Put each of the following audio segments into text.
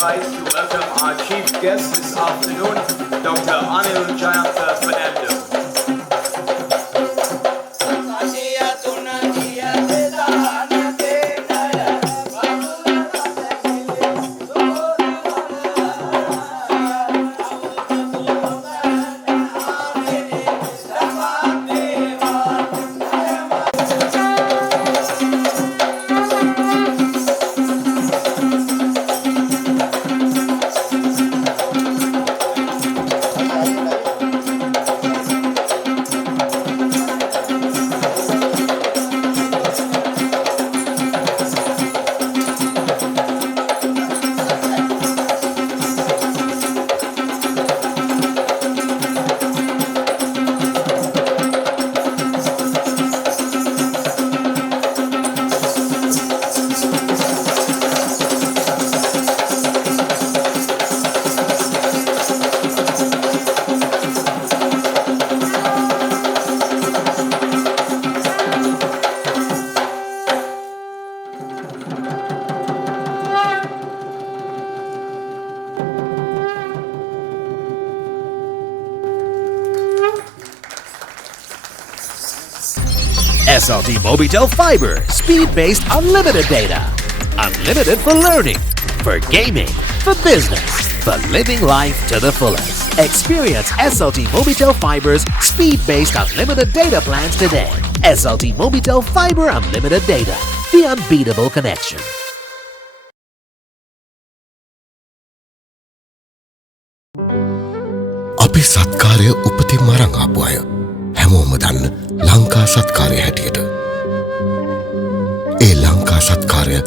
rise to welcome our chief guest this afternoon, Dr. Anil Jayanta Fernando. SLT Mobitel Fiber, speed-based unlimited data. Unlimited for learning, for gaming, for business, for living life to the fullest. Experience SLT Mobitel Fiber's speed-based unlimited data plans today. SLT Mobitel Fiber Unlimited Data, the unbeatable connection. අපි සත්කාරය උපතින් මරන් ආපු අය හැමෝම දන්න ලංකා සත්කාරය හැටියට. ඒ ලංකා සත්කාරය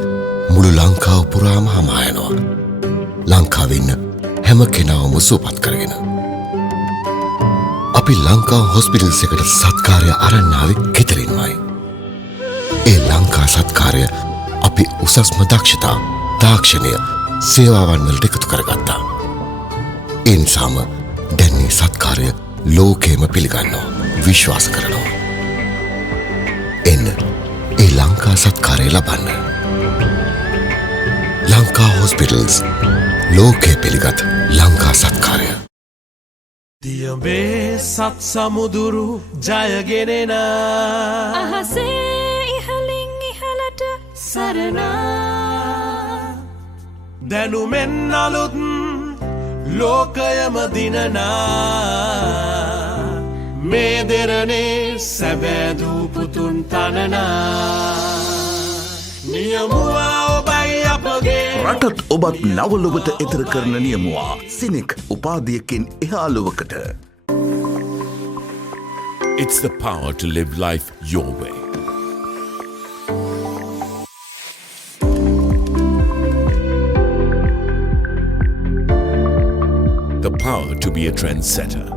මුළු ලංකාව පුරාම හමා යනවා. ලංකාවේ ඉන්න හැම කෙනාවම සුවපත් කරගෙන. අපි ලංකා හොස්පිටල්ස් එකට සත්කාරය අරන් ආවේ ගෙදරින්මයි. ඒ ලංකා සත්කාරය අපි උසස්ම දක්ෂතා, තාක්ෂණය, සේවාවන් වලට එකතු කරගත්තා. ඒ නිසාම දැන් මේ සත්කාරය ලෝකෙම පිළිගන්නවා, විශ්වාස කරනවා. එන්න ඒ ලංකා සත්කාරය ලබන්න. ලංකා හොස්පිටල්ස්, ලෝකෙ පිළිගත් ලංකා සත්කාරය. දියඹේ සත් සමුදුරු ජයගෙනෙන අහසේ ඉහලින් ඉහලට සරනා දැනුමෙන් අලුත් ලෝකයම දිනනා මේ දෙරනේ සැබෑදූ පුතුන් තනනා නියමුවා ඔබයි අපගේ රටත් ඔබත් නවලොවට එතර කරන නියමුවා සිනෙක් උපාධියකින් එහාලුවකට. It's the power to live life your way. The power to be a trendsetter.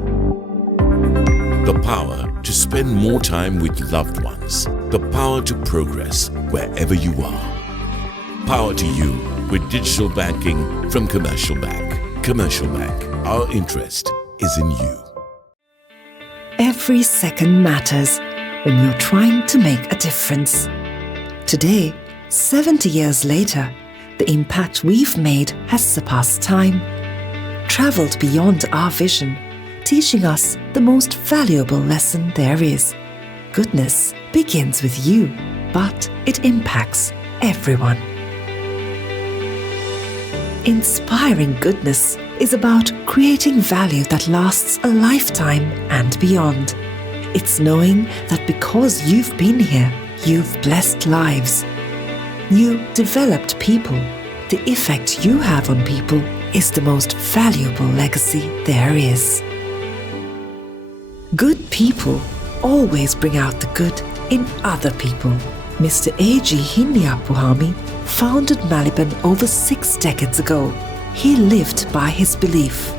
The power to spend more time with loved ones. The power to progress wherever you are. Power to you with digital banking from Commercial Bank. Commercial Bank, our interest is in you. Every second matters when you're trying to make a difference. Today, 70 years later, the impact we've made has surpassed time, traveled beyond our vision, teaching us the most valuable lesson there is. Goodness begins with you, but it impacts everyone. Inspiring goodness is about creating value that lasts a lifetime and beyond. It's knowing that because you've been here, you've blessed lives. You developed people. The effect you have on people is the most valuable legacy there is. Good people always bring out the good in other people. Mr. A.G. Hindiyapuhami founded Maliban over 6 decades ago. He lived by his belief.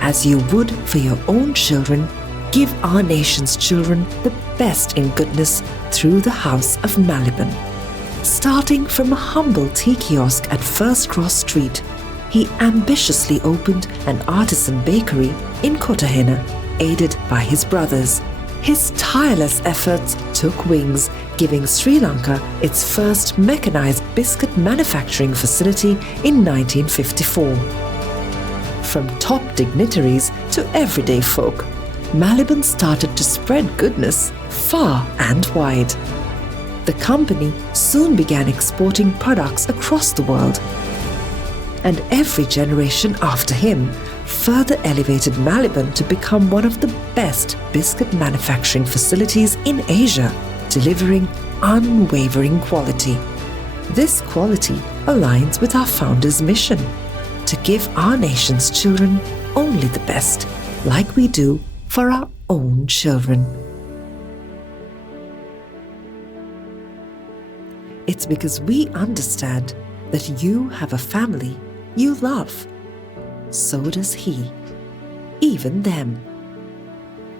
As you would for your own children, give our nation's children the best in goodness through the House of Maliban. Starting from a humble tea kiosk at First Cross Street, he ambitiously opened an artisan bakery in Kotahena, aided by his brothers. His tireless efforts took wings, giving Sri Lanka its first mechanized biscuit manufacturing facility in 1954. From top dignitaries to everyday folk, Maliban started to spread goodness far and wide. The company soon began exporting products across the world, and every generation after him further elevated Maliban to become one of the best biscuit manufacturing facilities in Asia, delivering unwavering quality. This quality aligns with our founder's mission to give our nation's children only the best, like we do for our own children. It's because we understand that you have a family you love. So does he, even them.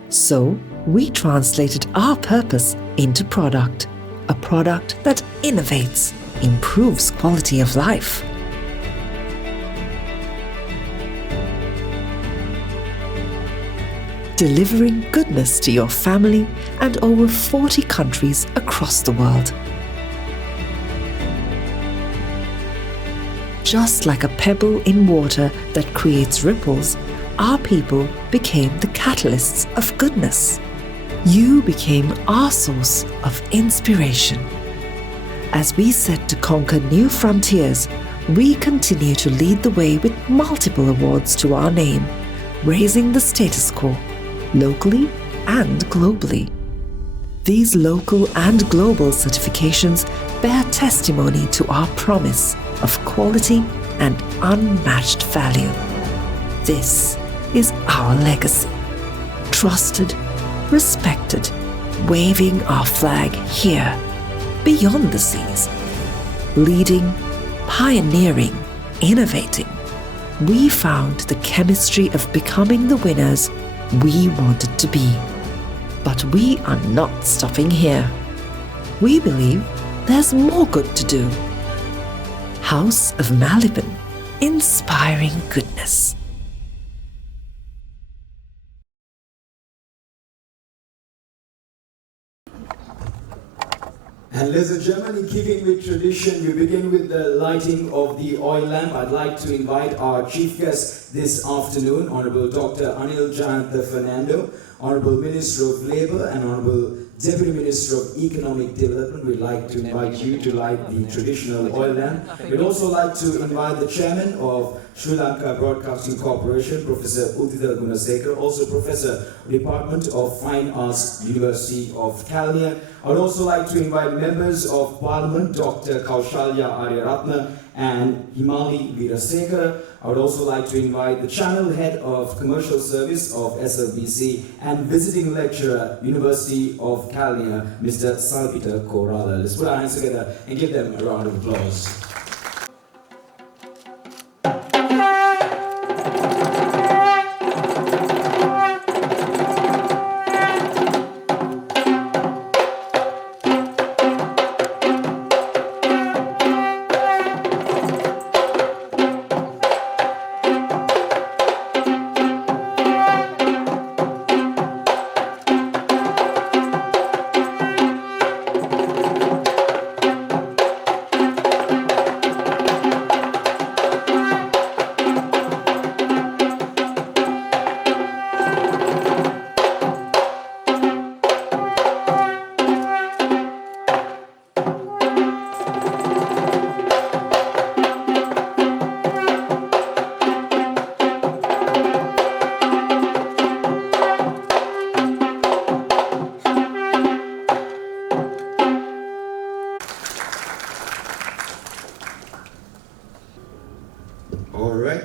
So we translated our purpose into product, a product that innovates, improves quality of life. Delivering goodness to your family and over 40 countries across the world. Just like a pebble in water that creates ripples, our people became the catalysts of goodness. You became our source of inspiration. As we set to conquer new frontiers, we continue to lead the way with multiple awards to our name, raising the status quo, locally and globally. These local and global certifications bear testimony to our promise of quality and unmatched value. This is our legacy. Trusted, respected, waving our flag here, beyond the seas. Leading, pioneering, innovating. We found the chemistry of becoming the winners we wanted to be. But we are not stopping here. We believe there's more good to do. House of Maliban, inspiring goodness. And ladies and gentlemen, in keeping with tradition, we begin with the lighting of the oil lamp. I'd like to invite our chief guest this afternoon, Honorable Dr. Anil Jayantha Fernando, Honorable Minister of Labour and Honorable Deputy Minister of Economic Development. We'd like to invite you to light the traditional oil lamp. We'd also like to invite the Chairman of Sri Lanka Broadcasting Corporation, Professor Udita Gunasekara, also Professor, Department of Fine Arts, University of Kalnia. I would also like to invite members of Parliament, Dr. Kaushalya Aryaratna and Himali Veerasekara. I would also like to invite the Channel Head of Commercial Service of SLBC and Visiting Lecturer, University of Kalnia, Mr. Salpita Korala. Let's put our hands together and give them a round of applause.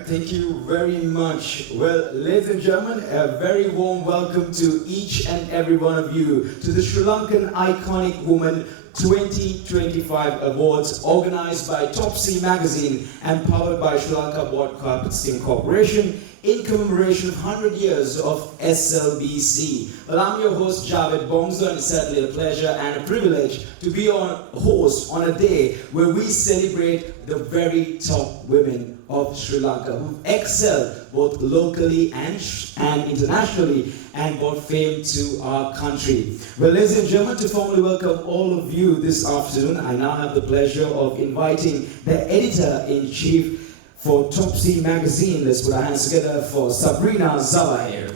Thank you very much. Well, ladies and gentlemen, a very warm welcome to each and every one of you to the Sri Lankan Iconic Woman 2025 Awards, organized by Top C Magazine and powered by Sri Lanka Broadcasting Corporation in commemoration of 100 years of SLBC. Well, I'm your host, Javed Bongso, and it's certainly a pleasure and a privilege to be host on a day where we celebrate the very top women of Sri Lanka who've excelled both locally and internationally and brought fame to our country. Well, ladies and gentlemen, to formally welcome all of you this afternoon, I now have the pleasure of inviting the editor-in-chief for Topsy magazine. Let's put our hands together for Sabrina Zawahir.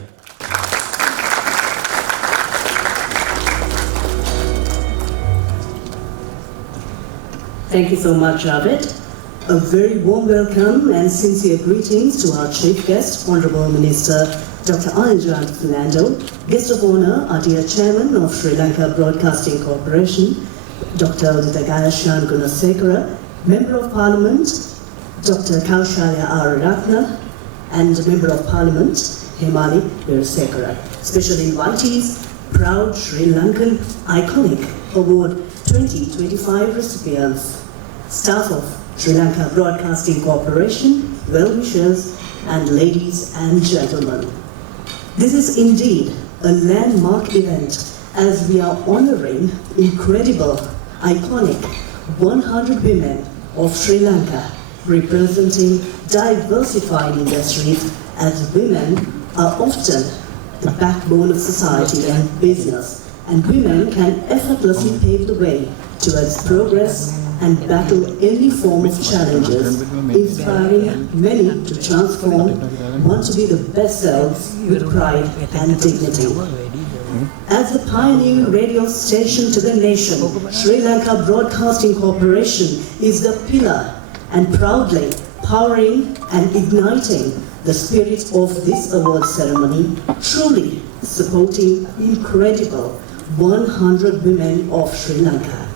Thank you so much, Javed. A very warm welcome and sincere greetings to our chief guest, Honorable Minister Dr. Anil Fernando, guest of honor, our dear Chairman of Sri Lanka Broadcasting Corporation, Dr. Udita Gayashan Gunasekara, Member of Parliament, Dr. Kaushalya Araratna, and Member of Parliament, Hemali Virasekara. Special invitees, proud Sri Lankan Iconic Award 2025 recipients, staff of Sri Lanka Broadcasting Corporation, well-wishers, and ladies and gentlemen. This is indeed a landmark event as we are honoring incredible, iconic 100 women of Sri Lanka representing diversified industries, as women are often the backbone of society and business, and women can effortlessly pave the way towards progress and battle any form of challenges, inspiring many to transform, want to be the best selves with pride and dignity. As a pioneering radio station to the nation, Sri Lanka Broadcasting Corporation is the pillar and proudly powering and igniting the spirit of this award ceremony, truly supporting incredible 100 women of Sri Lanka.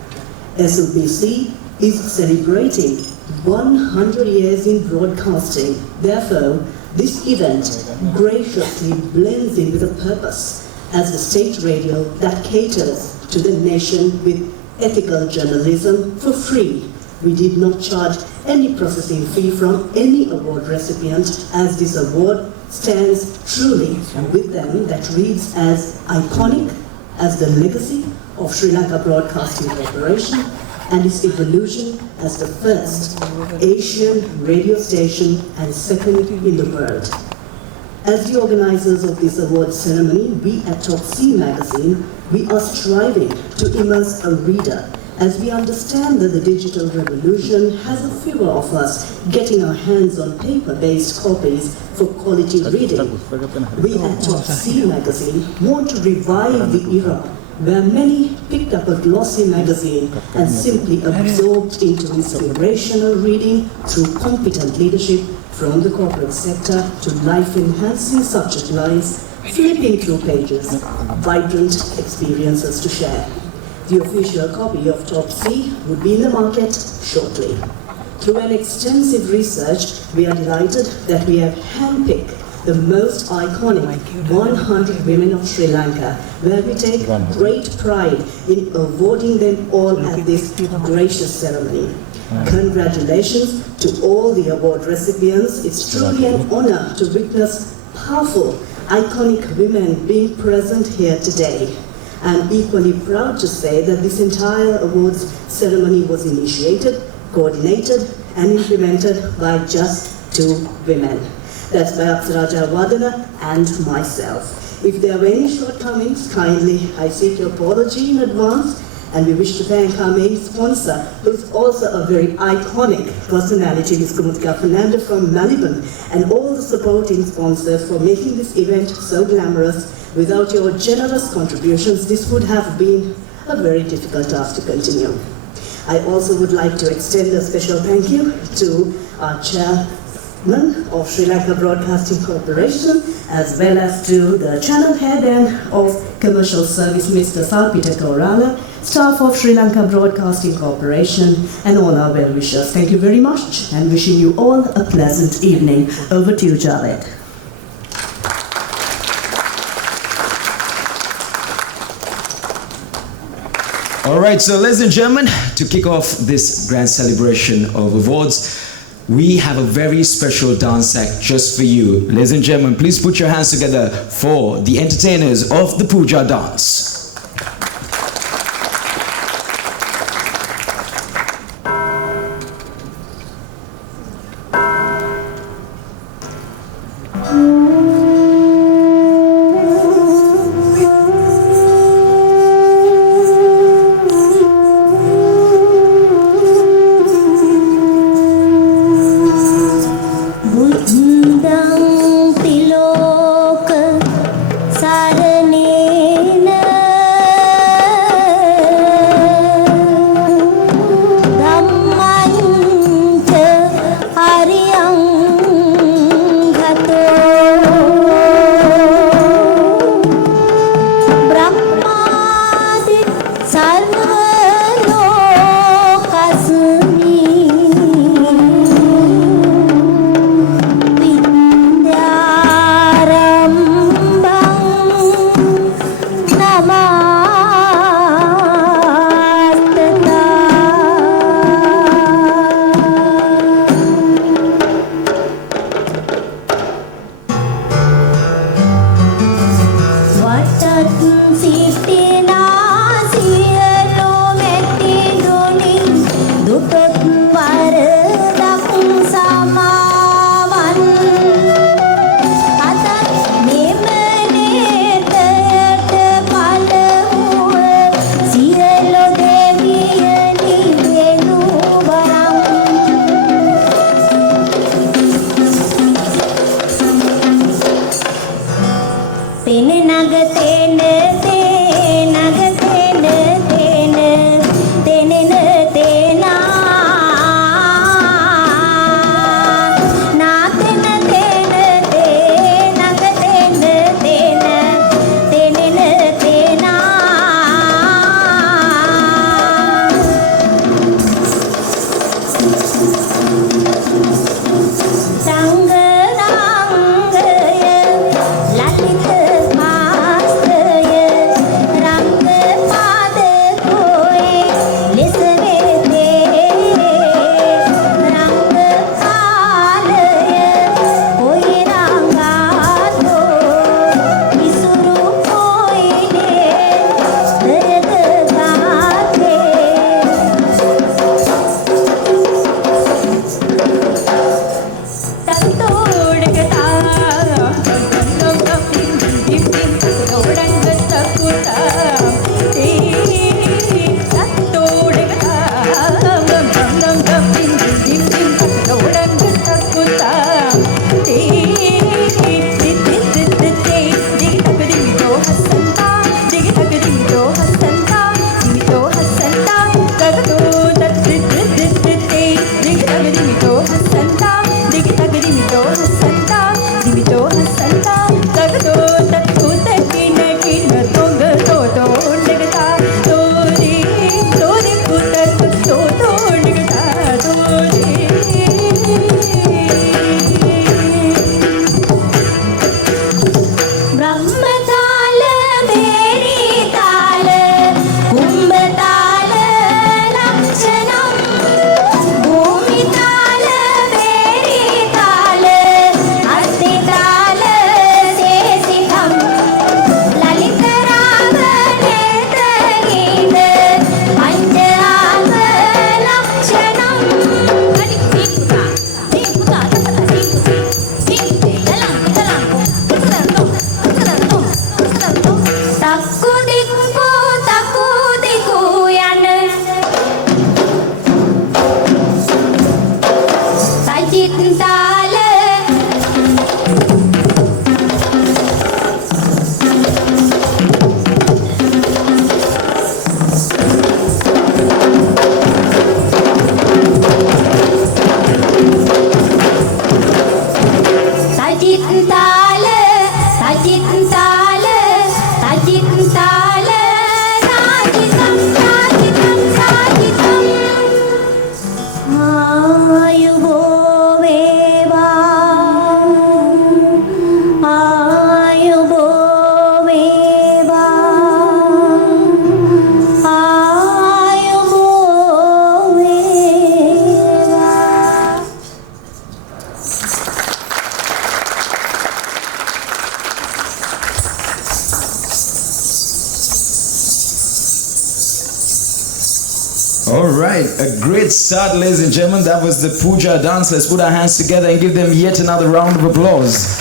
SLBC is celebrating 100 years in broadcasting. Therefore, this event graciously blends in with a purpose as a state radio that caters to the nation with ethical journalism for free. We did not charge any processing fee from any award recipient, as this award stands truly with them that reads as iconic as the legacy of Sri Lanka Broadcasting Corporation and its evolution as the first Asian radio station and second in the world. As the organizers of this award ceremony, we at Top C magazine, we are striving to immerse a reader as we understand that the digital revolution has a few of us getting our hands on paper-based copies for quality reading. We at Top C magazine want to revive the era where many picked up a glossy magazine and simply absorbed into inspirational reading through competent leadership from the corporate sector to life-enhancing subject lines, flipping through pages, vibrant experiences to share. The official copy of Top C would be in the market shortly. Through an extensive research, we are delighted that we have handpicked the most iconic 100 women of Sri Lanka, where we take great pride in awarding them all at this gracious ceremony. Congratulations to all the award recipients. It's truly an honor to witness powerful, iconic women being present here today. I'm equally proud to say that this entire awards ceremony was initiated, coordinated, and implemented by just 2 women. That's by Apsaraja Wadana and myself. If there were any shortcomings, kindly I seek your apology in advance, and we wish to thank our main sponsor, who's also a very iconic personality, Ms. Kumutka Fernando from Melbourne, and all the supporting sponsors for making this event so glamorous. Without your generous contributions, this would have been a very difficult task to continue. I also would like to extend a special thank you to our chairman of Sri Lanka Broadcasting Corporation, as well as to the channel head and of commercial service, Mr. Salpita Kaurala, staff of Sri Lanka Broadcasting Corporation, and all our well-wishers. Thank you very much, and wishing you all a pleasant evening. Over to you, Javed. All right, so ladies and gentlemen, to kick off this grand celebration of awards, we have a very special dance act just for you. Ladies and gentlemen, please put your hands together for the entertainers of the Puja dance. a great start, ladies and gentlemen. That was the Puja dance. Let's put our hands together and give them yet another round of applause.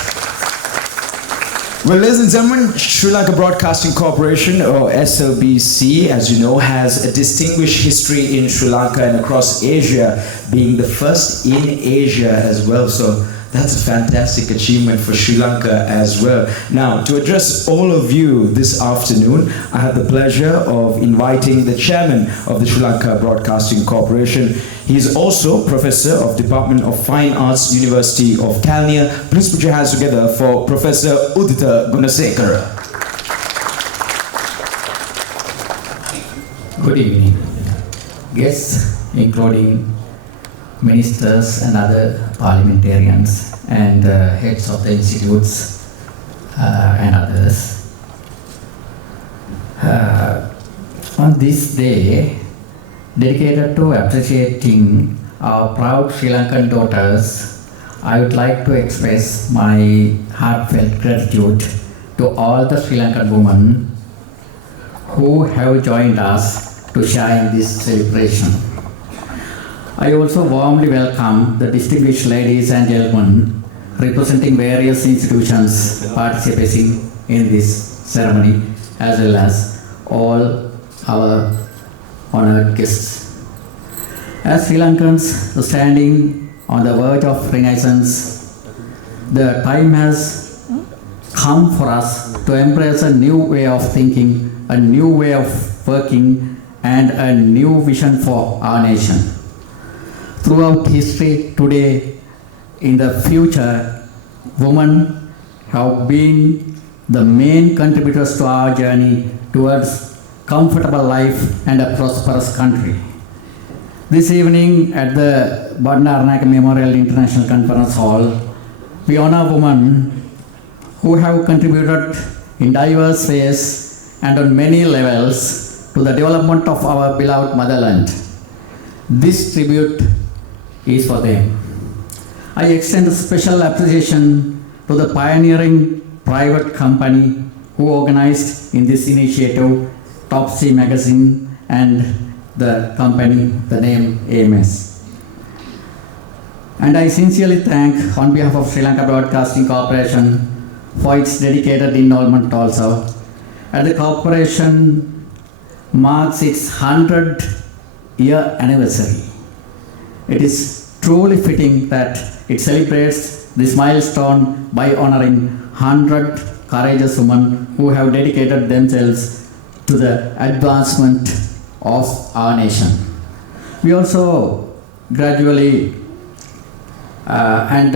Well, ladies and gentlemen, Sri Lanka Broadcasting Corporation, or SLBC, as you know, has a distinguished history in Sri Lanka and across Asia, being the first in Asia as well. So that's a fantastic achievement for Sri Lanka as well. Now, to address all of you this afternoon, I have the pleasure of inviting the chairman of the Sri Lanka Broadcasting Corporation. He is also Professor of Department of Fine Arts, University of Kalnia. Please put your hands together for Professor Udita Gunasekara. Good evening. Guests, including ministers and other parliamentarians and heads of the institutes and others. On this day, dedicated to appreciating our proud Sri Lankan daughters, I would like to express my heartfelt gratitude to all the Sri Lankan women who have joined us to share in this celebration. I also warmly welcome the distinguished ladies and gentlemen representing various institutions participating in this ceremony, as well as all our honored guests. As Sri Lankans standing on the verge of renaissance, the time has come for us to embrace a new way of thinking, a new way of working, and a new vision for our nation. Throughout history, today, in the future, women have been the main contributors to our journey towards comfortable life and a prosperous country. This evening at the Bandaranaike Memorial International Conference Hall, we honor women who have contributed in diverse ways and on many levels to the development of our beloved motherland. This tribute is for them. I extend a special appreciation to the pioneering private company who organized in this initiative, Topsy Magazine, and the company, the name AMS. And I sincerely thank, on behalf of Sri Lanka Broadcasting Corporation, for its dedicated involvement also. And the corporation marks its 100-year anniversary. It is truly fitting that it celebrates this milestone by honoring 100 courageous women who have dedicated themselves to the advancement of our nation. We also gradually and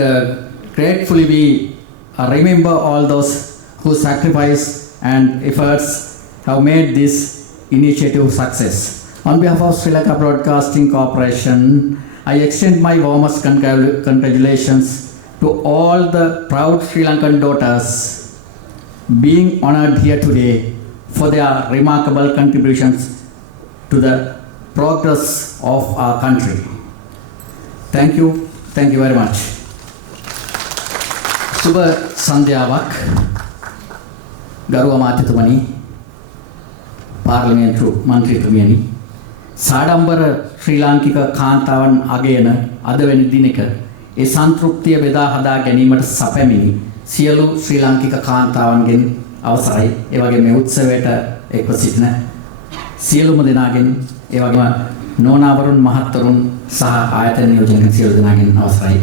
gratefully remember all those whose sacrifice and efforts have made this initiative success. On behalf of Sri Lanka Broadcasting Corporation, I extend my warmest congratulations to all the proud Sri Lankan daughters being honored here today for their remarkable contributions to the progress of our country. Thank you very much. Suba Sandhyawak, Garu Amathitumani, පාර්ලිමේන්තු මන්ත්‍රීතුමියනි, සාඩම්බර ශ්‍රී ලාංකික කාන්තාවන් අගයන අද වැනි දිනක ඒ සන්තෘප්තිය බෙදා හදා ගැනීමට සැපැමිණි සියලු ශ්‍රී ලාංකික කාන්තාවන්ගෙන් අවසරයි. ඒ වගේ මේ උත්සවයට එක්ව සිටින සියලුම දෙනාගෙන්, ඒ වගේම නෝනාවරුන්, මහත්වරුන් සහ ආයතන නියෝජන සියලු දෙනාගෙන් අවසරයි.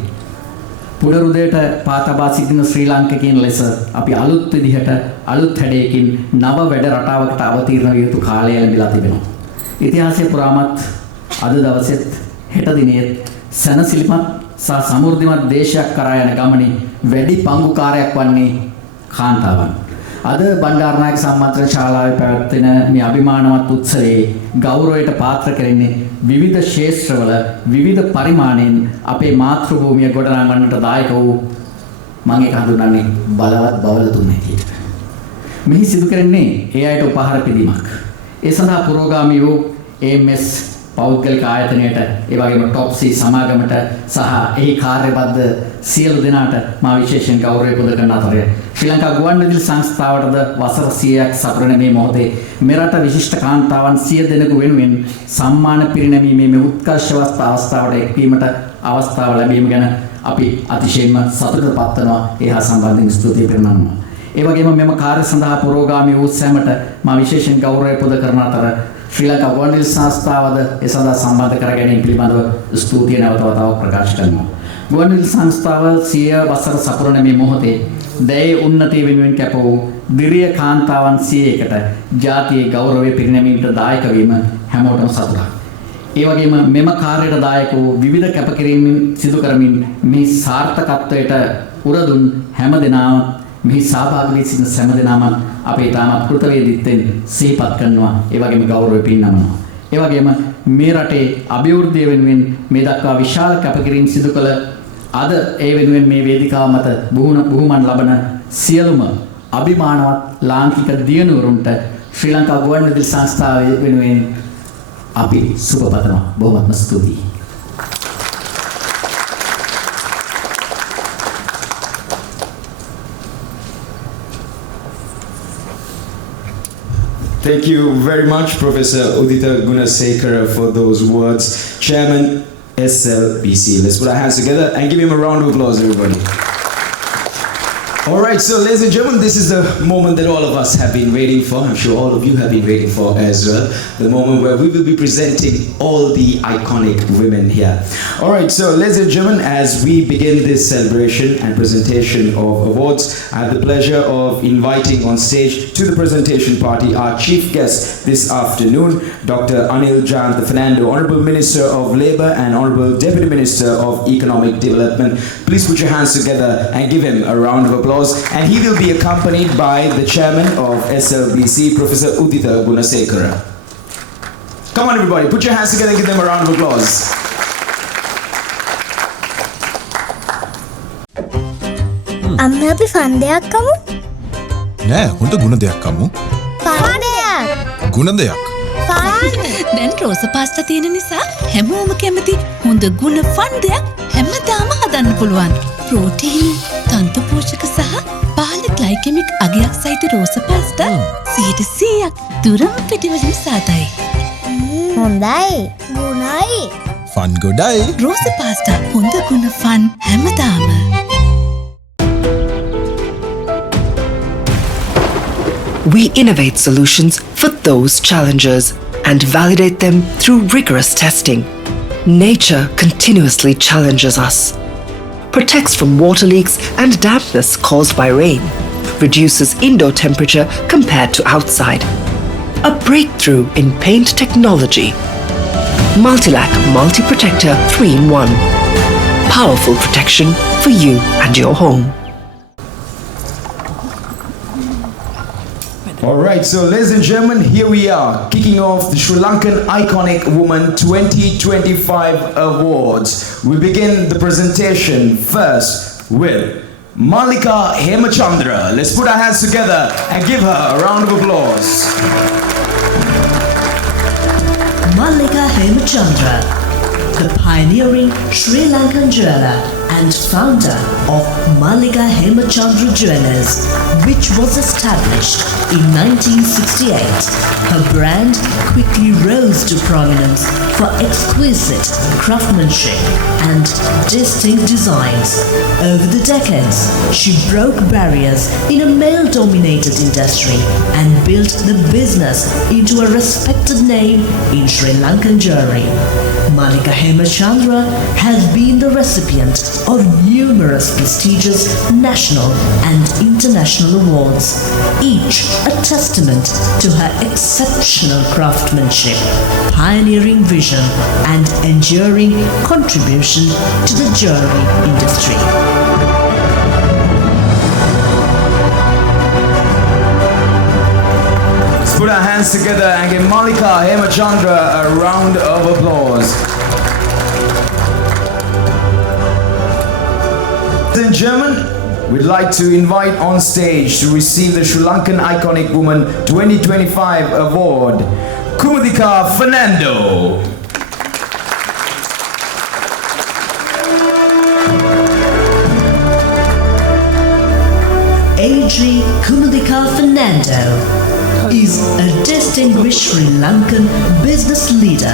පුනරුදයට පාතබා සිටින ශ්‍රී ලාංකිකයන් ලෙස අපි අලුත් විදිහට අලුත් හැඩයකින් නව වැඩ රටාවකට අවතීර්ණ විය යුතු කාලය ලැබිලා තිබෙනවා. ඉතිහාසයේ පුරාමත් අද දවසෙත් හෙට දිනේත් සනසිලිමත් සහ සමෘද්ධිමත් දේශයක් කරා යන ගමනේ වැඩි පංගුකාරයක් වන්නේ කාන්තාවන්. අද බණ්ඩාරනායක සම්මන්ත්‍රණ ශාලාවේ පැවැත්වෙන මේ අභිමානවත් උත්සවයේ ගෞරවයට පාත්‍ර කෙරෙන්නේ විවිධ ශාස්ත්‍රවල විවිධ පරිමාණයෙන් අපේ මාතෘ භූමිය ගොඩනගන්නට දායක වූ මම ඒක හඳුන්වන්නේ බලවත් බවලතුන් හැටියට. මෙහි සිදු කරන්නේ ඒ අයට උපහාර පිදීමක්. ඒ සඳහා පුරෝගාමී වූ AMS පෞද්ගලික ආයතනයට ඒ වගේම ටොප්සි සමාගමට සහ එහි කාර්යබද්ධ සියලු දෙනාට මා විශේෂයෙන් ගෞරවය පුද කරන අතරේ ශ්‍රී ලංකා ගුවන්විදුලි සංස්ථාවටද වසර 100ක් සපුරන මේ මොහොතේ මෙරට විශිෂ්ට කාන්තාවන් 100 දෙනෙකු වෙනුවෙන් සම්මාන පිරිනැමීමේ මේ උත්කර්ෂවත් අවස්ථාවට එක්වීමට අවස්ථාව ලැබීම ගැන අපි අතිශයින්ම සතුටටපත් වෙනවා. ඒ හා සම්බන්ධයෙන් ස්තුතිය පිරිනමනවා. ඒ වගේම මෙම කාර්ය සඳහා පුරෝගාමී වූ සැමට මා විශේෂයෙන් ගෞරවය පුද කරන අතර ශ්‍රී ලංකා ගුවන්විදුලි සංස්ථාවද ඒ සඳහා සම්බන්ධ කර ගැනීම පිළිබඳව ස්තුතිය නැවත වතාවක් ප්‍රකාශ කරනවා. ගුවන්විදුලි සංස්ථාව 100 වසර සපුරන මේ මොහොතේ දැයේ උන්නතිය වෙනුවෙන් කැප වූ දිරිය කාන්තාවන් 100කට ජාතියේ ගෞරවය පිරිනැමීමට දායක වීම හැමෝටම සතුටක්. ඒ වගේම මෙම කාර්යයට දායක වූ විවිධ කැපකිරීම් සිදු කරමින් මේ සාර්ථකත්වයට උරදුන් හැම දෙනාම මෙහි සහභාගී වී සිටින හැම දෙනාම අපේ තාමත් කෘතවේදීත්වයෙන් සිහිපත් කරනවා. ඒ වගේම ගෞරවය පිරිනමනවා. ඒ වගේම මේ රටේ අභිවෘද්ධිය වෙනුවෙන් මේ දක්වා විශාල කැපකිරීම් සිදු කළ අද ඒ වෙනුවෙන් මේ වේදිකාව මත බුහුමන් ලබන සියලුම අභිමානවත් ලාංකික දියණිවරුන්ට ශ්‍රී ලංකා ගුවන්විදුලි සංස්ථාව වෙනුවෙන් අපි සුබ පතනවා. බොහොමත්ම ස්තුතියි. Thank you very much, Professor Udita Gunasekara, for those words. Chairman, SLBC. Let's put our hands together and give him a round of applause, everybody. All right, so ladies and gentlemen, this is the moment that all of us have been waiting for. I'm sure all of you have been waiting for as well. The moment where we will be presenting all the iconic women here. All right, so ladies and gentlemen, as we begin this celebration and presentation of awards, I have the pleasure of inviting on stage to the presentation party our chief guest this afternoon, Dr. Anil Jayantha Fernando, Honorable Minister of Labour and Honorable Deputy Minister of Economic Development. Please put your hands together and give him a round of applause. And he will be accompanied by the chairman of SLBC, Professor Udita Gunasekara. Come on everybody, put your hands together and give them a round of applause. අම්ම අපි fun දෙයක් කමු. නෑ හොඳ ගුණ දෙයක් කමු. Fun දෙයක්. ගුණ දෙයක්. ෆන්. දැන් රෝස පාස්තා තියෙන නිසා හැමෝම කැමති හොඳ ගුණ ෆන් දෙයක් හැමදාම හදන්න පුළුවන්. ප්‍රෝටීන්, තන්තු පෝෂක සහ පහළ ග්ලයිකෙමික් අගයක් සහිත රෝස පාස්තා 100% දුරම පිටිවලින් සාදයි. හොඳයි. ගුණයි. ෆන් ගොඩයි. රෝස පාස්තා හොඳ ගුණ ෆන් හැමදාම. We innovate solutions for those challenges and validate them through rigorous testing. Nature continuously challenges us, protects from water leaks and dampness caused by rain, reduces indoor temperature compared to outside. A breakthrough in paint technology. Multilac Multi-Protector 3-in-1. Powerful protection for you and your home. All right, so ladies and gentlemen, here we are, kicking off the Sri Lankan Iconic Woman 2025 Awards. We begin the presentation first with Malika Hemachandra. Let's put our hands together and give her a round of applause. Malika Hemachandra, the pioneering Sri Lankan jeweler and founder of Malika Hemachandra Jewellers, which was established in 1968. Her brand quickly rose to prominence for exquisite craftsmanship and distinct designs. Over the decades, she broke barriers in a male-dominated industry and built the business into a respected name in Sri Lankan jewelry. Malika Hemachandra has been the recipient of numerous prestigious national and international awards, each a testament to her exceptional craftsmanship, pioneering vision, and enduring contribution to the jewelry industry. Let's put our hands together and give Malika Hemachandra a round of applause. Ladies and gentlemen, we'd like to invite on stage to receive the Sri Lankan Iconic Woman 2025 Award, Kumudika Fernando. D.I.G. Kumudika Fernando is a distinguished Sri Lankan business leader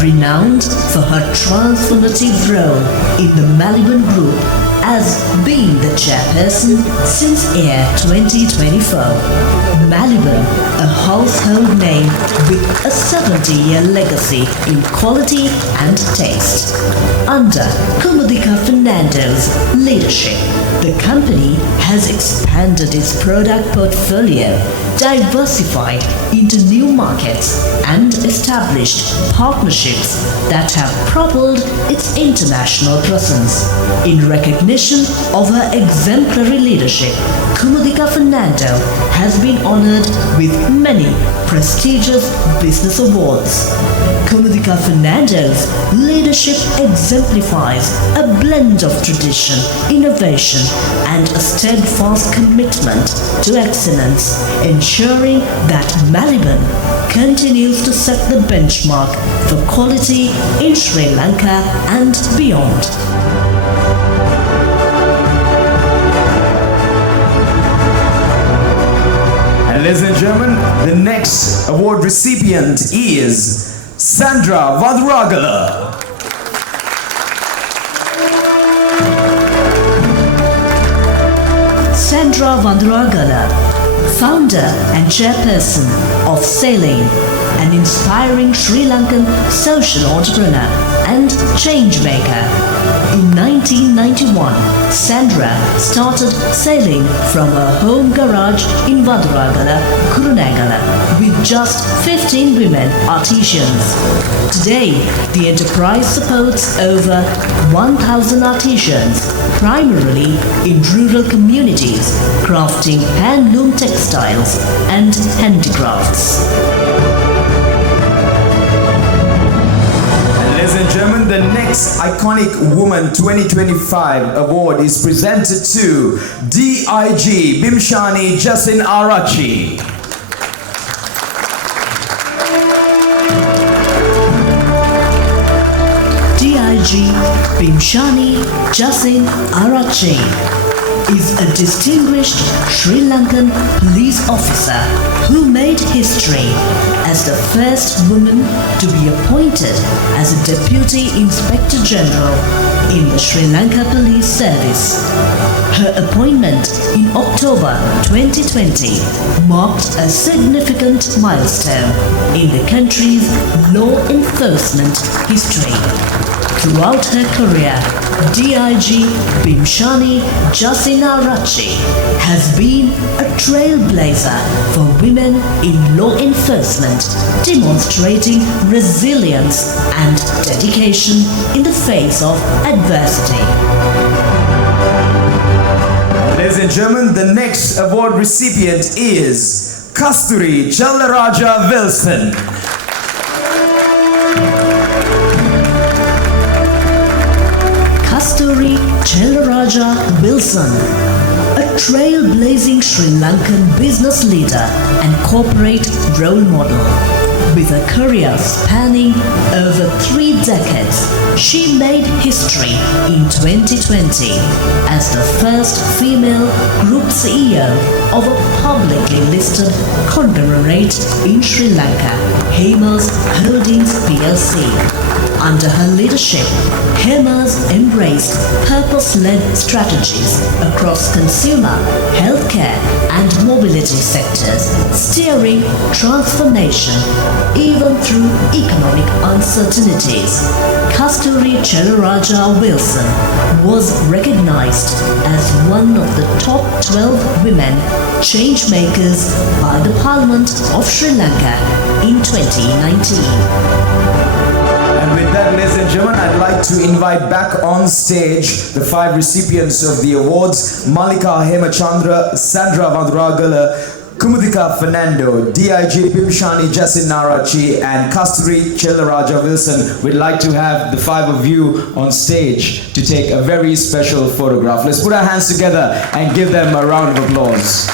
renowned for her transformative role in the Maliban Group as being the chairperson since year 2024. Maliban, a household name with a 70-year legacy in quality and taste. Under Kumudika Fernando's leadership, the company has expanded its product portfolio, diversified into new markets, and established partnerships that have propelled its international presence. In recognition of her exemplary leadership, Kumudika Fernando has been honored with many prestigious business awards. Kumudika Fernando's leadership exemplifies a blend of tradition, innovation, and a steadfast commitment to excellence, ensuring that Maliban continues to set the benchmark for quality in Sri Lanka and beyond. And ladies and gentlemen, the next award recipient is Sandra Vandragala. Sandra Vandragala, founder and chairperson of Sailing, an inspiring Sri Lankan social entrepreneur and changemaker. In 1991, Sandra started Sailing from her home garage in Vandragala, Kurunegala, with just 15 women artisans. Today, the enterprise supports over 1,000 artisans, primarily in rural communities, crafting handloom textiles and handicrafts. Ladies and gentlemen, the next Iconic Woman 2025 award is presented to D.I.G. Bimshani Jasin Arachi. D.I.G. Bimshani Jasin Arachi is a distinguished Sri Lankan police officer who made history as the first woman to be appointed as a Deputy Inspector General in the Sri Lanka Police Service. Her appointment in October 2020 marked a significant milestone in the country's law enforcement history. Throughout her career, D.I.G. Bimshani Jasinarachi has been a trailblazer for women in law enforcement, demonstrating resilience and dedication in the face of adversity. Ladies and gentlemen, the next award recipient is Kasturi Chalaraja Wilson. Kasturi Chalaraja Wilson, a trailblazing Sri Lankan business leader and corporate role model. With a career spanning over 3 decades, she made history in 2020 as the first female group CEO of a publicly listed conglomerate in Sri Lanka, Hemers Holdings PLC. Under her leadership, Hemers embraced purpose-led strategies across consumer, healthcare, and mobility sectors, steering transformation even through economic uncertainties. Kasturi Chalaraja Wilson was recognized as one of the top 12 women changemakers by the Parliament of Sri Lanka in 2019. And with that, ladies and gentlemen, I'd like to invite back on stage the 5 recipients of the awards: Malika Hemachandra, Sandra Vandragala, Kumudika Fernando, D.I.G. Bimshani Jasin Narachi, and Kasturi Chalaraja Wilson. We'd like to have the 5 of you on stage to take a very special photograph. Let's put our hands together and give them a round of applause.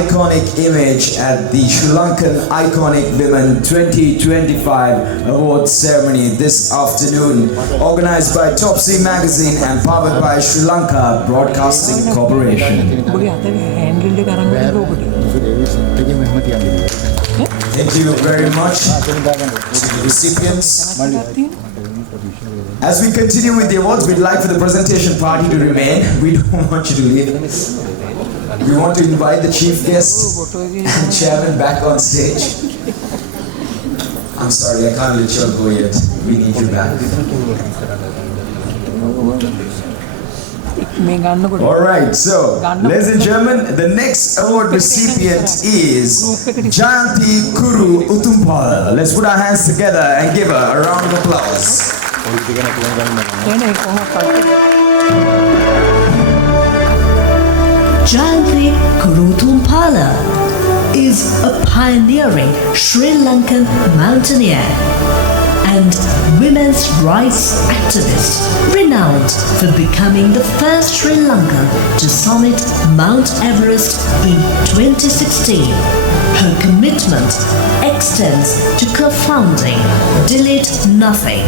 iconic image at the Sri Lankan Iconic Woman 2025 Awards ceremony this afternoon, organized by Topsy Magazine and powered by Sri Lanka Broadcasting Corporation. Thank you very much to the recipients. As we continue with the awards, we'd like for the presentation party to remain. We don't want you to leave. We want to invite the chief guest and chairman back on stage. I'm sorry, I can't let you all go yet. We need you back. Alright, so, ladies and gentlemen, the next award recipient is Jayanti Kuru Utumpala. Let's put our hands together and give her a round of applause. Jayanti Kuru Utumpala is a pioneering Sri Lankan mountaineer and women's rights activist, renowned for becoming the first Sri Lankan to summit Mount Everest in 2016. Her commitment extends to co-founding Delete Nothing,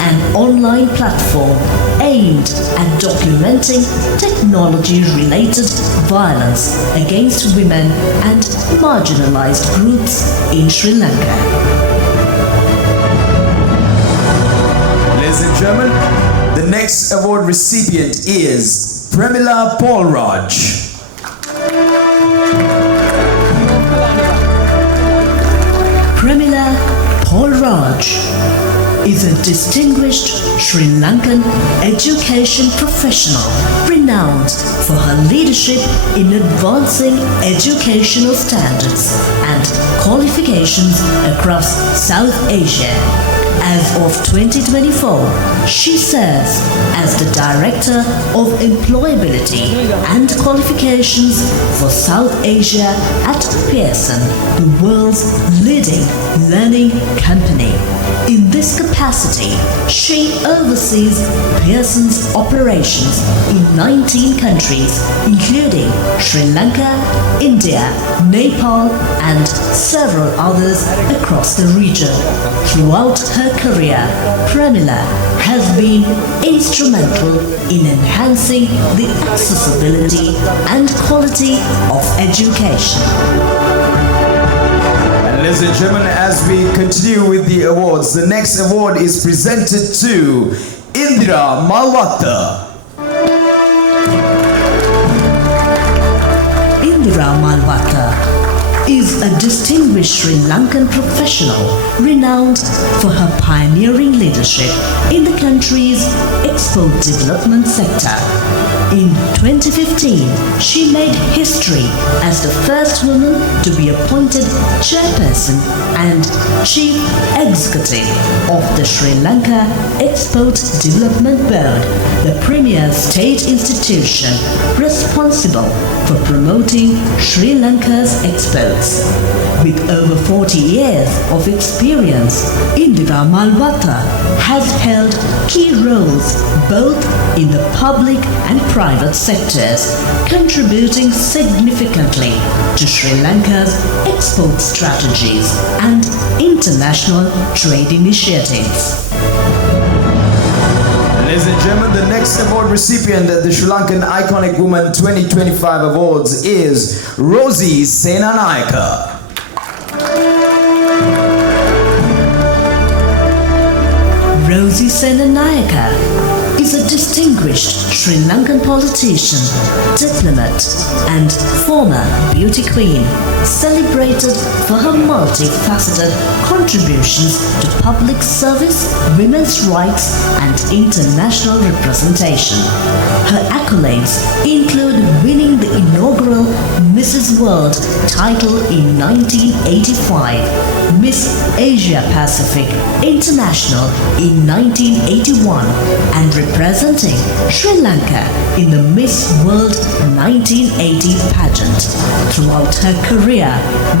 an online platform aimed at documenting technology-related violence against women and marginalized groups in Sri Lanka. Ladies and gentlemen, the next award recipient is Premila Paulraj. Premila Paulraj is a distinguished Sri Lankan education professional renowned for her leadership in advancing educational standards and qualifications across South Asia. As of 2024, she serves as the Director of Employability and Qualifications for South Asia at Pearson, the world's leading learning company. In this capacity, she oversees Pearson's operations in 19 countries, including Sri Lanka, India, Nepal, and several others across the region. Throughout her career, Premila has been instrumental in enhancing the accessibility and quality of education. And ladies and gentlemen, as we continue with the awards, the next award is presented to Indira Malwatta. Indira Malwatta is a distinguished Sri Lankan professional renowned for her pioneering leadership in the country's export development sector. In 2015, she made history as the first woman to be appointed chairperson and chief executive of the Sri Lanka Export Development Board, the premier state institution responsible for promoting Sri Lanka's exports. With over 40 years of experience, Indira Malwatta has held key roles both in the public and private sectors, contributing significantly to Sri Lanka's export strategies and international trade initiatives. Ladies and gentlemen, the next award recipient at the Sri Lankan Iconic Woman 2025 Awards is Rosie Senanayake. Rosie Senanayake is a distinguished Sri Lankan politician, diplomat, and former beauty queen, celebrated for her multifaceted contributions to public service, women's rights, and international representation. Her accolades include winning the inaugural Mrs. World title in 1985, Miss Asia Pacific International in 1981 and representing Sri Lanka in the Miss World 1980 pageant. Throughout her career,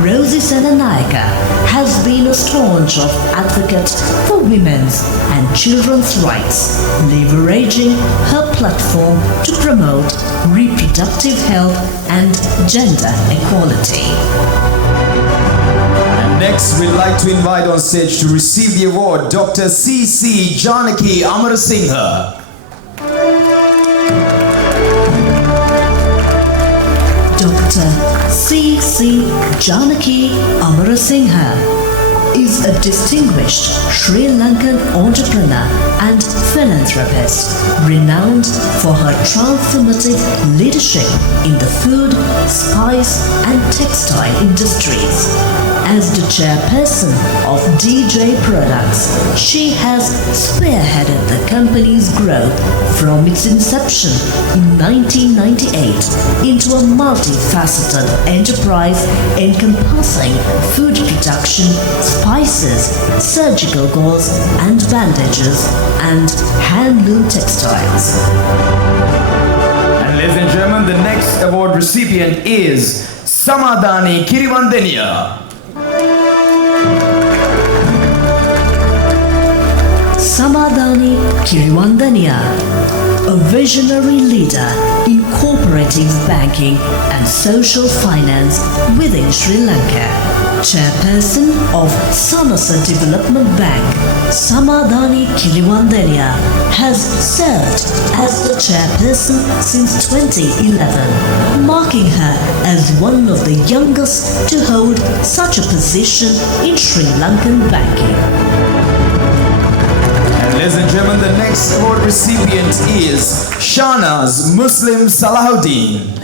Rosie Senanayake has been a staunch advocate for women's and children's rights, leveraging her platform to promote reproductive health and gender equality. And next, we'd like to invite on stage to receive the award Dr. C.C. Janaki Amarasinghe. Dr. C.C. Janaki Amarasinghe is a distinguished Sri Lankan entrepreneur and philanthropist, renowned for her transformative leadership in the food, spice and textile industries. As the chairperson of DJ Products, she has spearheaded the company's growth from its inception in 1998 into a multifaceted enterprise encompassing food production, spices, surgical gauze and bandages, and handloom textiles. And ladies and gentlemen, the next award recipient is Samadani Kiriwandeniya. Samadani Kiriwandeniya, a visionary leader incorporating banking and social finance within Sri Lanka. Chairperson of Samasa Development Bank, Samadani Kiriwandeniya has served as the chairperson since 2011, marking her as one of the youngest to hold such a position in Sri Lankan banking. Ladies and gentlemen, the next award recipient is Shahnaz Muslim Salahuddin.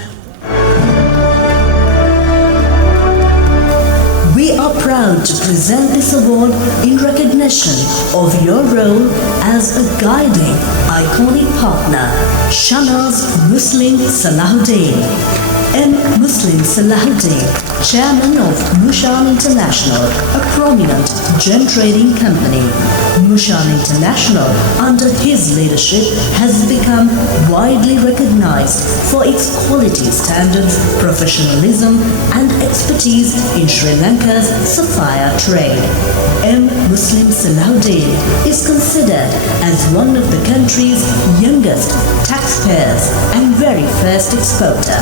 We are proud to present this award in recognition of your role as a guiding, iconic partner, Shahnaz Muslim Salahuddin. M. Muslim Salahuddin, Chairman of Mushan International, a prominent gem trading company. Mushan International, under his leadership, has become widely recognized for its quality standards, professionalism, and expertise in Sri Lanka's sapphire trade. M. Muslim Salahuddin is considered as one of the country's youngest taxpayers and very first exporter.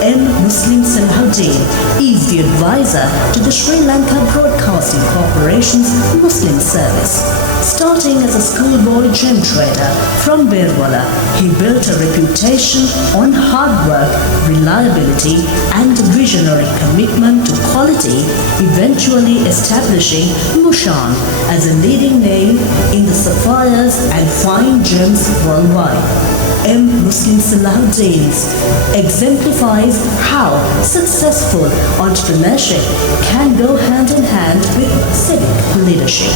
M. Muslim Salahuddin is the advisor to the Sri Lanka Broadcasting Corporation's Muslim service. Starting as a schoolboy gem trader from Berwala, he built a reputation on hard work, reliability, and visionary commitment to quality, eventually establishing Mushan as a leading name in the sapphires and fine gems worldwide. M. Muslim Salahuddin exemplifies how successful entrepreneurship can go hand in hand with civic leadership.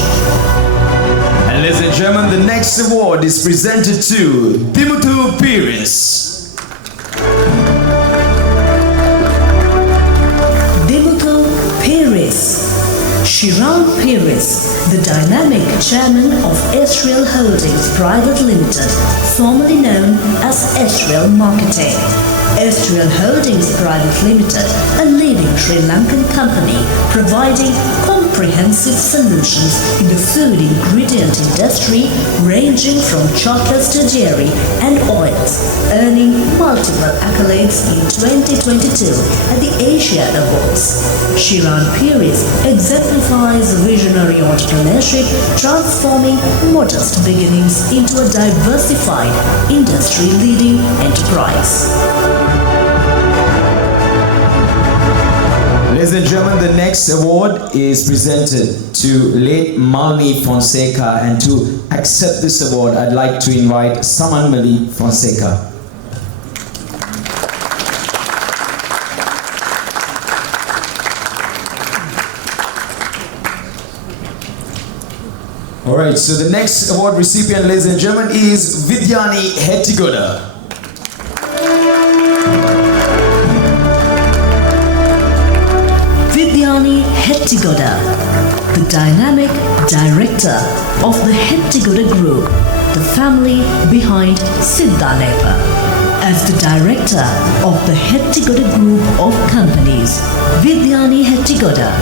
And ladies and gentlemen, the next award is presented to Dimutu Pires. Dimutu Pires. Shiran Pires, the dynamic chairman of Israel Holdings Private Limited, formerly known as Israel Marketing. Israel Holdings Private Limited, a leading Sri Lankan company providing comprehensive solutions in the food ingredient industry ranging from chocolates to dairy and oils, earning multiple accolades in 2022 at the Asia Awards. Shiran Pires exemplifies visionary entrepreneurship, transforming modest beginnings into a diversified, industry-leading enterprise. Ladies and gentlemen, the next award is presented to late Malini Fonseca, and to accept this award, I'd like to invite Saman Mali Fonseca. Alright, so the next award recipient, ladies and gentlemen, is Vidyani Hettigoda. Vidyani Hettigoda, the dynamic director of the Hettigoda Group, the family behind Siddhalepa. As the director of the Hettigoda Group of Companies, Vidyani Hettigoda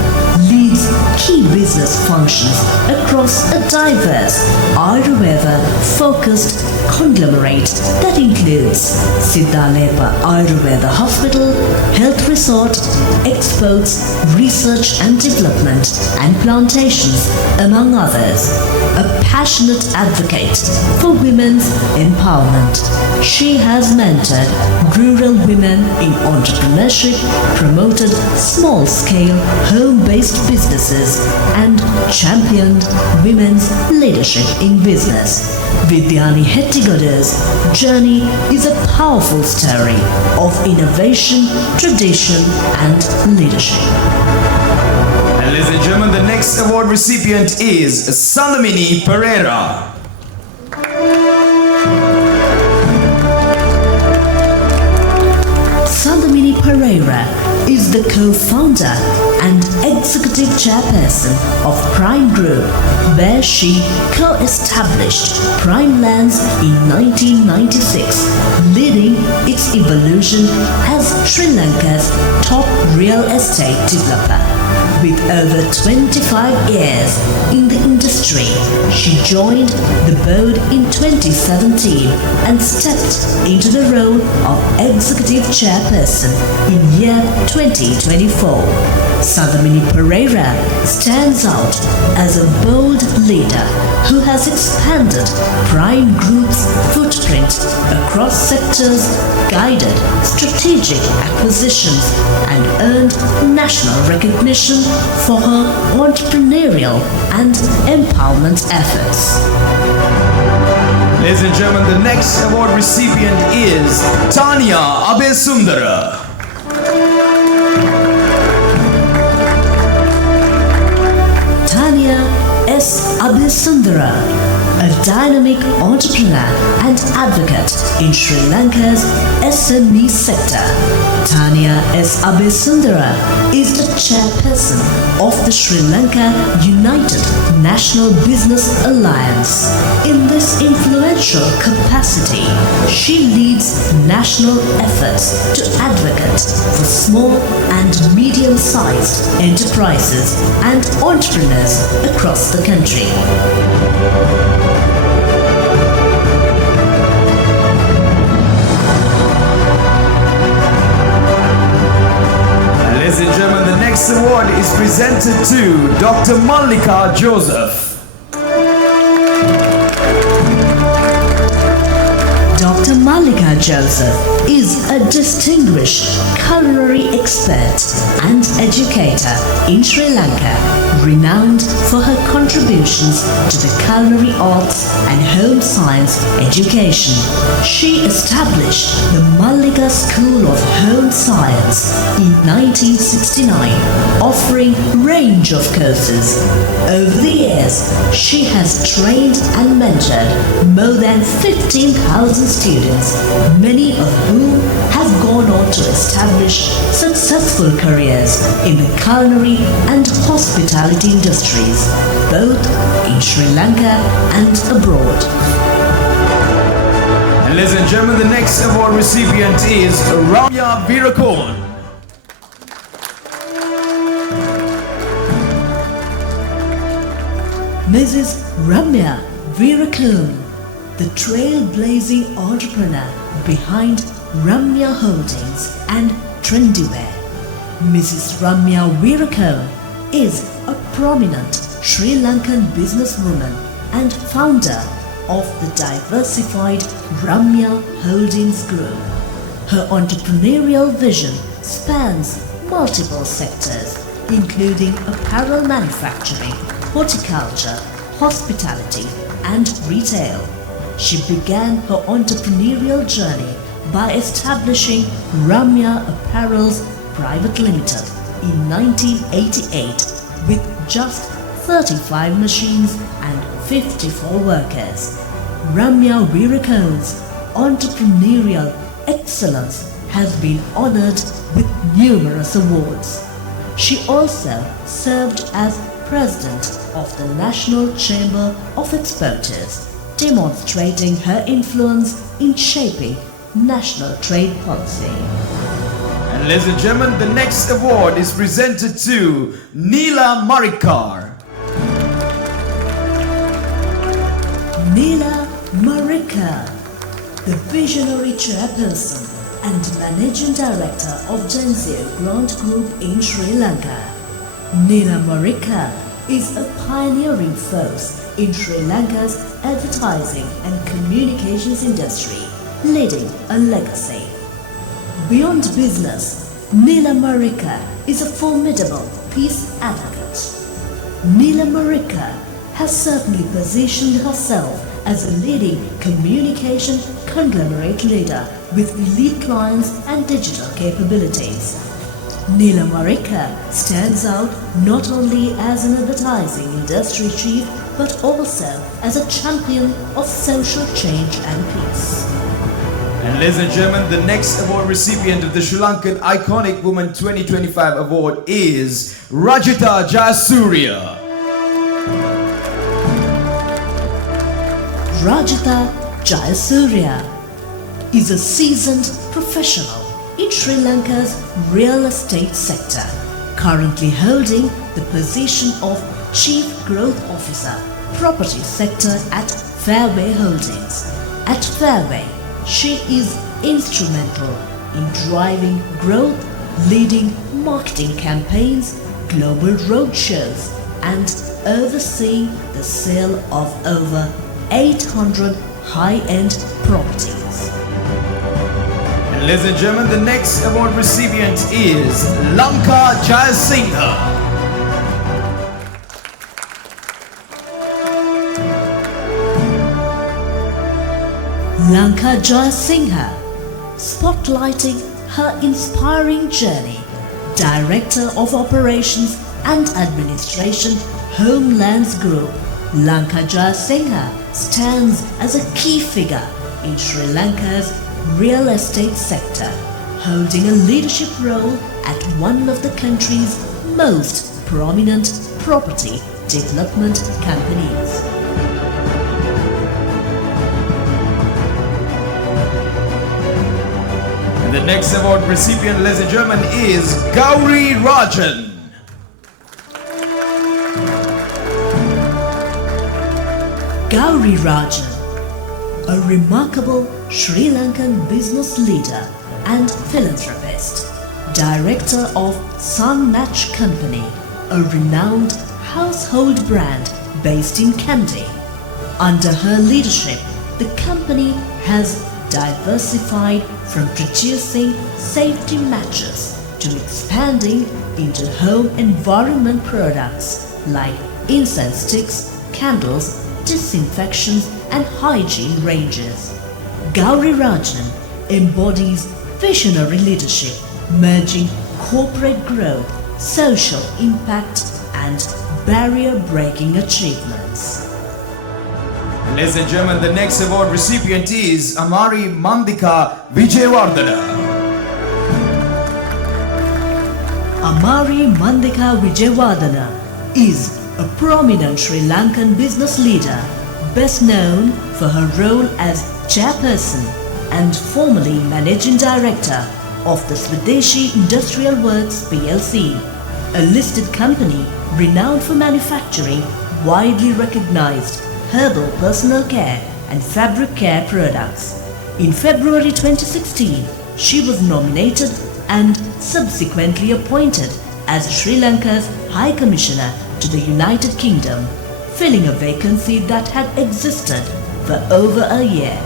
leads key business functions across a diverse Ayurveda-focused conglomerate that includes Siddhalepa Ayurveda Hospital, Health Resort, Exports, Research and Development, and Plantations, among others. A passionate advocate for women's empowerment, she has mentored rural women in entrepreneurship, promoted small-scale home-based businesses, and championed women's leadership in business. Vidyani Hettigoda's journey is a powerful story of innovation, tradition, and leadership. And ladies and gentlemen, the next award recipient is Salamini Pereira. Salamini Pereira is the co-founder and executive chairperson of Prime Group, where she co-established Prime Lands in 1996, leading its evolution as Sri Lanka's top real estate developer. With over 25 years in the industry, she joined the board in 2017 and stepped into the role of executive chairperson in year 2024. Salamini Pereira stands out as a bold leader who has expanded Prime Group's footprint across sectors, guided strategic acquisitions, and earned national recognition for her entrepreneurial and empowerment efforts. Ladies and gentlemen, the next award recipient is Tanya Abesundara. Tanya S. Abesundara, a dynamic entrepreneur and advocate in Sri Lanka's SME sector. Tanya S. Abesundara is the chairperson of the Sri Lanka United National Business Alliance. In this influential capacity, she leads national efforts to advocate for small and medium-sized enterprises and entrepreneurs across the country. Ladies and gentlemen, the next award is presented to Dr. Mallika Joseph. Dr. Mallika Joseph is a distinguished culinary expert and educator in Sri Lanka, renowned for her contributions to the culinary arts and home science education. She established the Mallika School of Home Science in 1969, offering range of courses. Over the years, she has trained and mentored more than 15,000 students, many of whom have gone on to establish successful careers in the culinary and hospitality industries, both in Sri Lanka and abroad. And ladies and gentlemen, the next award recipient is Ramya Virakon. Mrs. Ramya Virakon, the trailblazing entrepreneur behind Ramya Holdings and Trendywear. Mrs. Ramya Virakon is a prominent Sri Lankan businesswoman and founder of the diversified Ramya Holdings Group. Her entrepreneurial vision spans multiple sectors, including apparel manufacturing, horticulture, hospitality, and retail. She began her entrepreneurial journey by establishing Ramya Apparels Private Limited in 1988 with just 35 machines and 54 workers. Ramya Virakon's entrepreneurial excellence has been honored with numerous awards. She also served as President of the National Chamber of Exporters, demonstrating her influence in shaping national trade policy. And ladies and gentlemen, the next award is presented to Neela Marikar. Neela Marikar, the visionary chairperson and managing director of Gensio Grant Group in Sri Lanka. Neela Marikar is a pioneering force in Sri Lanka's advertising and communications industry, leading a legacy. Beyond business, Neela Marikar is a formidable peace advocate. Neela Marikar has certainly positioned herself as a leading communication conglomerate leader with elite clients and digital capabilities. Neela Marikar stands out not only as an advertising industry chief but also as a champion of social change and peace. And ladies and gentlemen, the next award recipient of the Sri Lankan Iconic Woman 2025 award is Rajita Jayasuriya. Rajita Jayasuriya is a seasoned professional in Sri Lanka's real estate sector, currently holding the position of Chief Growth Officer, Property Sector at Fairway Holdings. At Fairway, she is instrumental in driving growth, leading marketing campaigns, global roadshows, and overseeing the sale of over 800 high-end properties. And ladies and gentlemen, the next award recipient is Lanka Jayasinghe. Lanka Jayasinghe, spotlighting her inspiring journey, Director of Operations and Administration, Homelands Group. Lanka Jayasinghe stands as a key figure in Sri Lanka's real estate sector, holding a leadership role at one of the country's most prominent property development companies. And the next award recipient, ladies and gentlemen, is Gauri Rajan. Gauri Rajan, a remarkable Sri Lankan business leader and philanthropist, director of Sun Match Company, a renowned household brand based in Kandy. Under her leadership, the company has diversified from producing safety matches to expanding into home environment products like incense sticks, candles, disinfections and hygiene ranges. Gauri Rajan embodies visionary leadership, merging corporate growth, social impact and barrier-breaking achievements. Ladies and gentlemen, the next award recipient is Amari Mandika Vijayawardena. Amari Mandika Vijayawardena is a prominent Sri Lankan business leader, best known for her role as chairperson and formerly managing director of the Swadeshi Industrial Works PLC, a listed company renowned for manufacturing widely recognized herbal personal care and fabric care products. In February 2016, she was nominated and subsequently appointed as Sri Lanka's High Commissioner to the United Kingdom, filling a vacancy that had existed for over a year.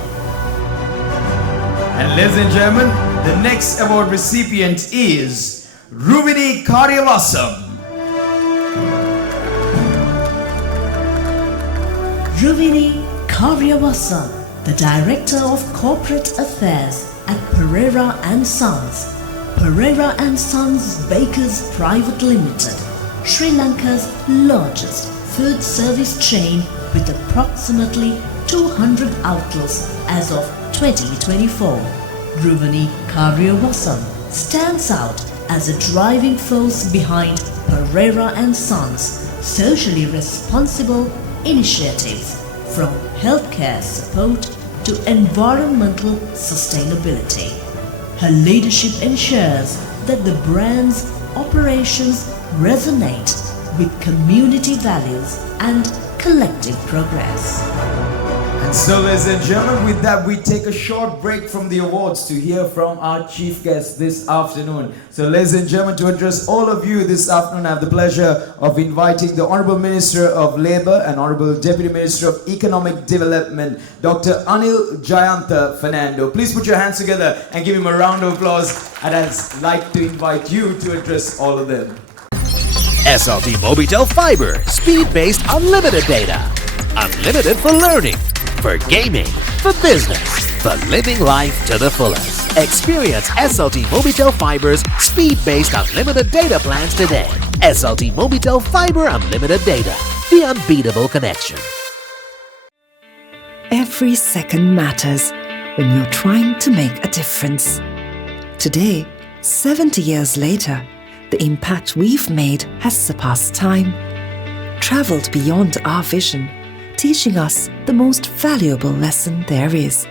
And ladies and gentlemen, the next award recipient is Ruvini Karyavasam. Ruvini Karyavasam, the Director of Corporate Affairs at Pereira & Sons. Pereira & Sons Bakers Private Limited, Sri Lanka's largest food service chain with approximately 200 outlets as of 2024. Ruvini Karyavasam stands out as a driving force behind Pereira & Sons, socially responsible initiatives from healthcare support to environmental sustainability. Her leadership ensures that the brand's operations resonate with community values and collective progress. And so, ladies and gentlemen, with that, we take a short break from the awards to hear from our chief guest this afternoon. So, ladies and gentlemen, to address all of you this afternoon, I have the pleasure of inviting the Honorable Minister of Labour and Honorable Deputy Minister of Economic Development, Dr. Anil Jayantha Fernando. Please put your hands together and give him a round of applause. And I'd like to invite you to address all of them. SLT Mobitel Fiber, speed-based unlimited data. Unlimited for learning, for gaming, for business, for living life to the fullest. Experience SLT Mobitel Fiber's speed-based unlimited data plans today. SLT Mobitel Fiber Unlimited Data, the unbeatable connection. Every second matters when you're trying to make a difference. Today, 70 years later, the impact we've made has surpassed time, traveled beyond our vision, teaching us the most valuable lesson there is.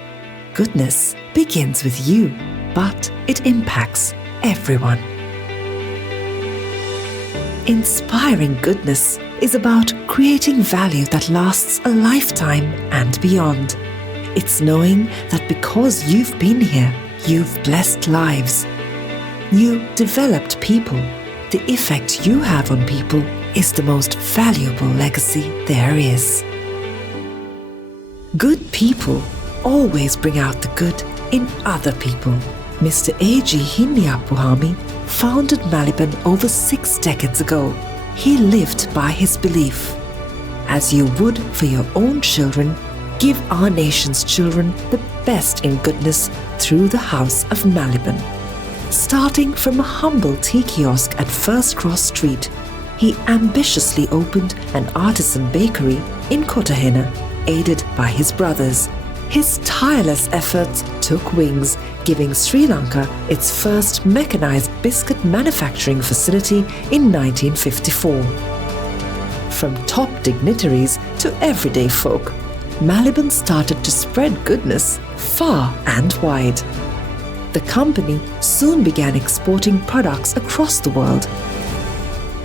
Goodness begins with you, but it impacts everyone. Inspiring goodness is about creating value that lasts a lifetime and beyond. It's knowing that because you've been here, you've blessed lives. You developed people. The effect you have on people is the most valuable legacy there is. Good people always bring out the good in other people. Mr. A.G. Hinyapuhami founded Maliban over 6 decades ago. He lived by his belief. As you would for your own children, give our nation's children the best in goodness through the House of Maliban. Starting from a humble tea kiosk at First Cross Street, he ambitiously opened an artisan bakery in Kotahena, aided by his brothers. His tireless efforts took wings, giving Sri Lanka its first mechanized biscuit manufacturing facility in 1954. From top dignitaries to everyday folk, Maliban started to spread goodness far and wide. The company soon began exporting products across the world,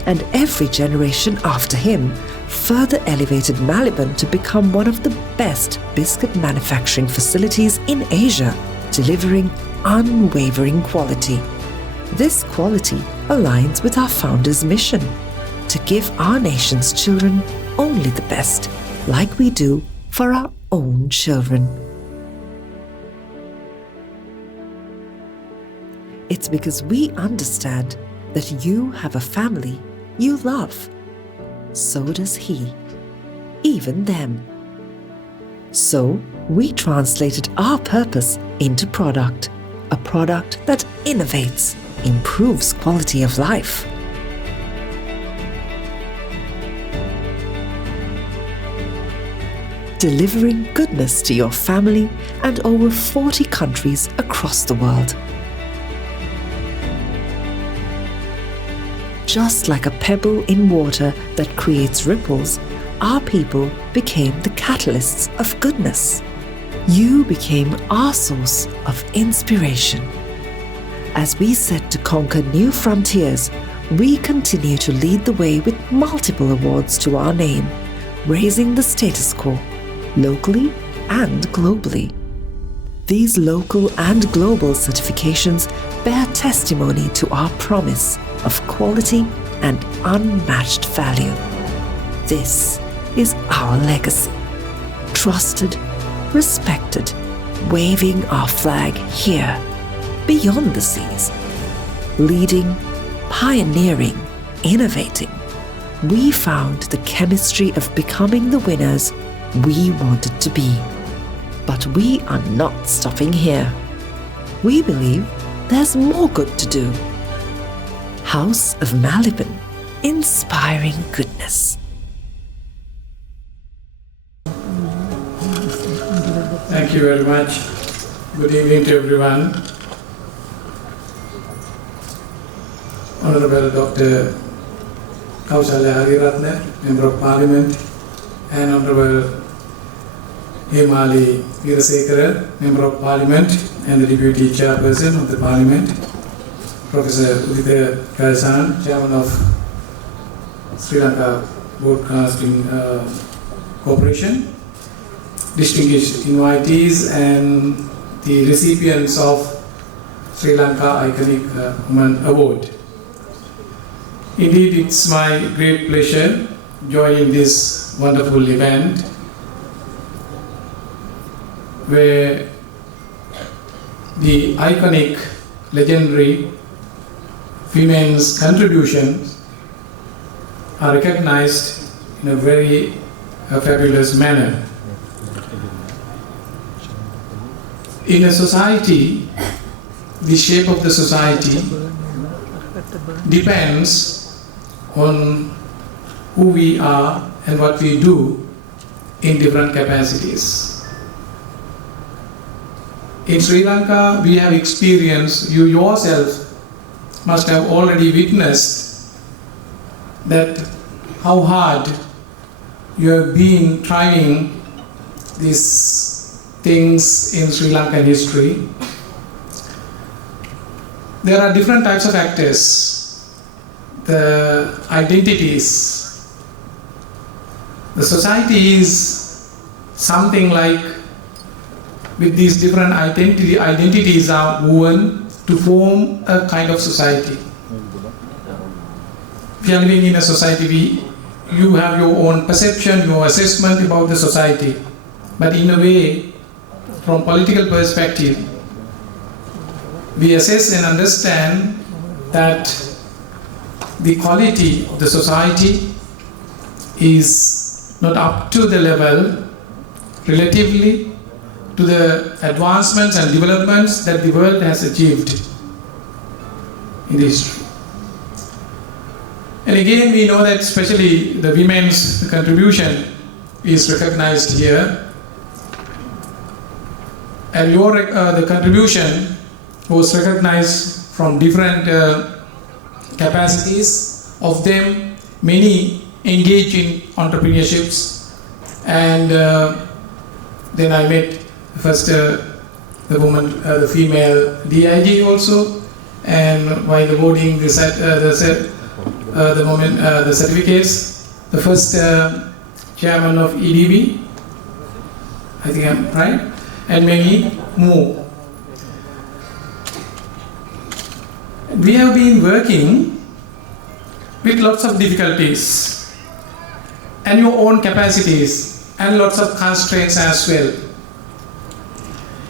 and every generation after him further elevated Maliban to become one of the best biscuit manufacturing facilities in Asia, delivering unwavering quality. This quality aligns with our founder's mission, to give our nation's children only the best, like we do for our own children. It's because we understand that you have a family you love. So does he, even them. So we translated our purpose into product, a product that innovates, improves quality of life. Delivering goodness to your family and over 40 countries across the world. Just like a pebble in water that creates ripples, our people became the catalysts of goodness. You became our source of inspiration. As we set to conquer new frontiers, we continue to lead the way with multiple awards to our name, raising the status quo, locally and globally. These local and global certifications bear testimony to our promise of quality and unmatched value. This is our legacy. Trusted, respected, waving our flag here, beyond the seas. Leading, pioneering, innovating. We found the chemistry of becoming the winners we wanted to be. But we are not stopping here. We believe there's more good to do. House of Maliban, inspiring goodness. Thank you very much. Good evening to everyone. Honorable Dr. Kaushalya Hariratne, Member of Parliament, and Honorable Hemali Veerasekara, Member of Parliament and the Deputy Chairperson of the Parliament, Professor Udita Kaisan, Chairman of Sri Lanka Broadcasting Corporation, distinguished invitees and the recipients of Sri Lanka Iconic Woman Award. Indeed, it's my great pleasure joining this wonderful event where the iconic, legendary women's contributions are recognized in a very fabulous manner. In a society, the shape of the society depends on who we are and what we do in different capacities. In Sri Lanka, we have experienced, you yourself must have already witnessed that how hard you have been trying these things in Sri Lankan history. There are different types of actors. The identities. The society is something like with these different identities are woven to form a kind of society. If you are living in a society, you have your own perception, your assessment about the society. But in a way, from political perspective, we assess and understand that the quality of the society is not up to the level relatively to the advancements and developments that the world has achieved in history. And again, we know that especially the women's contribution is recognized here. And the contribution was recognized from different capacities. Of them, many engage in entrepreneurships. And then I met first the woman, the female DIG also, and while awarding the certificates, the first chairman of EDB, I think I'm right, and many more. We have been working with lots of difficulties and your own capacities and lots of constraints as well.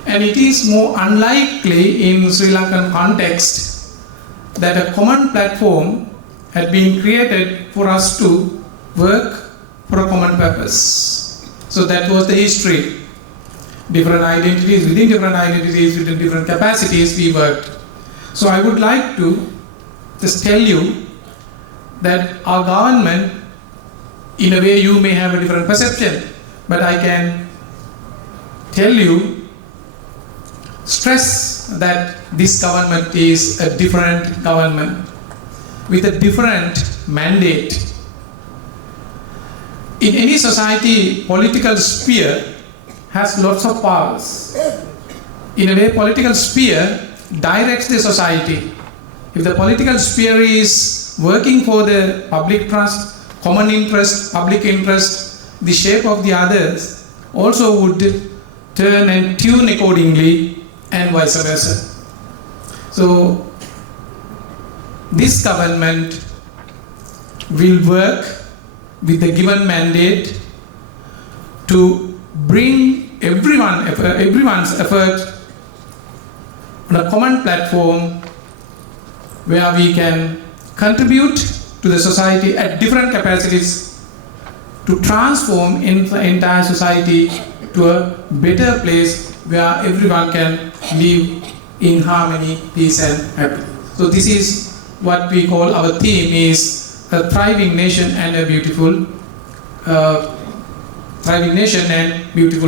And it is more unlikely in Sri Lankan context that a common platform had been created for us to work for a common purpose. So that was the history. Different identities, within different capacities we worked. So I would like to just tell you that our government, in a way you may have a different perception, but I can tell you, stress that this government is a different government with a different mandate. In any society, political sphere has lots of powers. In a way, political sphere directs the society. If the political sphere is working for the public trust, common interest, public interest, the shape of the others also would turn and tune accordingly, and vice versa. So this government will work with the given mandate to bring everyone's effort on a common platform where we can contribute to the society at different capacities to transform the entire society to a better place where everyone can live in harmony, peace and happiness. So this is what we call our theme is a thriving nation and a beautiful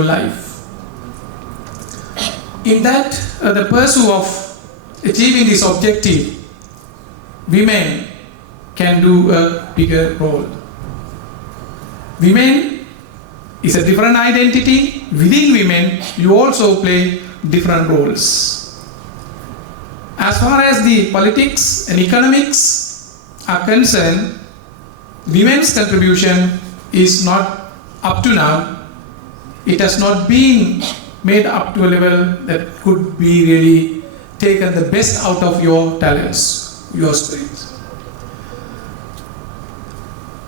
life. In that, the pursuit of achieving this objective, women can do a bigger role. Women is a different identity. Within women, you also play different roles. As far as the politics and economics are concerned, women's contribution is not up to now. It has not been made up to a level that could be really taken the best out of your talents, your strengths.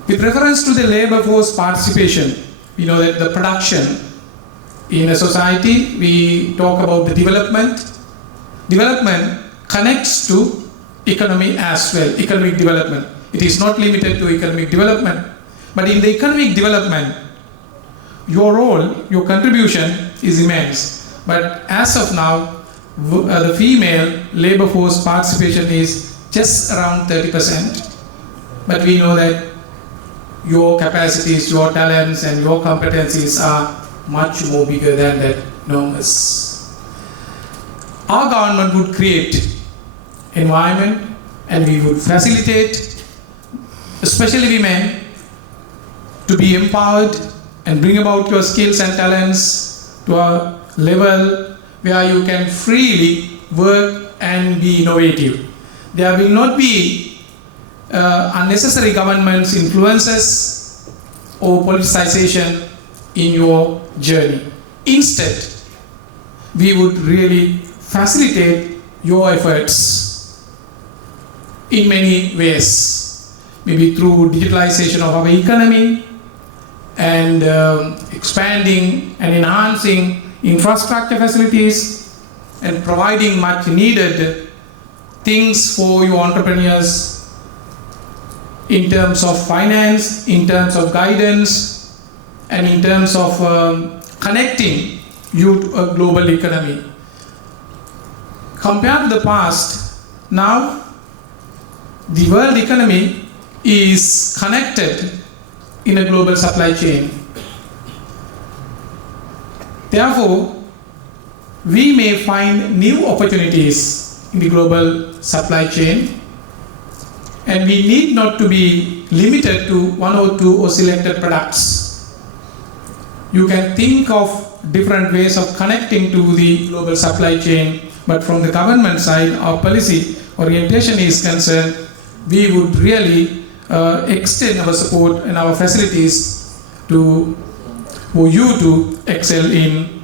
With reference to the labor force participation, we know that the production in a society, we talk about the development. Development connects to economy as well, economic development. It is not limited to economic development. But in the economic development, your role, your contribution is immense. But as of now, the female labor force participation is just around 30%. But we know that your capacities, your talents, and your competencies are much more bigger than that numbers. Our government would create environment and we would facilitate, especially women, to be empowered and bring about your skills and talents to a level where you can freely work and be innovative. There will not be unnecessary government's influences or politicization in your journey. Instead, we would really facilitate your efforts in many ways, maybe through digitalization of our economy and expanding and enhancing infrastructure facilities and providing much needed things for your entrepreneurs in terms of finance, in terms of guidance, and in terms of connecting you to a global economy. Compared to the past, now the world economy is connected in a global supply chain. Therefore, we may find new opportunities in the global supply chain, and we need not to be limited to one or two or selected products. You can think of different ways of connecting to the global supply chain, but from the government side, our policy orientation is concerned, we would really extend our support and our facilities for you to excel in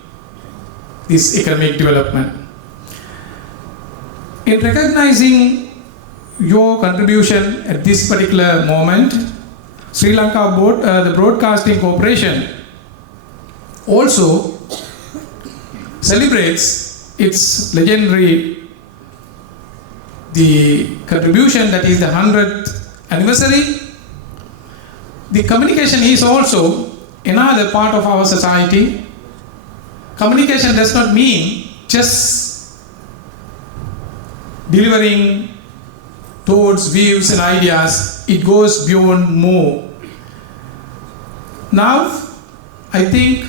this economic development. In recognizing your contribution at this particular moment, Sri Lanka the Broadcasting Corporation also celebrates its legendary the contribution, that is the 100th anniversary. The communication is also another part of our society. Communication does not mean just delivering towards views and ideas. It goes beyond more. Now, I think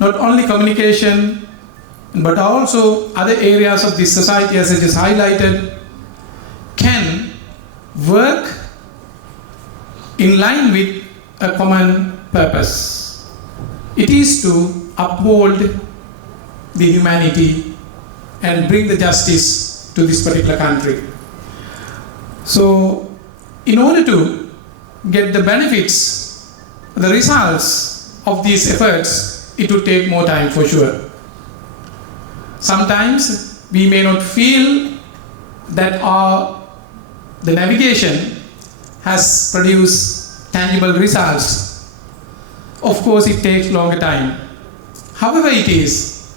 not only communication, but also other areas of this society, as I just highlighted, can work in line with a common purpose. It is to uphold the humanity and bring the justice to this particular country. So, in order to get the benefits, the results of these efforts, it will take more time for sure. Sometimes we may not feel that the navigation has produced tangible results. Of course, it takes longer time. However it is,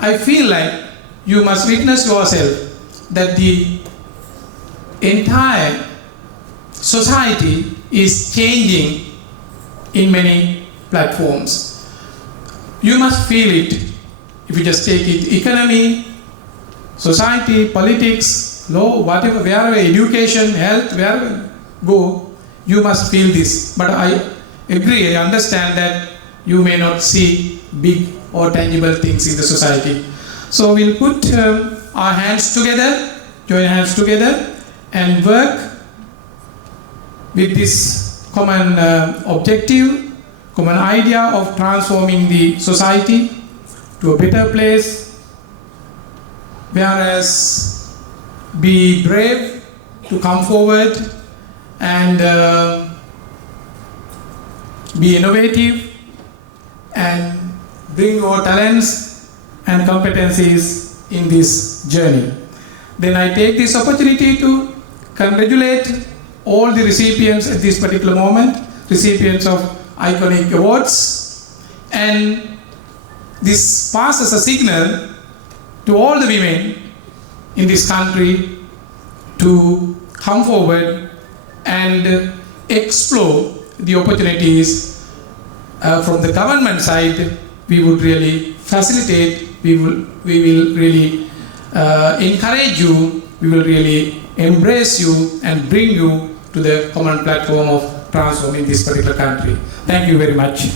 I feel like you must witness yourself that the entire society is changing in many platforms. You must feel it. If you just take it, economy, society, politics, law, whatever, wherever, education, health, wherever go, you must feel this. But I agree, I understand that you may not see big or tangible things in the society. So we'll put our hands together, join hands together, and work with this common objective, common idea of transforming the society to a better place, whereas be brave to come forward and be innovative and bring your talents and competencies in this journey. Then I take this opportunity to congratulate all the recipients at this particular moment, recipients of Iconic Awards, and this passes a signal to all the women in this country to come forward and explore the opportunities from the government side. We would really facilitate, we will really encourage you, we will really embrace you and bring you to the common platform of transforming this particular country. Thank you very much.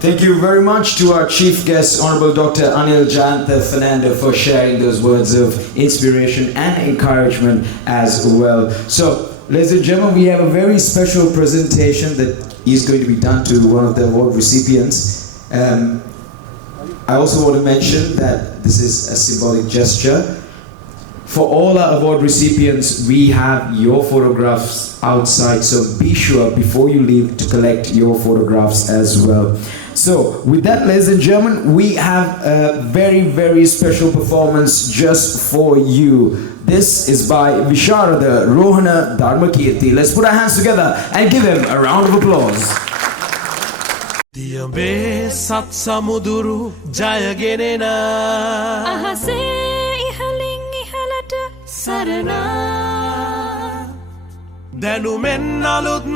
Thank you very much to our chief guest, Honorable Dr. Anil Jayantha Fernando, for sharing those words of inspiration and encouragement as well. So, ladies and gentlemen, we have a very special presentation that is going to be done to one of the award recipients. I also want to mention that this is a symbolic gesture. For all our award recipients, we have your photographs outside, so be sure before you leave to collect your photographs as well. So, with that, ladies and gentlemen, we have a very, very special performance just for you. This is by Visharada Rohana Dharmakirti. Let's put our hands together and give him a round of applause. Diyambe sat samuduru jayagenena ahase ihalin ihalata sarana danumen alut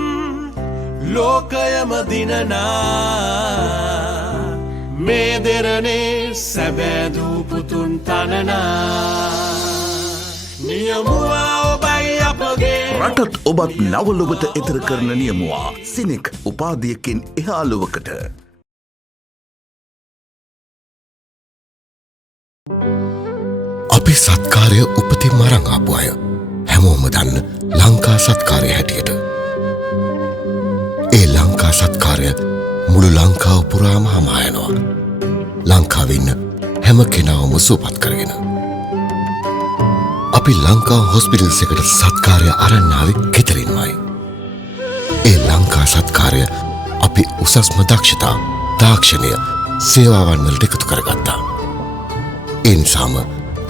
lokayama dinana me derane sabedu putun tanana niyamuwa obai apage රටත් ඔබත් නවලොවට එතර කරන නියමුවා සිනික් උපාධියකින් එහාලුවකට. අපි සත්කාරය උපතින් මරං ආපු අය හැමෝම දන්න ලංකා සත්කාරය හැටියට. ඒ ලංකා සත්කාරය මුළු ලංකාව පුරාම හමායනවා. ලංකාවෙන්න හැම කෙනාවම සුවපත් කරගෙන. අපි ලංකා හොස්පිටල්ස් එකට සත්කාරය අරන් ආවේ කෙතරින්මයි. ඒ ලංකා සත්කාරය අපි උසස්ම දක්ෂතා, තාක්ෂණය, සේවාවන් වලට එකතු කරගත්තා. ඒ නිසාම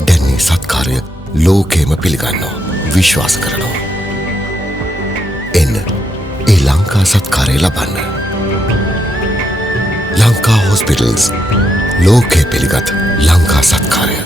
දැන් මේ සත්කාරය ලෝකෙම පිළිගන්නවා, විශ්වාස කරනවා. එන්න ඒ ලංකා සත්කාරය ලබන්න. ලංකා හොස්පිටල්ස් ලෝකෙ පිළිගත් Lanka සත්කාරය.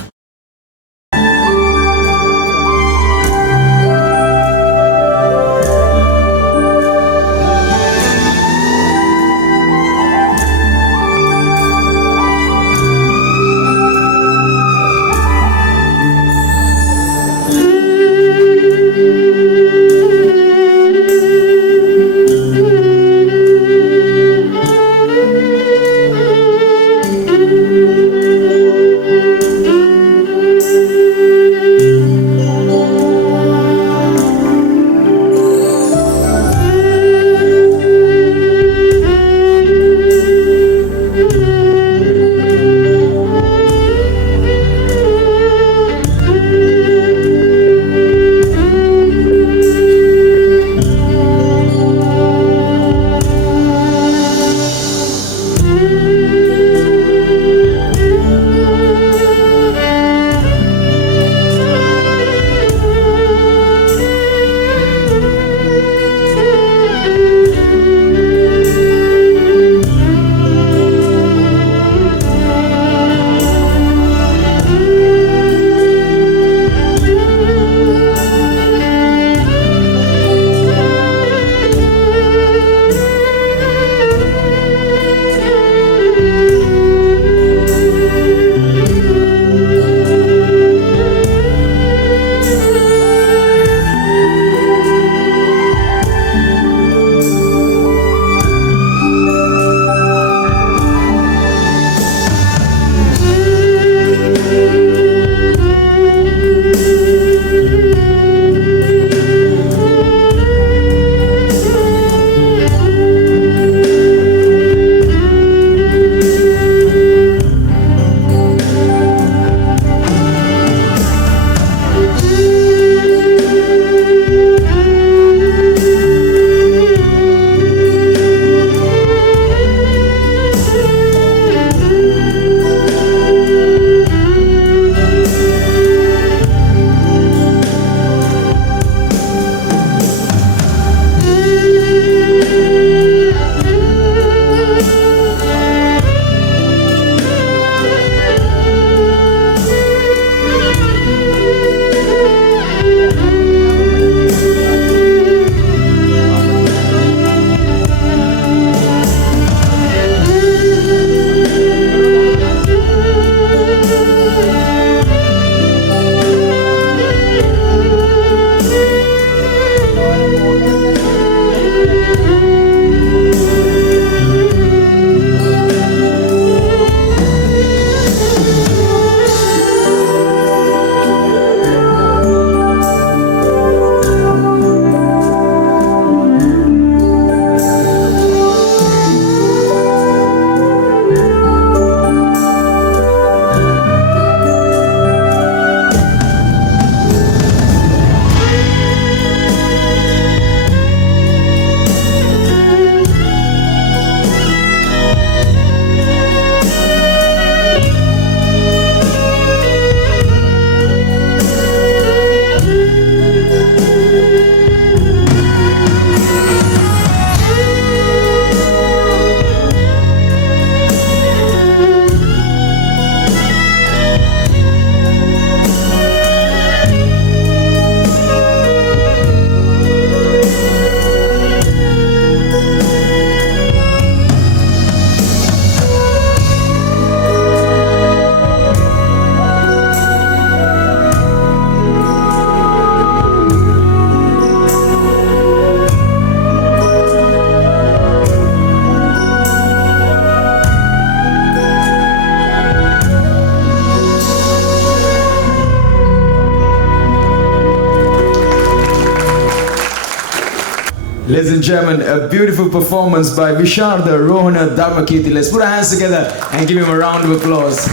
Ladies and gentlemen, a beautiful performance by Visharda Rohana Dharmakirti. Let's put our hands together and give him a round of applause.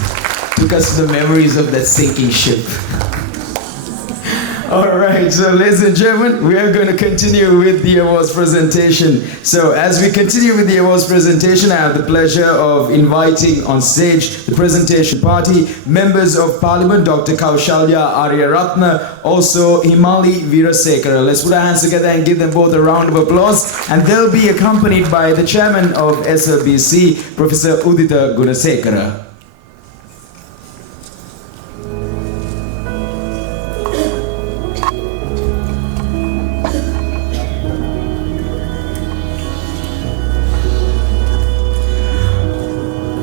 Took us to the memories of that sinking ship. All right, so ladies and gentlemen, we are going to continue with the awards presentation. So as we continue with the awards presentation, I have the pleasure of inviting on stage the presentation party, members of Parliament, Dr. Kaushalya Aryaratna, also Himali Veerasekara. Let's put our hands together and give them both a round of applause. And they'll be accompanied by the chairman of SLBC, Professor Udita Gunasekara.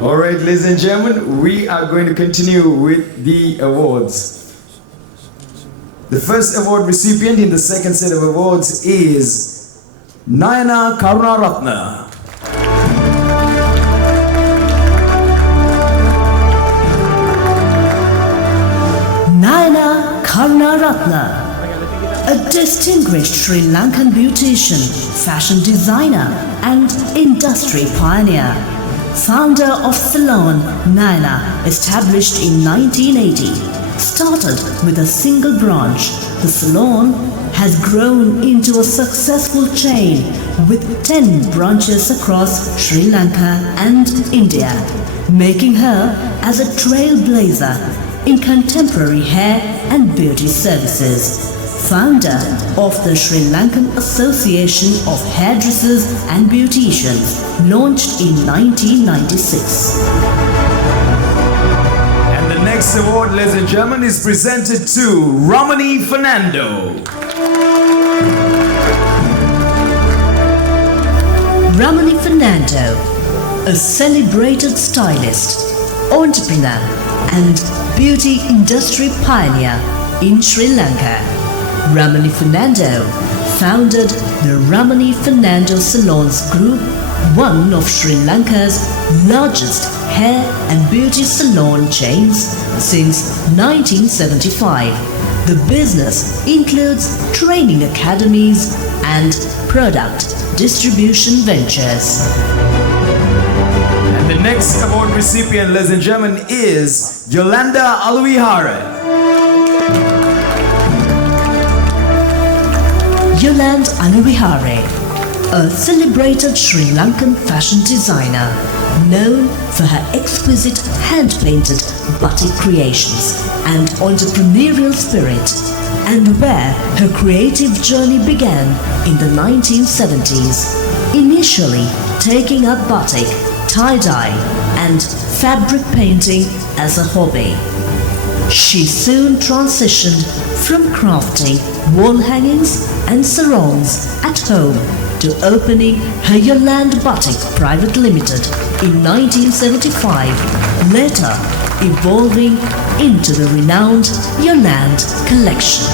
All right, ladies and gentlemen, we are going to continue with the awards. The first award recipient in the second set of awards is Nayana Karunaratna. Nayana Karunaratna, a distinguished Sri Lankan beautician, fashion designer and industry pioneer. Founder of salon Nayana, established in 1980, started with a single branch. The salon has grown into a successful chain with 10 branches across Sri Lanka and India, making her as a trailblazer in contemporary hair and beauty services. Founder of the Sri Lankan Association of Hairdressers and Beauticians, launched in 1996. And the next award, ladies and gentlemen, is presented to Ramani Fernando. Ramani Fernando, a celebrated stylist, entrepreneur and beauty industry pioneer in Sri Lanka. Ramani Fernando founded the Ramani Fernando Salons Group, one of Sri Lanka's largest hair and beauty salon chains since 1975. The business includes training academies and product distribution ventures. And the next award recipient, ladies and gentlemen, is Yolanda Alvihara. Yolanda Alvihara, a celebrated Sri Lankan fashion designer, known for her exquisite hand-painted batik creations and entrepreneurial spirit, and where her creative journey began in the 1970s, initially taking up batik, tie-dye and fabric painting as a hobby. She soon transitioned from crafting wall hangings and sarongs at home to opening her Yolanda Batik Private Limited in 1975, later evolving into the renowned Yolanda Collection.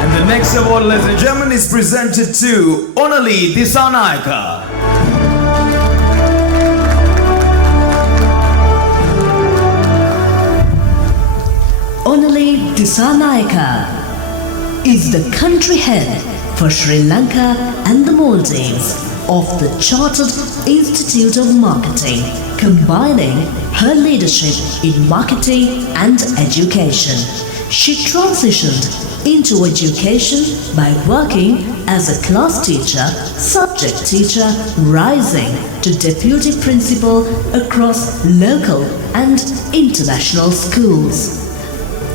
And the next award, ladies and gentlemen, is presented to Onali Disanaika. Onali Disanaika is the country head for Sri Lanka and the Maldives of the Chartered Institute of Marketing, combining her leadership in marketing and education. She transitioned into education by working as a class teacher, subject teacher, rising to deputy principal across local and international schools.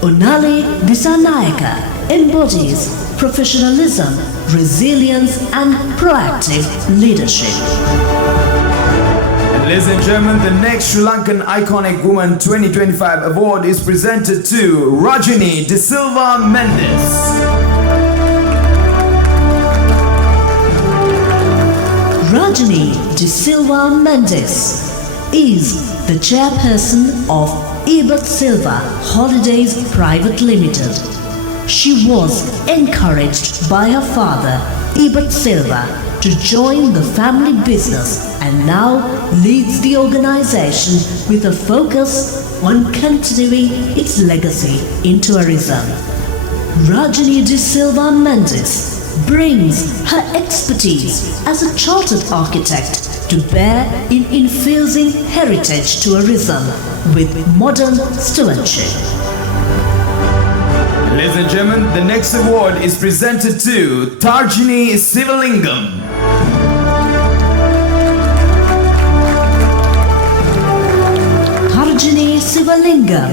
Onali Disanaika embodies professionalism, resilience and proactive leadership. And ladies and gentlemen, the next Sri Lankan Iconic Woman 2025 award is presented to Rajini De Silva Mendes. Rajini De Silva Mendes is the chairperson of Ebert Silva Holidays Private Limited. She was encouraged by her father, Ebert Silva, to join the family business and now leads the organization with a focus on continuing its legacy in tourism. Rajini De Silva Mendes brings her expertise as a chartered architect to bear in infusing heritage tourism with modern stewardship. Ladies and gentlemen, the next award is presented to Tarjini Sivalingam. Tarjini Sivalingam,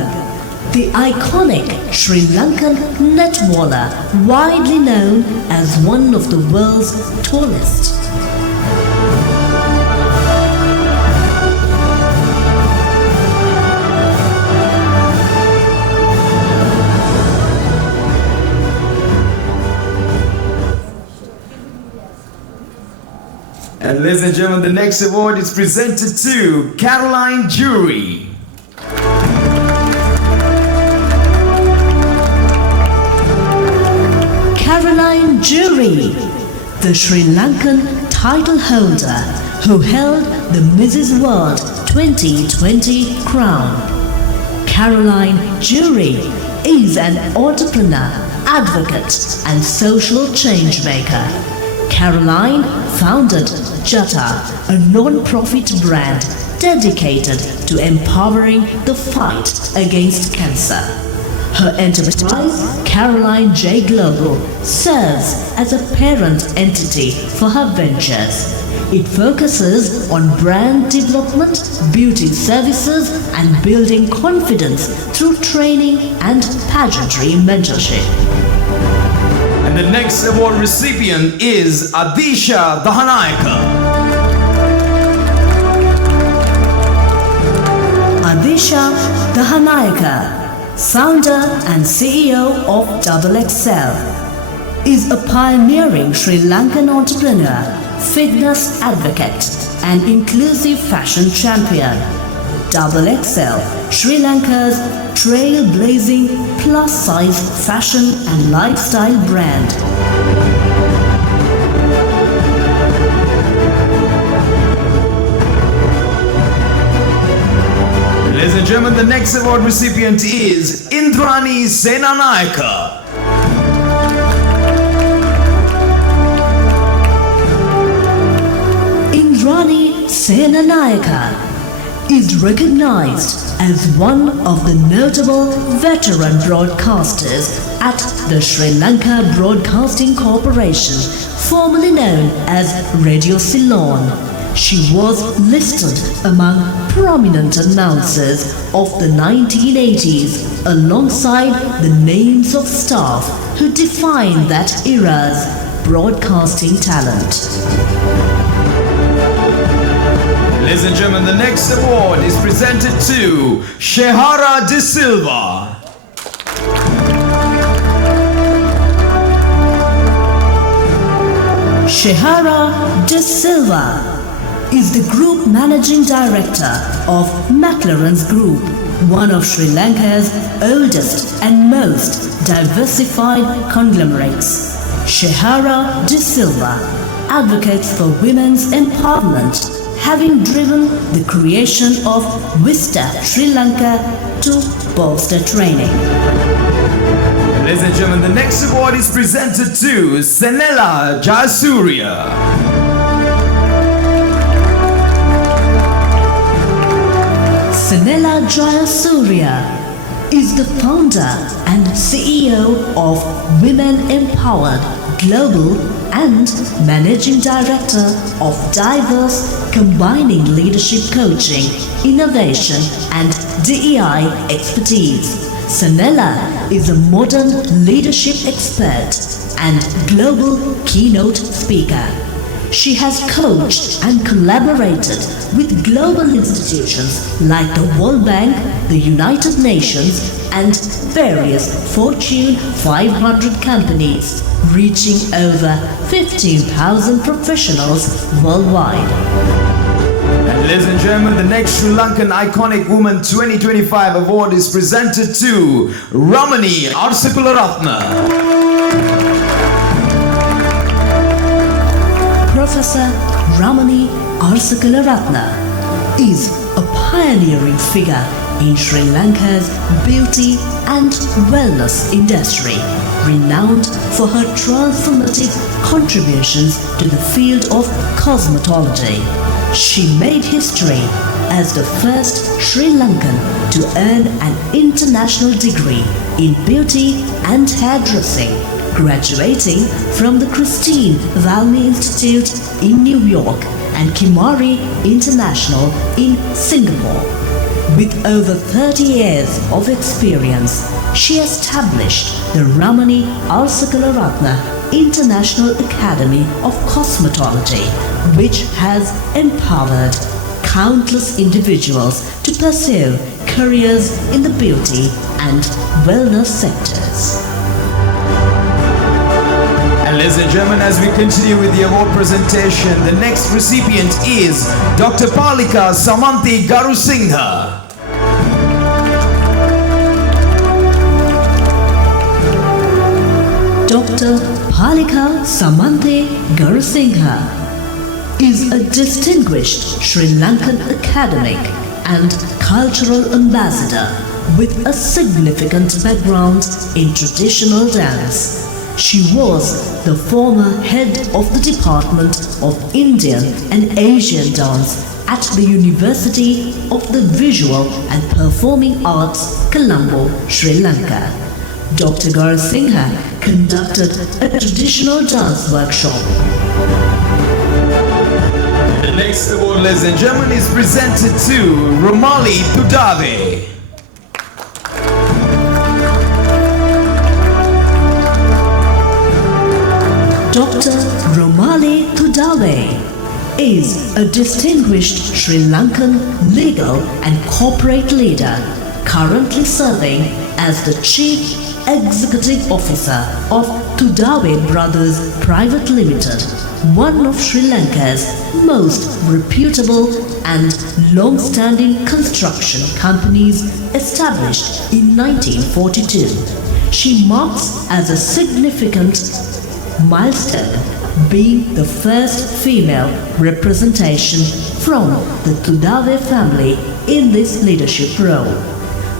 the iconic Sri Lankan netballer, widely known as one of the world's tallest. And ladies and gentlemen, the next award is presented to Caroline Jury. Caroline Jury, the Sri Lankan title holder who held the Mrs. World 2020 crown. Caroline Jury is an entrepreneur, advocate and social change maker. Caroline founded Jata, a non-profit brand dedicated to empowering the fight against cancer. Her enterprise, Caroline J Global, serves as a parent entity for her ventures. It focuses on brand development, beauty services, and building confidence through training and pageantry mentorship. And the next award recipient is Adisha Dahanayaka. Adisha Dahanayaka, founder and CEO of XXL, is a pioneering Sri Lankan entrepreneur, fitness advocate, and inclusive fashion champion. XXL, Sri Lanka's trailblazing plus-size fashion and lifestyle brand. Ladies and gentlemen, the next award recipient is Indrani Senanayaka. Indrani Senanayaka is recognized as one of the notable veteran broadcasters at the Sri Lanka Broadcasting Corporation, formerly known as Radio Ceylon. She was listed among prominent announcers of the 1980s alongside the names of staff who defined that era's broadcasting talent. Ladies and gentlemen, the next award is presented to Shehara De Silva. Shehara De Silva is the Group Managing Director of McLaren's Group, one of Sri Lanka's oldest and most diversified conglomerates. Shehara De Silva advocates for women's empowerment, having driven the creation of Vista Sri Lanka to bolster training. Ladies and gentlemen, the next award is presented to Senela Jayasuriya. Senela Jayasuriya is the founder and CEO of Women Empowered Global and Managing Director of Diverse, combining leadership coaching, innovation and DEI expertise. Senela is a modern leadership expert and global keynote speaker. She has coached and collaborated with global institutions like the World Bank, the United Nations, and various Fortune 500 companies, reaching over 15,000 professionals worldwide. And ladies and gentlemen, the next Sri Lankan Iconic Woman 2025 award is presented to Ramani Arsikularatna. Professor Ramani Arsikularatna is a pioneering figure in Sri Lanka's beauty and wellness industry. renowned for her transformative contributions to the field of cosmetology. She made history as the first Sri Lankan to earn an international degree in beauty and hairdressing, graduating from the Christine Valmy Institute in New York and Kimari International in Singapore. With over 30 years of experience, she established the Ramani Alsakalaratna International Academy of Cosmetology, which has empowered countless individuals to pursue careers in the beauty and wellness sectors. And ladies and gentlemen, as we continue with the award presentation, the next recipient is Dr. Palika Samanthi Garusingha. Dr. Palika Samanthi Garusingha is a distinguished Sri Lankan academic and cultural ambassador with a significant background in traditional dance. She was the former head of the Department of Indian and Asian Dance at the University of the Visual and Performing Arts, Colombo, Sri Lanka. Dr. Garusingha conducted a traditional dance workshop. The next award, ladies and gentlemen, is presented to Romali Tudave. Dr. Romali Tudave is a distinguished Sri Lankan legal and corporate leader, currently serving as the Chief Executive Officer of Tudave Brothers Private Limited, one of Sri Lanka's most reputable and long-standing construction companies established in 1942. She marks as a significant milestone, being the first female representation from the Tudave family in this leadership role.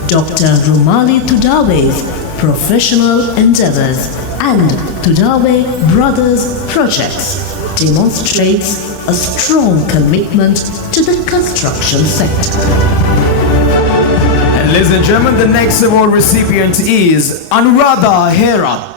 Dr. Romali Tudave's professional endeavors and Tudave Brothers projects demonstrates a strong commitment to the construction sector. And ladies and gentlemen, the next award recipient is Anuradha Herat.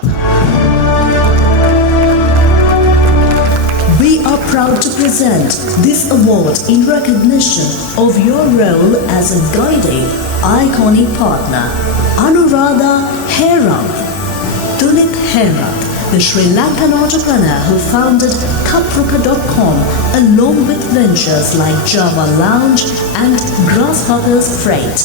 We are proud to present this award in recognition of your role as a guiding, iconic partner, Anuradha Herat. Tulip Herat, the Sri Lankan entrepreneur who founded Kapruka.com along with ventures like Java Lounge and Grasshoppers Freight.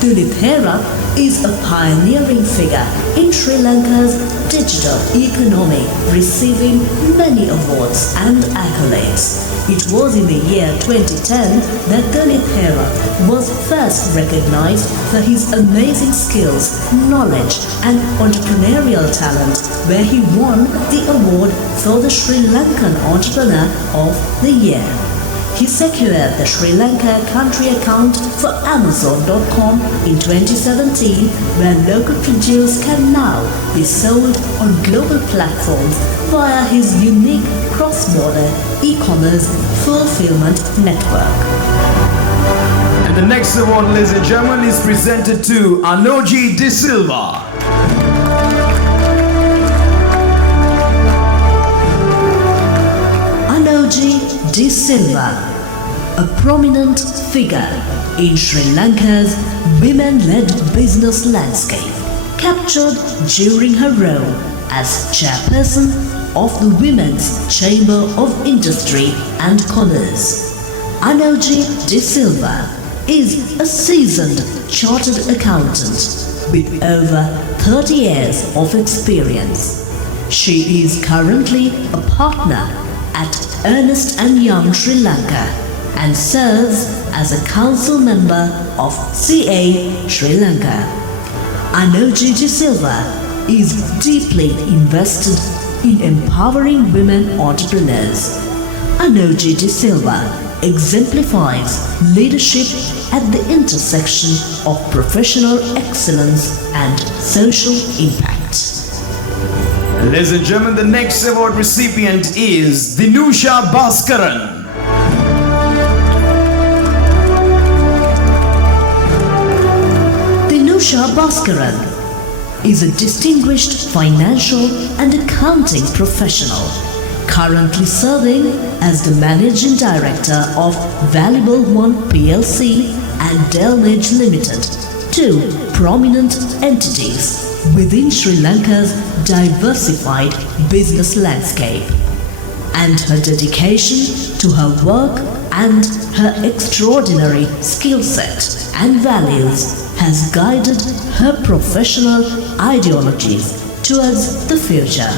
Tulip Herat is a pioneering figure in Sri Lanka's digital economy, receiving many awards and accolades. It was in the year 2010 that Tulip Herat was first recognized for his amazing skills, knowledge and entrepreneurial talent, where he won the award for the Sri Lankan Entrepreneur of the Year. He secured the Sri Lanka country account for Amazon.com in 2017, where local produce can now be sold on global platforms via his unique cross-border e-commerce fulfillment network. And the next award, ladies and gentlemen, is presented to Anoji De Silva. Anoji De Silva, a prominent figure in Sri Lanka's women-led business landscape, captured during her role as chairperson of the Women's Chamber of Industry and Commerce. Anoji De Silva is a seasoned chartered accountant with over 30 years of experience. She is currently a partner at Ernst & Young Sri Lanka and serves as a council member of CA Sri Lanka. Anoji De Silva is deeply invested in empowering women entrepreneurs. Anoji De Silva exemplifies leadership at the intersection of professional excellence and social impact. Ladies and gentlemen, the next award recipient is Dinusha Bhaskaran. Dinusha Bhaskaran is a distinguished financial and accounting professional, currently serving as the Managing Director of Valuable One PLC and Delmage Limited, two prominent entities within Sri Lanka's diversified business landscape. And her dedication to her work and her extraordinary skill set and values has guided her professional ideologies towards the future.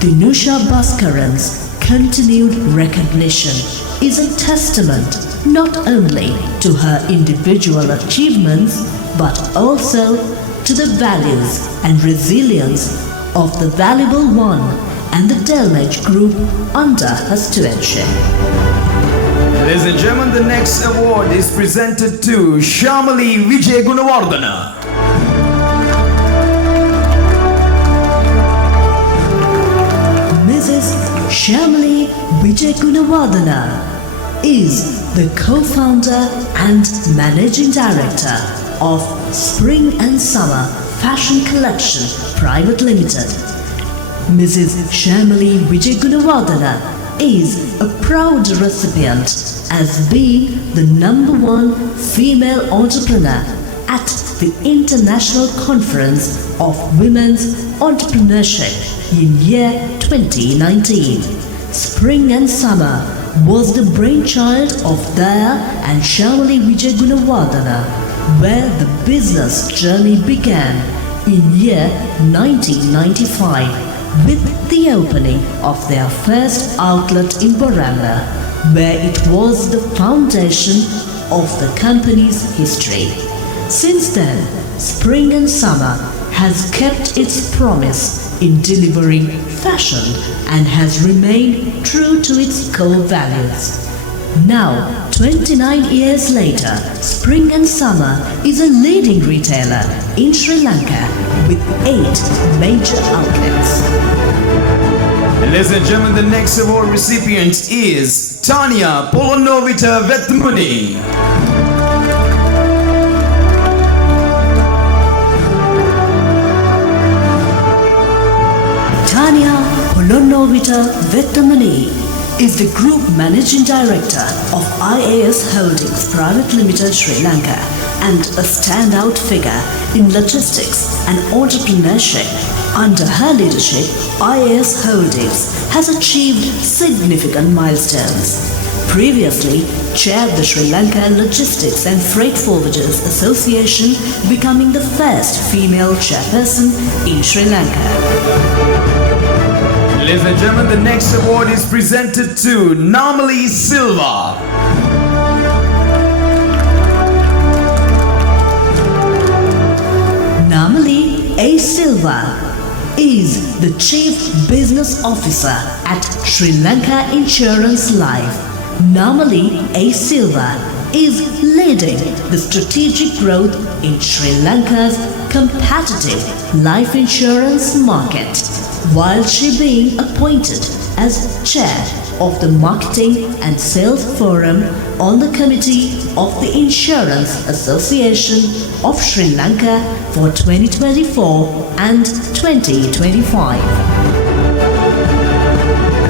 Dinusha Bhaskaran's continued recognition is a testament not only to her individual achievements but also to the values and resilience of the Valuable One and the Delmage Group under her stewardship. Ladies and gentlemen, the next award is presented to Shamali Vijay Gunawardana. Mrs. Shamali Vijay Gunawardana is the co-founder and managing director of Spring and Summer Fashion Collection Private Limited. Mrs. Shamali Vijay Gunawardana is a proud recipient as being the #1 female entrepreneur at the International Conference of Women's Entrepreneurship in year 2019. Spring and Summer was the brainchild of Daya and Shamali Vijay Gunawardana, where the business journey began in year 1995 with the opening of their first outlet in Boranga, where it was the foundation of the company's history. Since then, Spring and Summer has kept its promise in delivering fashion and has remained true to its core values. Now, 29 years later, Spring and Summer is a leading retailer in Sri Lanka with 8 major outlets. Ladies and gentlemen, the next award recipient is Tanya Polonovita Vetmuni. Tanya Polonovita Vetmuni is the Group Managing Director of IAS Holdings Private Limited Sri Lanka and a standout figure in logistics and entrepreneurship. Under her leadership, IAS Holdings has achieved significant milestones. Previously, chaired the Sri Lanka Logistics and Freight Forwarders Association, becoming the first female chairperson in Sri Lanka. Ladies and gentlemen, the next award is presented to Namali Silva. Namali A. Silva is the Chief Business Officer at Sri Lanka Insurance Life. Namali A. Silva is leading the strategic growth in Sri Lanka's competitive life insurance market, while she being appointed as chair of the Marketing and Sales Forum on the Committee of the Insurance Association of Sri Lanka for 2024 and 2025.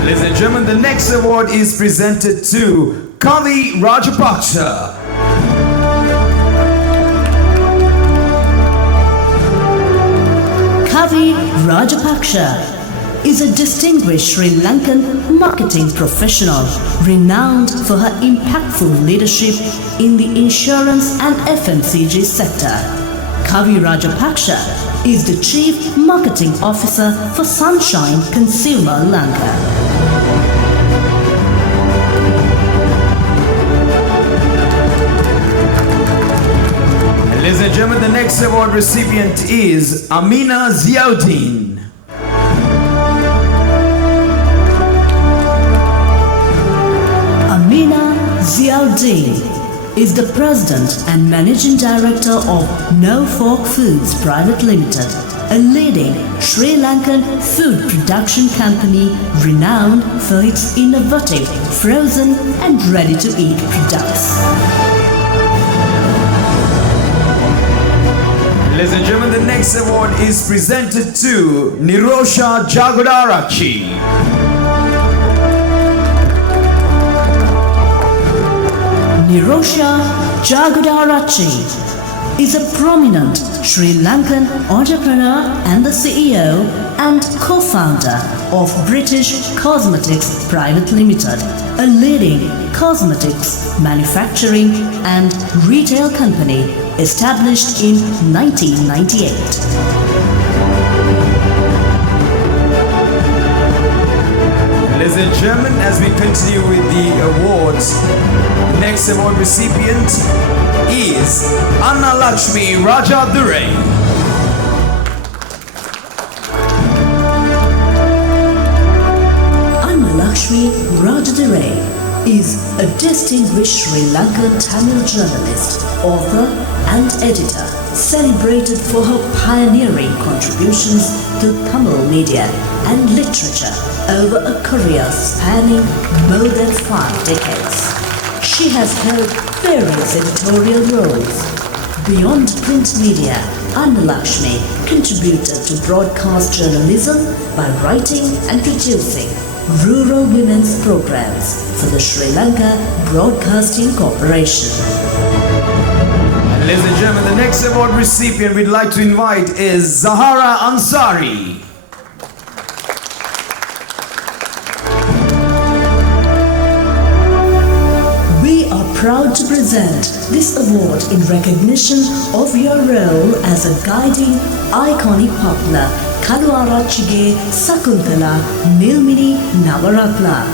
Ladies and gentlemen, the next award is presented to Kavi Rajapaksa. Kavi Rajapaksa is a distinguished Sri Lankan marketing professional renowned for her impactful leadership in the insurance and FMCG sector. Kavi Rajapaksa is the Chief Marketing Officer for Sunshine Consumer Lanka. Ladies and gentlemen, the next award recipient is Amina Ziauddin. Amina Ziauddin is the President and Managing Director of No Fork Foods Private Limited, a leading Sri Lankan food production company renowned for its innovative frozen and ready-to-eat products. Ladies and gentlemen, the next award is presented to Nirosha Jagodarachi. Nirosha Jagodarachi is a prominent Sri Lankan entrepreneur and the CEO and co-founder of British Cosmetics Private Limited, a leading cosmetics manufacturing and retail company established in 1998. Ladies and gentlemen, as we continue with the awards, next award recipient is Anna Lakshmi Rajadure. Anna Lakshmi Rajadure is a distinguished Sri Lankan Tamil journalist, author and editor, celebrated for her pioneering contributions to Tamil media and literature over a career spanning more than 5 decades. She has held various editorial roles. Beyond print media, Anna Lakshmi contributed to broadcast journalism by writing and producing rural women's programs for the Sri Lanka Broadcasting Corporation. And ladies and gentlemen, the next award recipient we'd like to invite is Zahara Ansari. Proud to present this award in recognition of your role as a guiding, iconic partner, Kaluarachige Sakuntala Nilmini Navaratna.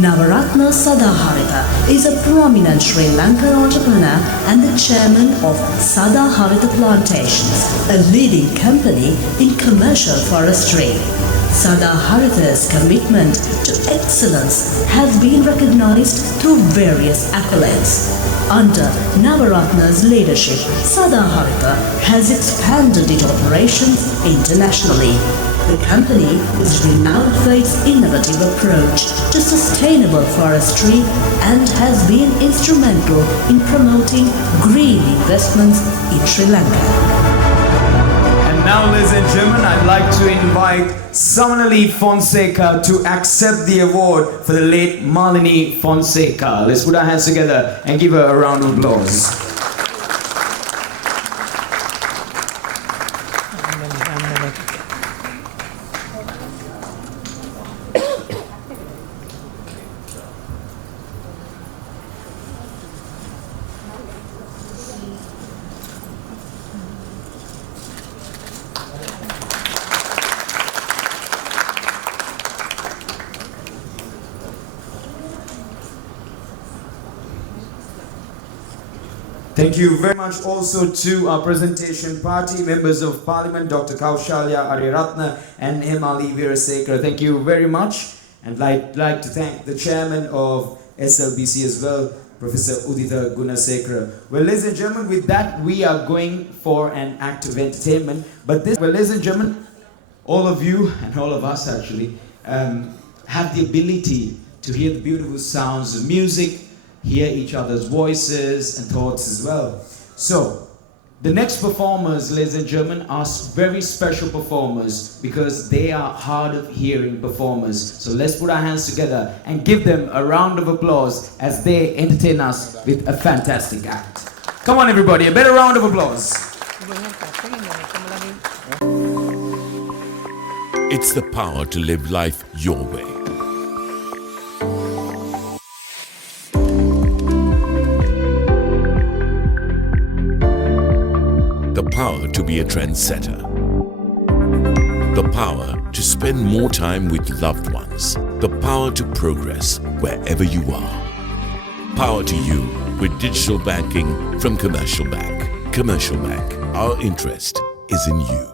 Navaratna Sadaharita is a prominent Sri Lankan entrepreneur and the chairman of Sadaharita Plantations, a leading company in commercial forestry. Sadaharita's commitment to excellence has been recognized through various accolades. Under Navaratna's leadership, Sadaharita has expanded its operations internationally. The company is renowned for its innovative approach to sustainable forestry and has been instrumental in promoting green investments in Sri Lanka. Now, ladies and gentlemen, I'd like to invite Samanali Fonseca to accept the award for the late Malini Fonseca. Let's put our hands together and give her a round of applause. Thank you very much also to our presentation party, members of Parliament, Dr. Kaushalya Ariyaratne and Hemali Veerasekara. Thank you very much. And I'd like to thank the chairman of SLBC as well, Professor Udita Gunasekara. Well, ladies and gentlemen, with that, we are going for an act of entertainment. But this, well, ladies and gentlemen, all of you and all of us actually have the ability to hear the beautiful sounds of music, hear each other's voices and thoughts as well. So, the next performers, ladies and gentlemen, are very special performers because they are hard of hearing performers. So let's put our hands together and give them a round of applause as they entertain us with a fantastic act. Come on everybody, a better round of applause. It's the power to live life your way. The power to be a trendsetter. The power to spend more time with loved ones. The power to progress wherever you are. Power to you with digital banking from Commercial Bank. Commercial Bank, our interest is in you.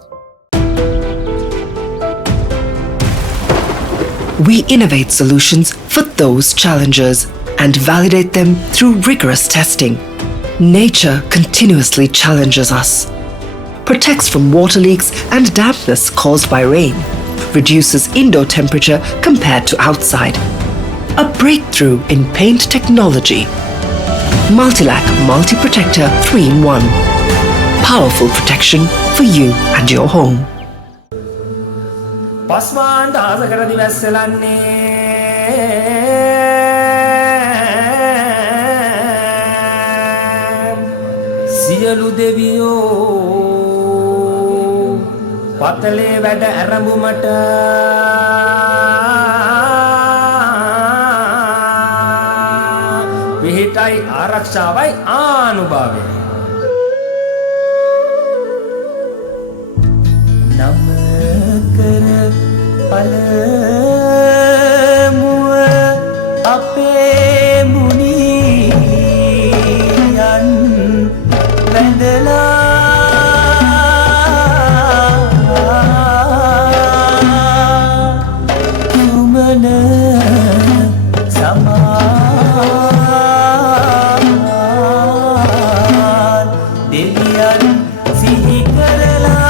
We innovate solutions for those challenges and validate them through rigorous testing. Nature continuously challenges us. protects from water leaks and dampness caused by rain, reduces indoor temperature compared to outside. A breakthrough in paint technology. Multilac Multi Protector 3-in-1. Powerful protection for you and your home. පස්වාන් දහසකට දිවැස්සලන්නේ සියලු දෙවියෝ පතලේ වැඩ ඇරඹුමට පිහිටයි ආරක්ෂාවයි ආනුභාවය නමකර පළමුව අපේ මුනියන් වැඳලා කුමන සමාන් දෙවියන් සිහි කරලා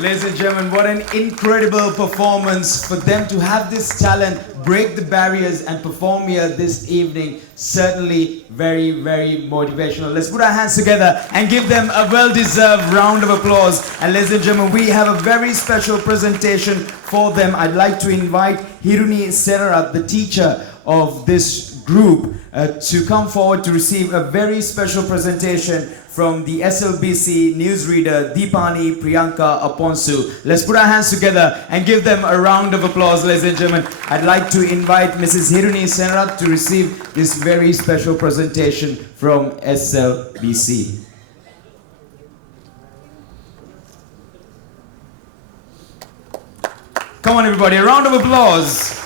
Ladies and gentlemen, what an incredible performance for them to have this talent break the barriers and perform here this evening. Certainly very, very motivational. Let's put our hands together and give them a well-deserved round of applause. And ladies and gentlemen, we have a very special presentation for them. I'd like to invite Hiruni Serarat, the teacher of this group, to come forward to receive a very special presentation from the SLBC newsreader Deepani Priyanka Aponsu. Let's put our hands together and give them a round of applause, ladies and gentlemen. I'd like to invite Mrs. Hiruni Serarat to receive this very special presentation from SLBC. Come on everybody, a round of applause.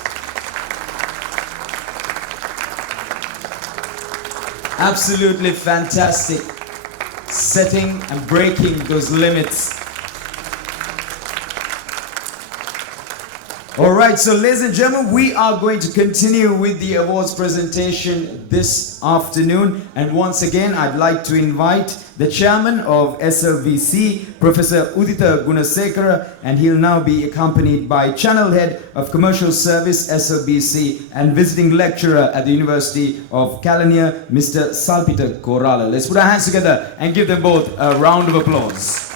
Absolutely fantastic. Setting and breaking those limits. Alright, so ladies and gentlemen, we are going to continue with the awards presentation this afternoon. And once again, I'd like to invite the chairman of SLBC, Professor Udita Gunasekara, and he'll now be accompanied by channel head of commercial service SLBC and visiting lecturer at the University of Kelaniya, Mr. Salpita Korala. Let's put our hands together and give them both a round of applause.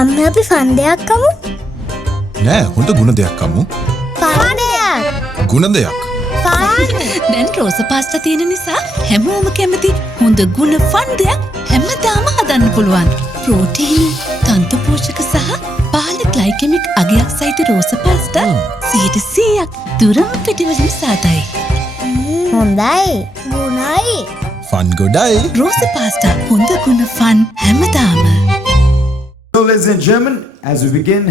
අම්ම අපි ෆන්ඩයක් කමු නෑ හොඳ ගුණ දෙයක් කමු ෆන්ඩයක් ගුණ දෙයක් දැන් රෝස පාස්තා තියෙන නිසා හැමෝම කැමති හොඳ ගුණ ෆන්ඩයක් හැමදාම හදන්න පුළුවන්. ප්‍රෝටීන්, තන්තු පෝෂක සහ පහළ ග්ලයිකෙමික් අගයක් සහිත රෝස පාස්තා 100% දුරම පිටිවලින් සාදයි. හොඳයි ගුණයි ෆන් ගොඩයි රෝස පාස්තා හොඳ ගුණ ෆන් හැමදාම. So ladies and gentlemen, as we begin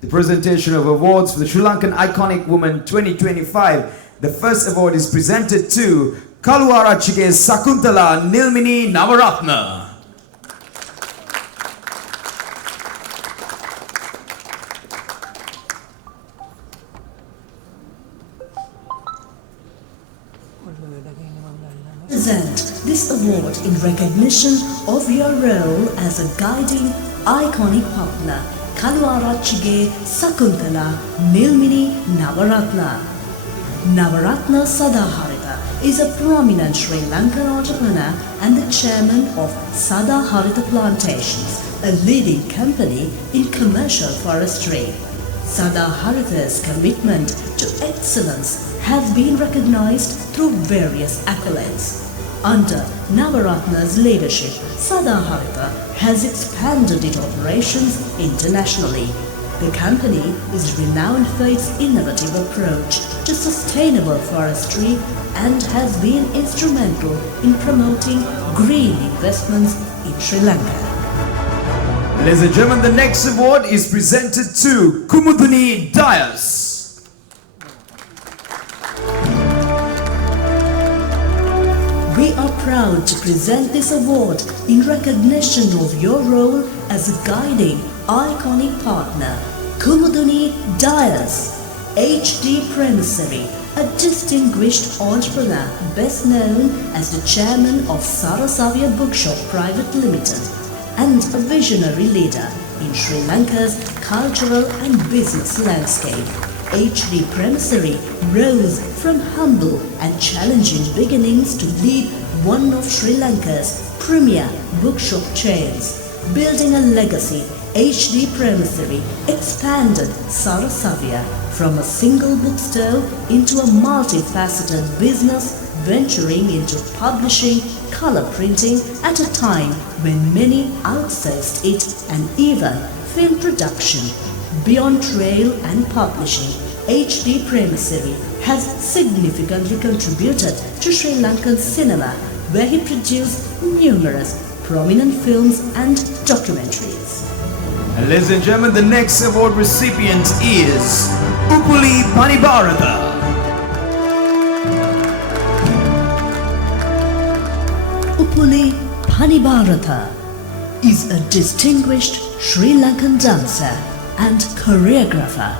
the presentation of awards for the Sri Lankan Iconic Woman 2025, the first award is presented to Kaluwarachige Sakuntala Nilmini Navaratna. Present this award in recognition of your role as a guiding iconic partner, Kaluwarachige Sakuntala Nilmini Navaratna. Navaratna Sadaharita is a prominent Sri Lankan entrepreneur and the chairman of Sadaharita Plantations, a leading company in commercial forestry. Sadaharita's commitment to excellence has been recognized through various accolades. Under Navaratna's leadership, Sadaharita has expanded its operations internationally. The company is renowned for its innovative approach to sustainable forestry and has been instrumental in promoting green investments in Sri Lanka. Ladies and gentlemen, the next award is presented to Kumuduni Dias. We are proud to present this award in recognition of your role as a guiding, iconic partner, Kumuduni Dias, HD Premisery, a distinguished entrepreneur best known as the chairman of Sarasavia Bookshop Private Limited and a visionary leader in Sri Lanka's cultural and business landscape. HD Premisery rose from humble and challenging beginnings to lead one of Sri Lanka's premier bookshop chains. Building a legacy, HD Premisery expanded Sarasavia from a single bookstore into a multifaceted business, venturing into publishing, color printing at a time when many outsourced it and even film production. Beyond trail and publishing, HD Premisery has significantly contributed to Sri Lankan cinema, where he produced numerous prominent films and documentaries. And ladies and gentlemen, the next award recipient is Upuli Panibharatha. Upuli Panibharatha is a distinguished Sri Lankan dancer and choreographer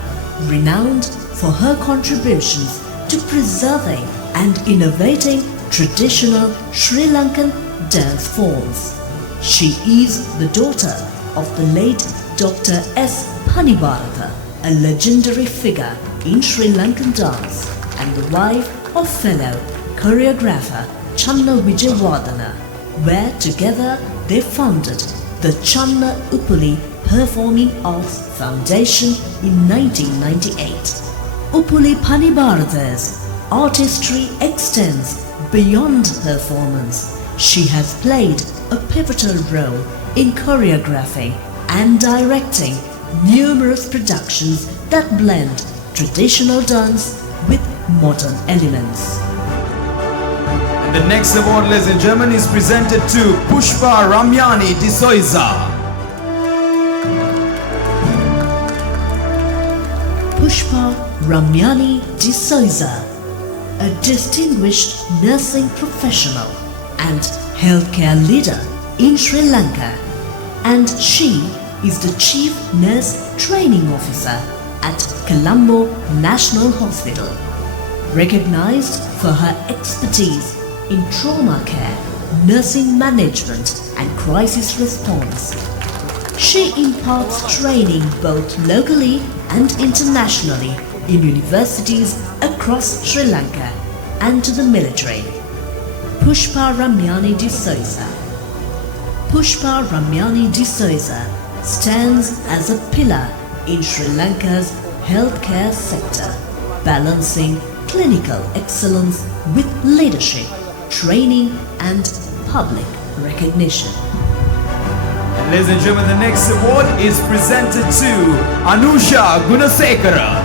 renowned for her contributions to preserving and innovating traditional Sri Lankan dance forms. She is the daughter of the late Dr. S. Panibarata, a legendary figure in Sri Lankan dance, and the wife of fellow choreographer Channa Vijayawardena, where together they founded the Channa Upuli Performing Arts Foundation in 1998. Upuli Panibarata's artistry extends beyond performance. She has played a pivotal role in choreographing and directing numerous productions that blend traditional dance with modern elements. And the next award, ladies and gentlemen, is presented to Pushpa Ramyani D'Souza. Pushpa Ramyani D'Souza, a distinguished nursing professional and healthcare leader in Sri Lanka, and she is the Chief Nurse Training Officer at Colombo National Hospital. Recognized for her expertise in trauma care, nursing management and crisis response, she imparts training both locally and internationally in universities across Sri Lanka and to the military. Pushpa Ramyani D'Souza. Pushpa Ramyani D'Souza stands as a pillar in Sri Lanka's healthcare sector, balancing clinical excellence with leadership, training and public recognition. Ladies and gentlemen, the next award is presented to Anusha Gunasekara.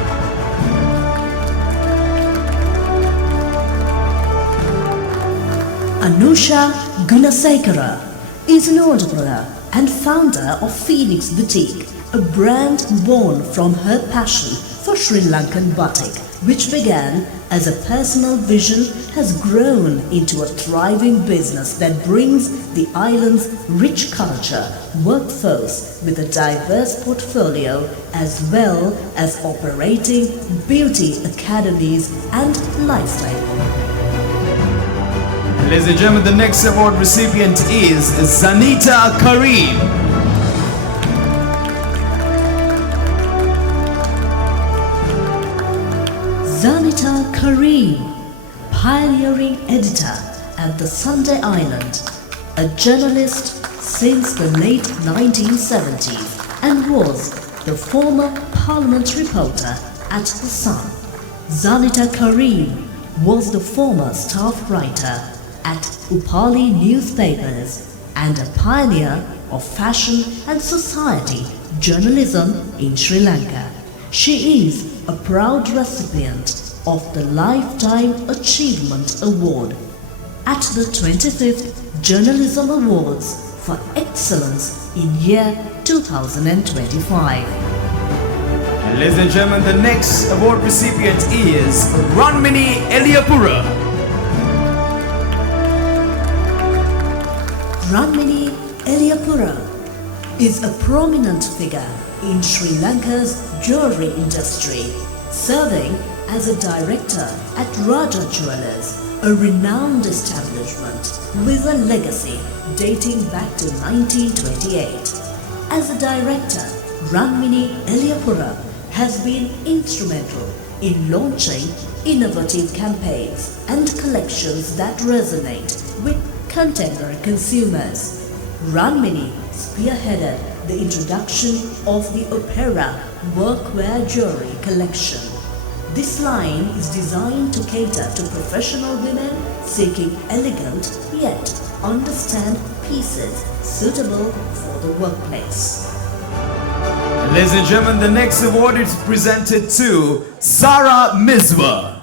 Anusha Gunasekara is an entrepreneur and founder of Phoenix Boutique, a brand born from her passion for Sri Lankan batik, which began as a personal vision, has grown into a thriving business that brings the island's rich culture, workforce with a diverse portfolio, as well as operating beauty academies and lifestyle. Ladies and gentlemen, the next award recipient is Zanita Karim. Zanita Karim, pioneering editor at the Sunday Island, a journalist since the late 1970s, and was the former Parliament reporter at The Sun. Zanita Karim was the former staff writer at Upali newspapers and a pioneer of fashion and society journalism in Sri Lanka. She is a proud recipient of the Lifetime Achievement Award at the 25th Journalism Awards for Excellence in year 2025. And ladies and gentlemen, the next award recipient is Ranmini Eliapura. Ranmini Eliapura is a prominent figure in Sri Lanka's jewelry industry, serving as a director at Raja Jewellers, a renowned establishment with a legacy dating back to 1928. As a director, Ranmini Eliapura has been instrumental in launching innovative campaigns and collections that resonate with contemporary consumers. Ranmini spearheaded the introduction of the Opera workwear jewelry collection. This line is designed to cater to professional women seeking elegant yet understand pieces suitable for the workplace. Ladies and gentlemen, the next award is presented to Sarah Miswa.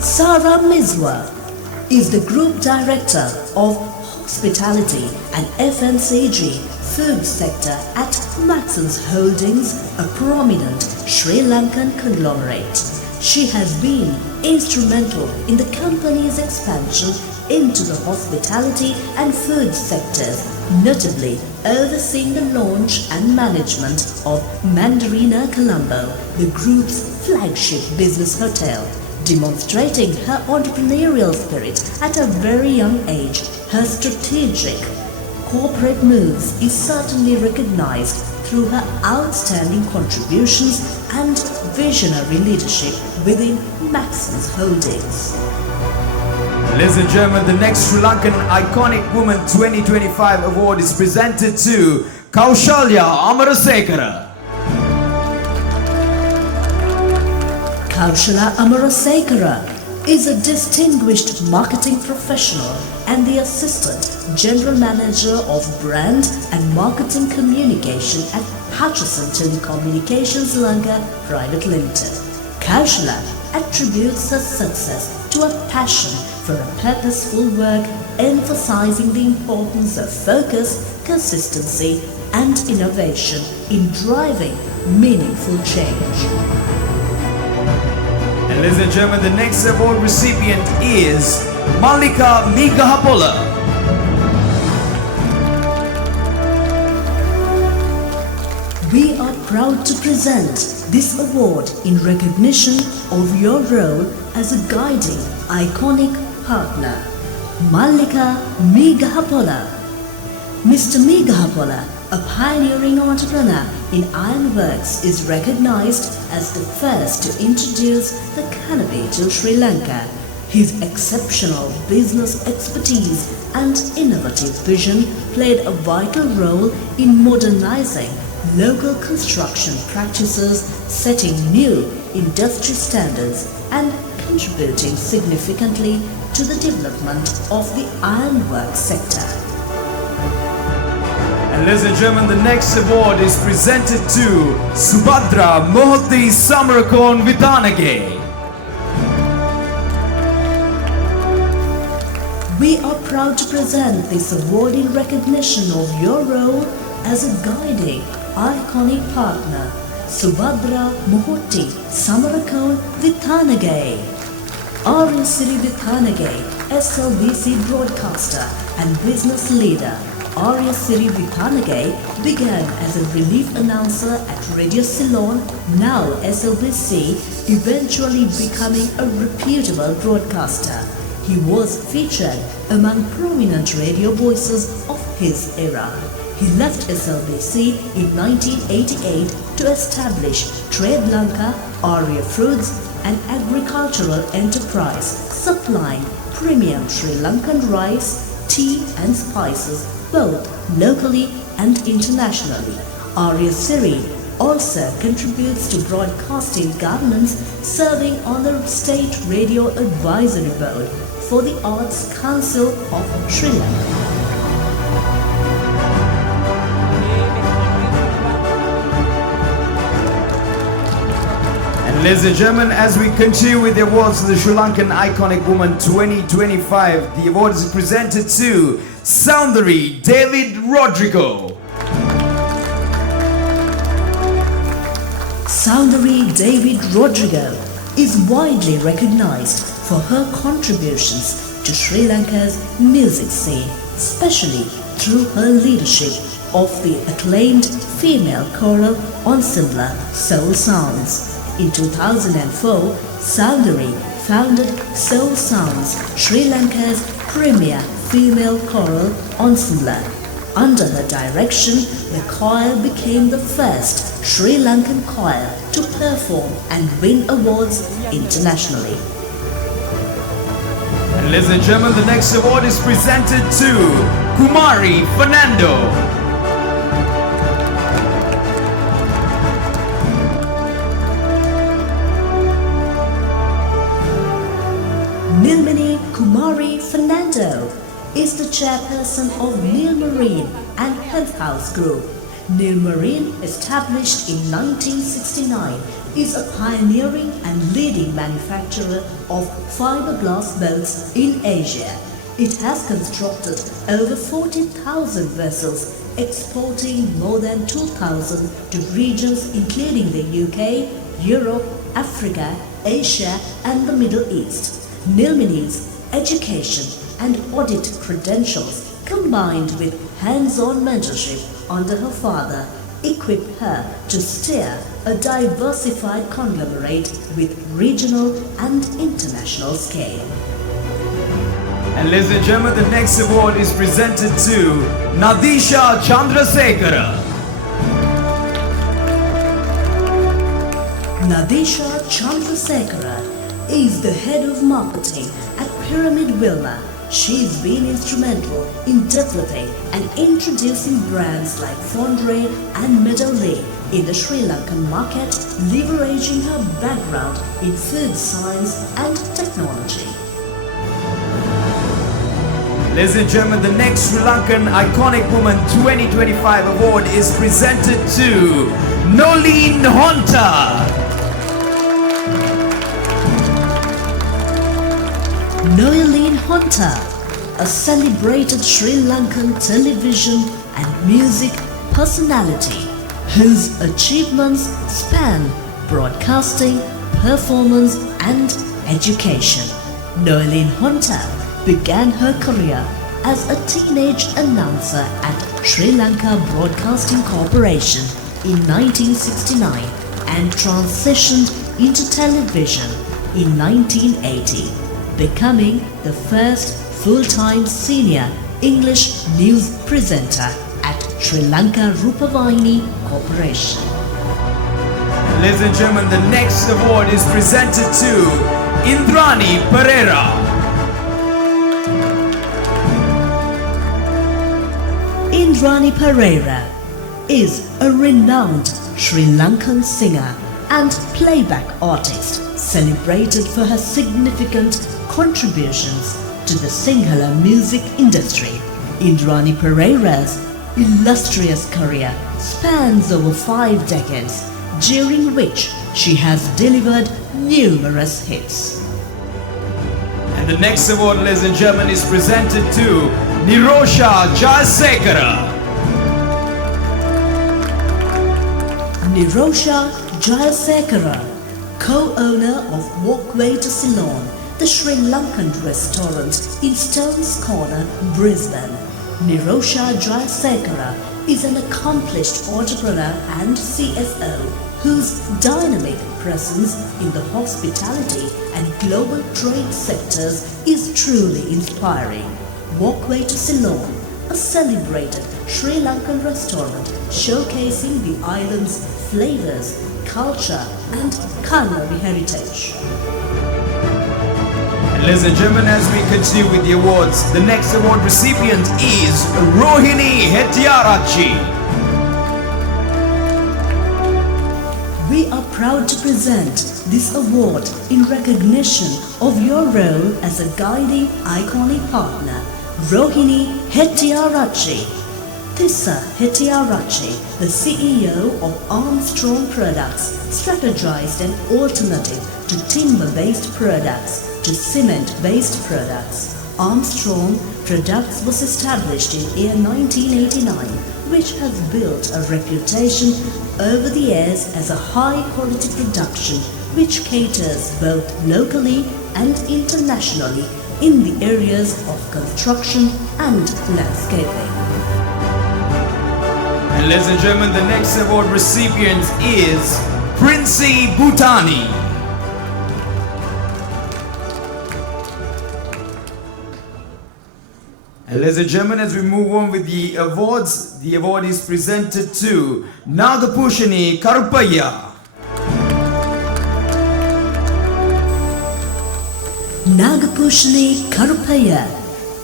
Sarah Miswa is the Group Director of Hospitality and FMCG Food Sector at Maxon's Holdings, a prominent Sri Lankan conglomerate. She has been instrumental in the company's expansion into the hospitality and food sectors, notably overseeing the launch and management of Mandarina Colombo, the group's flagship business hotel, Demonstrating her entrepreneurial spirit at a very young age, her strategic corporate moves is certainly recognized through her outstanding contributions and visionary leadership within Maxon's Holdings. Ladies and gentlemen, the next Sri Lankan Iconic Woman 2025 award is presented to Kaushalya Amarasekara. Kaushala Amarasekara is a distinguished marketing professional and the Assistant General Manager of Brand and Marketing Communication at Hutchison Telecommunications Lanka Private Limited. Kaushala attributes her success to a passion for a purposeful work, emphasizing the importance of focus, consistency, and innovation in driving meaningful change. And ladies and gentlemen, the next award recipient is Malika Migahapola. We are proud to present this award in recognition of your role as a guiding, iconic partner, Malika Migahapola. Mr. Migahapola, a pioneering entrepreneur in ironworks, is recognized as the first to introduce the canopy to Sri Lanka. His exceptional business expertise and innovative vision played a vital role in modernizing local construction practices, setting new industry standards, and contributing significantly to the development of the ironwork sector. And ladies and gentlemen, the next award is presented to Subhadra Mohoti Samarakon Vitanage. We are proud to present this award in recognition of your role as a guiding, iconic partner, Subhadra Mohoti Samarakon Vitanage. Arya Siri Vitanage, SLBC broadcaster and business leader, Arya Siri Vitanage began as a relief announcer at Radio Ceylon, now SLBC, eventually becoming a reputable broadcaster. He was featured among prominent radio voices of his era. He left SLBC in 1988 to establish Trade Lanka, Arya Foods, an agricultural enterprise supplying premium Sri Lankan rice, tea and spices both locally and internationally. Arya Siri also contributes to broadcasting governance, serving on the State Radio Advisory Board for the Arts Council of Sri Lanka. Ladies and gentlemen, as we continue with the awards for the Sri Lankan Iconic Woman 2025, the award is presented to Soundary David Rodrigo. Soundary David Rodrigo is widely recognized for her contributions to Sri Lanka's music scene, especially through her leadership of the acclaimed female choral ensemble Soul Sounds. In 2004, Soundary founded Soul Sounds, Sri Lanka's premier female choral ensemble. Under her direction, the choir became the first Sri Lankan choir to perform and win awards internationally. And ladies and gentlemen, the next award is presented to Kumari Fernando. Nilmani Kumari Fernando is the chairperson of Nil Marine and Health House Group. Nil Marine, established in 1969, is a pioneering and leading manufacturer of fiberglass boats in Asia. It has constructed over 40,000 vessels, exporting more than 2,000 to regions including the UK, Europe, Africa, Asia and the Middle East. Nilmani's education and audit credentials, combined with hands-on mentorship under her father, equip her to steer a diversified conglomerate with regional and international scale. And ladies and gentlemen, the next award is presented to Nadisha Chandrasekhara. Nadisha Chandrasekhara is the head of marketing at Pyramid Wilma. She's been instrumental in developing and introducing brands like Fondre and Meadowley in the Sri Lankan market, leveraging her background in food science and technology. Ladies and gentlemen, the next Sri Lankan Iconic Woman 2025 award is presented to Nolene Honta. Nolene Honta, a celebrated Sri Lankan television and music personality whose achievements span broadcasting, performance and education. Nolene Honta began her career as a teenage announcer at Sri Lanka Broadcasting Corporation in 1969 and transitioned into television in 1980, becoming the first full-time senior English news presenter at Sri Lanka Rupavahini Corporation. Ladies and gentlemen, the next award is presented to Indrani Pereira. Indrani Pereira is a renowned Sri Lankan singer and playback artist, celebrated for her significant contributions to the Sinhala music industry. Indrani Pereira's illustrious career spans over 5 decades, during which she has delivered numerous hits. And the next award, ladies and gentlemen, is presented to Nirosha Jayasekara. Nirosha Jayasekara, co-owner of Walkway to Ceylon, the Sri Lankan restaurant in Stones Corner, Brisbane. Nirosha Jayasekara is an accomplished entrepreneur and CFO whose dynamic presence in the hospitality and global trade sectors is truly inspiring. Walkway to Ceylon, a celebrated Sri Lankan restaurant showcasing the island's flavors, culture and culinary heritage. And ladies and gentlemen, as we continue with the awards, the next award recipient is Rohini Hettiarachchi. We are proud to present this award in recognition of your role as a guiding iconic partner, Rohini Hettiarachchi. Tissa Hettiarachchi, the CEO of Armstrong Products, strategized an alternative to timber-based products to cement-based products. Armstrong Products was established in year 1989, which has built a reputation over the years as a high-quality production which caters both locally and internationally in the areas of construction and landscaping. And ladies and gentlemen, the next award recipient is Princey Bhutani. And ladies and gentlemen, as we move on with the awards, the award is presented to Nagapushani Karupaya. Nagapushani Karupaya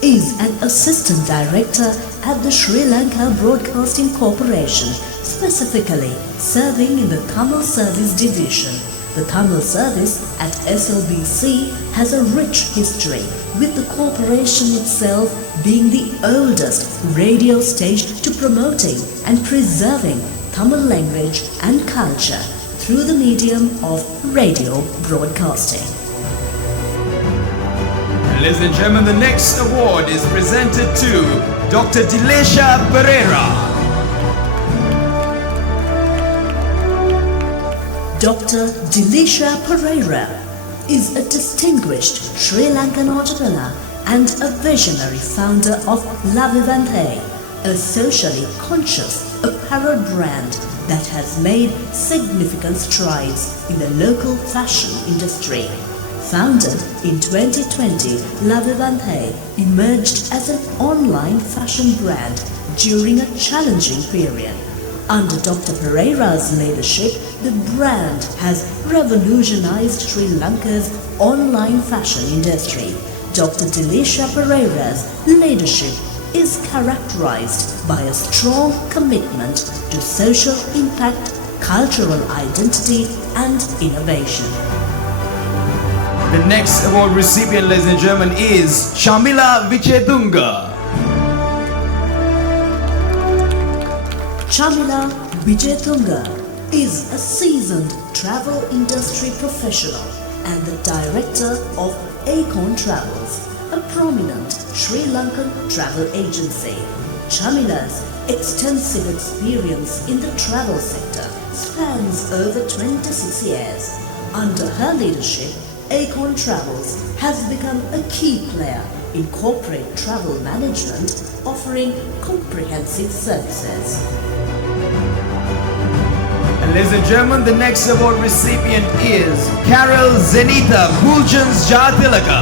is an assistant director at the Sri Lanka Broadcasting Corporation, specifically serving in the Tamil Service Division. The Tamil Service at SLBC has a rich history, with the corporation itself being the oldest radio station to promoting and preserving Tamil language and culture through the medium of radio broadcasting. Ladies and gentlemen, the next award is presented to Dr. Dilesha Pereira. Dr. Dilesha Pereira is a distinguished Sri Lankan entrepreneur and a visionary founder of La Vivante, a socially conscious apparel brand that has made significant strides in the local fashion industry. Founded in 2020, La Vivante emerged as an online fashion brand during a challenging period. Under Dr. Pereira's leadership, the brand has revolutionized Sri Lanka's online fashion industry. Dr. Delisha Pereira's leadership is characterized by a strong commitment to social impact, cultural identity, and innovation. The next award recipient, ladies and gentlemen, is Shamila Vichetunga. Shamila Vichetunga is a seasoned travel industry professional and the director of Acorn Travels, a prominent Sri Lankan travel agency. Shamila's extensive experience in the travel sector spans over 26 years. Under her leadership, Acorn Travels has become a key player in corporate travel management, offering comprehensive services. And ladies and gentlemen, the next award recipient is Carol Zenita Buljans Jatilaka.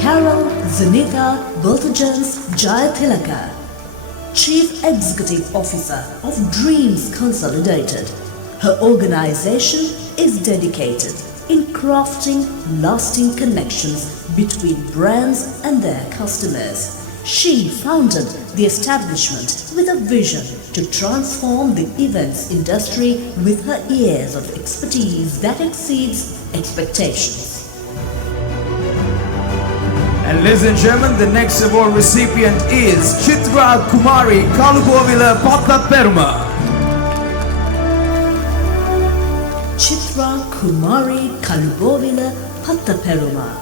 Carol Zenita Bultajans Jayatilaka, Chief Executive Officer of Dreams Consolidated. Her organization is dedicated in crafting lasting connections between brands and their customers. She founded the establishment with a vision to transform the events industry with her years of expertise that exceeds expectations. And ladies and gentlemen, the next award recipient is Chitra Kumari Kalugovila Pattaperuma. Chitra Kumari Kalugovila Pattaperuma.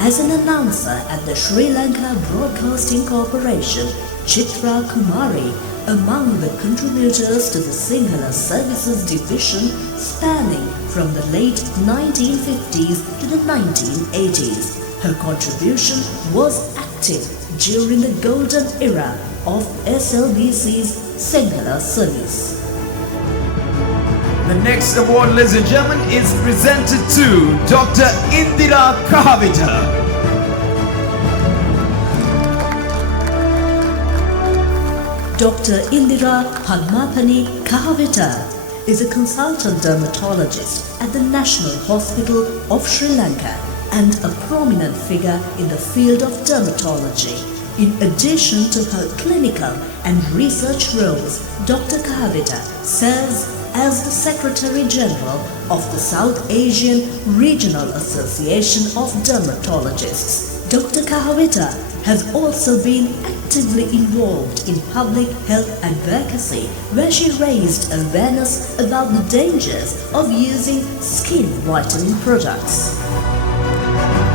As an announcer at the Sri Lanka Broadcasting Corporation, Chitra Kumari, among the contributors to the Sinhala Services Division spanning from the late 1950s to the 1980s. Her contribution was active during the golden era of SLBC's Sinhala service. The next award, ladies and gentlemen, is presented to Dr. Indira Kahavita. Dr. Indira Padmapani Kahavita is a consultant dermatologist at the National Hospital of Sri Lanka and a prominent figure in the field of dermatology. In addition to her clinical and research roles, Dr. Kahavita serves as the Secretary General of the South Asian Regional Association of Dermatologists. Dr. Kahavita has also been actively involved in public health advocacy, where she raised awareness about the dangers of using skin whitening products.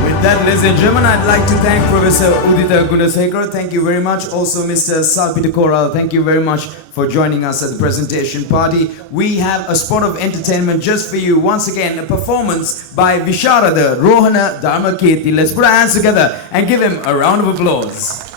With that, ladies and gentlemen, I'd like to thank Professor Udita Gunasekar. Thank you very much. Also, Mr. Salpita Koral, thank you very much for joining us at the presentation party. We have a spot of entertainment just for you. Once again, a performance by Visharada Rohana Dharmakirti. Let's put our hands together and give him a round of applause.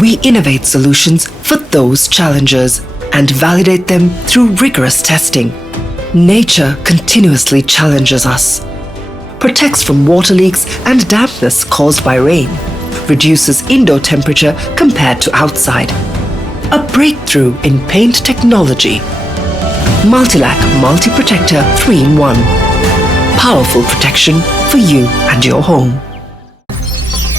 We innovate solutions for those challenges and validate them through rigorous testing. Nature continuously challenges us, protects from water leaks and dampness caused by rain, reduces indoor temperature compared to outside. A breakthrough in paint technology. Multilac Multi-Protector 3-in-1. Powerful protection for you and your home.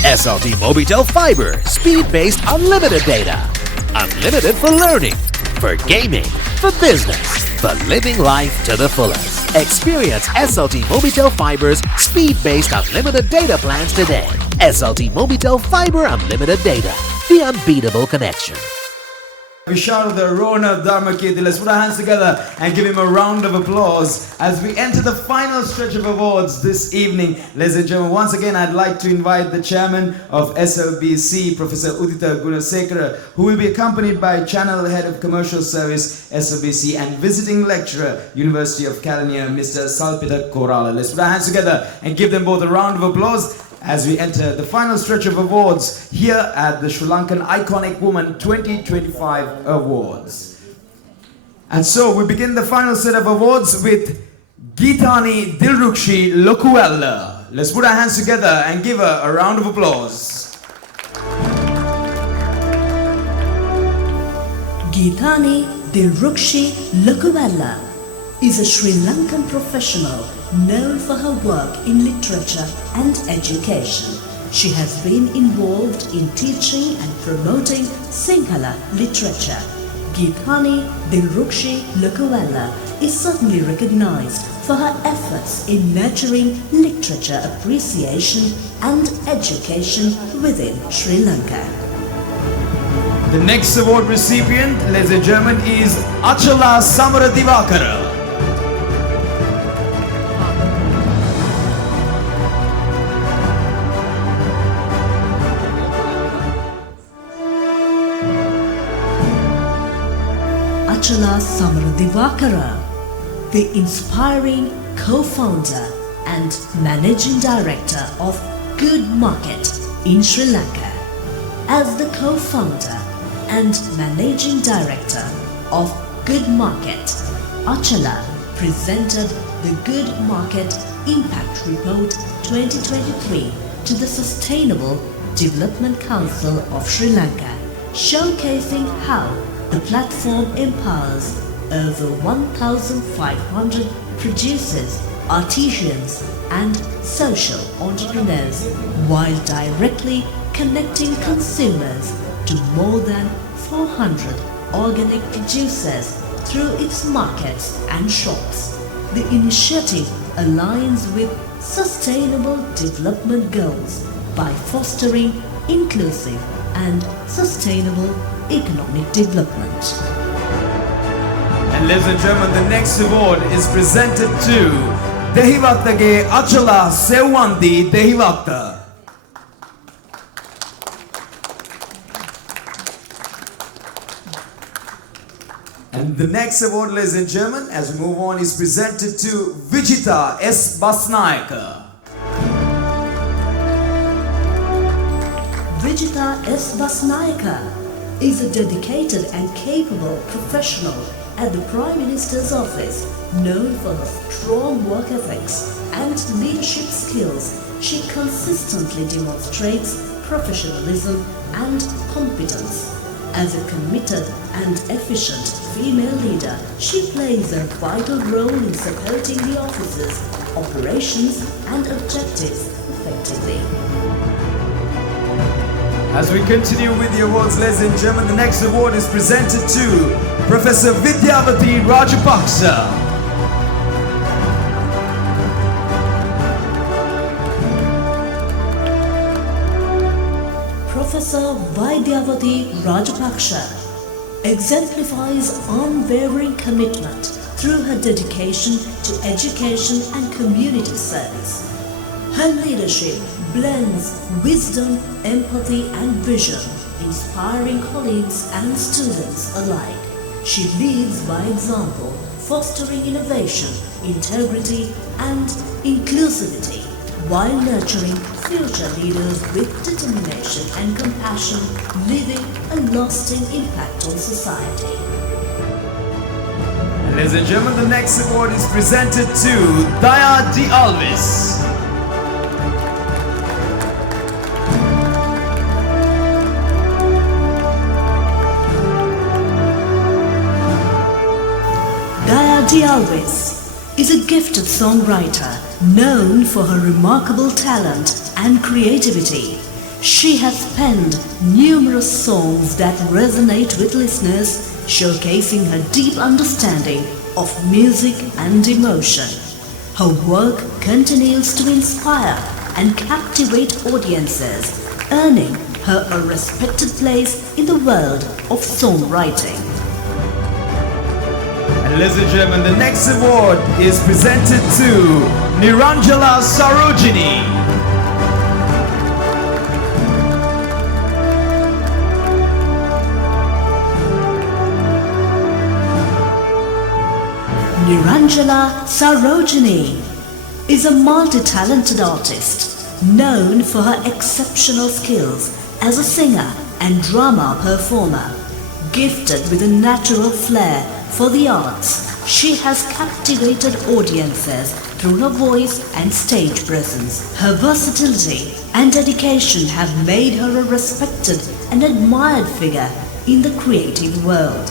SLT Mobitel Fiber, speed-based unlimited data. Unlimited for learning, for gaming, for business, for living life to the fullest. Experience SLT Mobitel Fiber's speed-based unlimited data plans today. SLT Mobitel Fiber Unlimited Data, the unbeatable connection. Visharada Rona Dharmakirti. Let's put our hands together and give him a round of applause as we enter the final stretch of awards this evening. Ladies and gentlemen, once again I'd like to invite the chairman of SLBC, Professor Udita Gunasekara, who will be accompanied by Channel Head of Commercial Service, SLBC, and visiting lecturer, University of California, Mr. Salpita Korala. Let's put our hands together and give them both a round of applause as we enter the final stretch of awards here at the Sri Lankan Iconic Woman 2025 Awards. And so we begin the final set of awards with Geethani Dilrukshi Lokuella. Let's put our hands together and give her a round of applause. Geethani Dilrukshi Lokuella is a Sri Lankan professional known for her work in literature and education. She has been involved in teaching and promoting Sinhala literature. Geethani Dilrukshi Lokuella is certainly recognized for her efforts in nurturing literature appreciation and education within Sri Lanka. The next award recipient, ladies and gentlemen, is Achala Samaradivakara. Achala Samaradivakara, the inspiring co-founder and managing director of Good Market in Sri Lanka. As the co-founder and managing director of Good Market, Achala presented the Good Market Impact Report 2023 to the Sustainable Development Council of Sri Lanka, showcasing how the platform empowers over 1,500 producers, artisans and social entrepreneurs while directly connecting consumers to more than 400 organic producers through its markets and shops. The initiative aligns with Sustainable Development Goals by fostering inclusive and sustainable economic development. And ladies and gentlemen, the next award is presented to Dehivattage Achala Sewandi Dehivatta. And the next award, ladies and gentlemen, as we move on, is presented to Vijita S. Basnayaka. Vijita S. Basnayaka is a dedicated and capable professional at the Prime Minister's office, known for her strong work ethics and leadership skills. She consistently demonstrates professionalism and competence. As a committed and efficient female leader, she plays a vital role in supporting the office's operations and objectives effectively. As we continue with the awards, ladies and gentlemen, the next award is presented to Professor Vidyavati Rajapaksa. Professor Vidyavati Rajapaksa exemplifies unwavering commitment through her dedication to education and community service. Her leadership blends wisdom, empathy and vision, inspiring colleagues and students alike. She leads by example, fostering innovation, integrity and inclusivity, while nurturing future leaders with determination. dedication and compassion, leaving a lasting impact on society. Ladies and gentlemen, the next award is presented to Daya D. Alves. Daya D. Alves is a gifted songwriter known for her remarkable talent and creativity. She has penned numerous songs that resonate with listeners, showcasing her deep understanding of music and emotion. Her work continues to inspire and captivate audiences, earning her a respected place in the world of songwriting. And ladies and gentlemen, the next award is presented to Niranjala Sarojini. Niranjala Sarojini is a multi-talented artist known for her exceptional skills as a singer and drama performer. Gifted with a natural flair for the arts, she has captivated audiences through her voice and stage presence. Her versatility and dedication have made her a respected and admired figure in the creative world.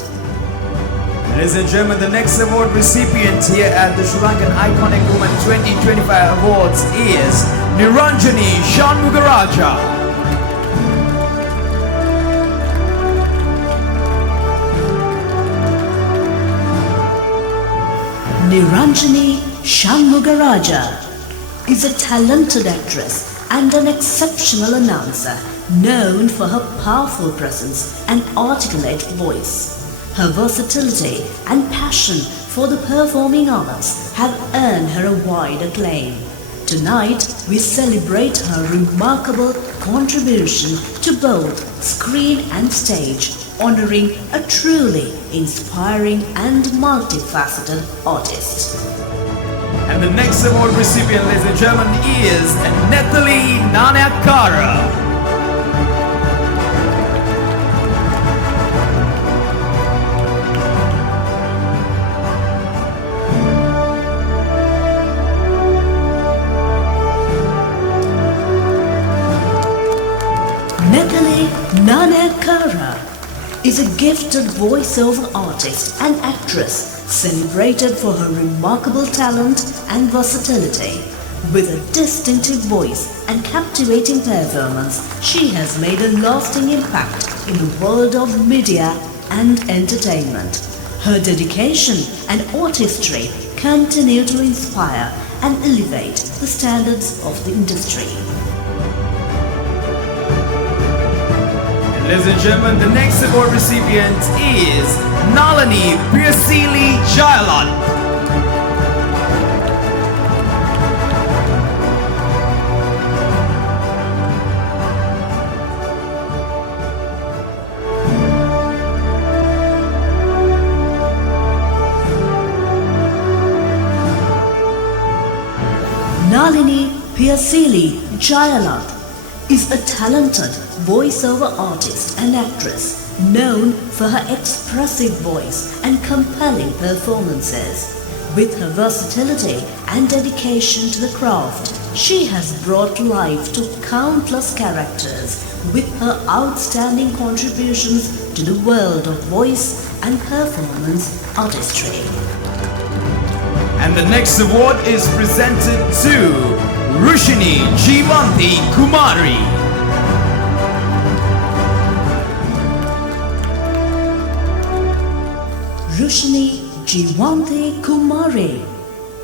Ladies and gentlemen, the next award recipient here at the Sri Lankan Iconic Woman 2025 Awards is Niranjani Shanmugaraja. Niranjani Shanmugaraja is a talented actress and an exceptional announcer known for her powerful presence and articulate voice. Her versatility and passion for the performing arts have earned her a wide acclaim. Tonight, we celebrate her remarkable contribution to both screen and stage, honoring a truly inspiring and multifaceted artist. And the next award recipient, ladies and gentlemen, is Nathalie Nanakara. Nathalie Nanakara is a gifted voiceover artist and actress celebrated for her remarkable talent and versatility. With a distinctive voice and captivating performance, she has made a lasting impact in the world of media and entertainment. Her dedication and artistry continue to inspire and elevate the standards of the industry. Ladies and gentlemen, the next award recipient is Nalini Pirsili Jayalan. Nalini Pirsili Jayalan is a talented voiceover artist and actress known for her expressive voice and compelling performances. With her versatility and dedication to the craft, she has brought life to countless characters with her outstanding contributions to the world of voice and performance artistry. And the next award is presented to Rushini Jivanti Kumari. Rushini Jivanti Kumari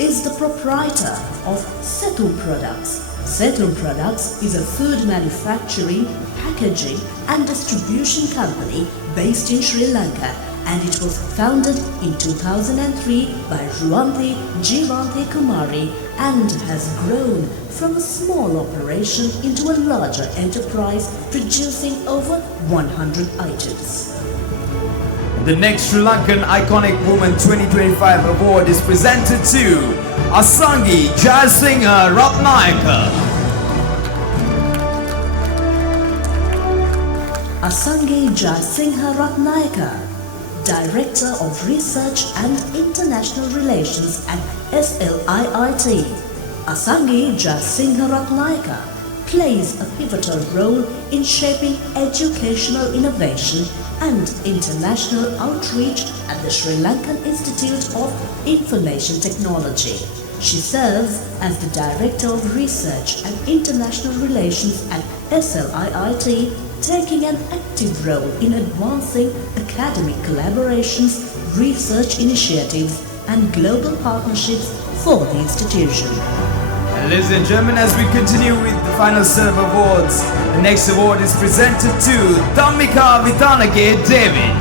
is the proprietor of Setu Products. Setu Products is a food manufacturing, packaging and distribution company based in Sri Lanka, and it was founded in 2003 by Ruanti Jivanti Kumari and has grown from a small operation into a larger enterprise producing over 100 items. The next Sri Lankan Iconic Woman 2025 award is presented to Asangi Jayasinghe Ratnayaka. Asange Jaisingha Ratnayaka, Director of Research and International Relations at SLIIT. Asange Jaisingha Ratnayaka plays a pivotal role in shaping educational innovation and international outreach at the Sri Lankan Institute of Information Technology. She serves as the Director of Research and International Relations at SLIIT, taking an active role in advancing academic collaborations, research initiatives, and global partnerships for the institution. And ladies and gentlemen, as we continue with the final set of awards, the next award is presented to Dhammika Vithanage David.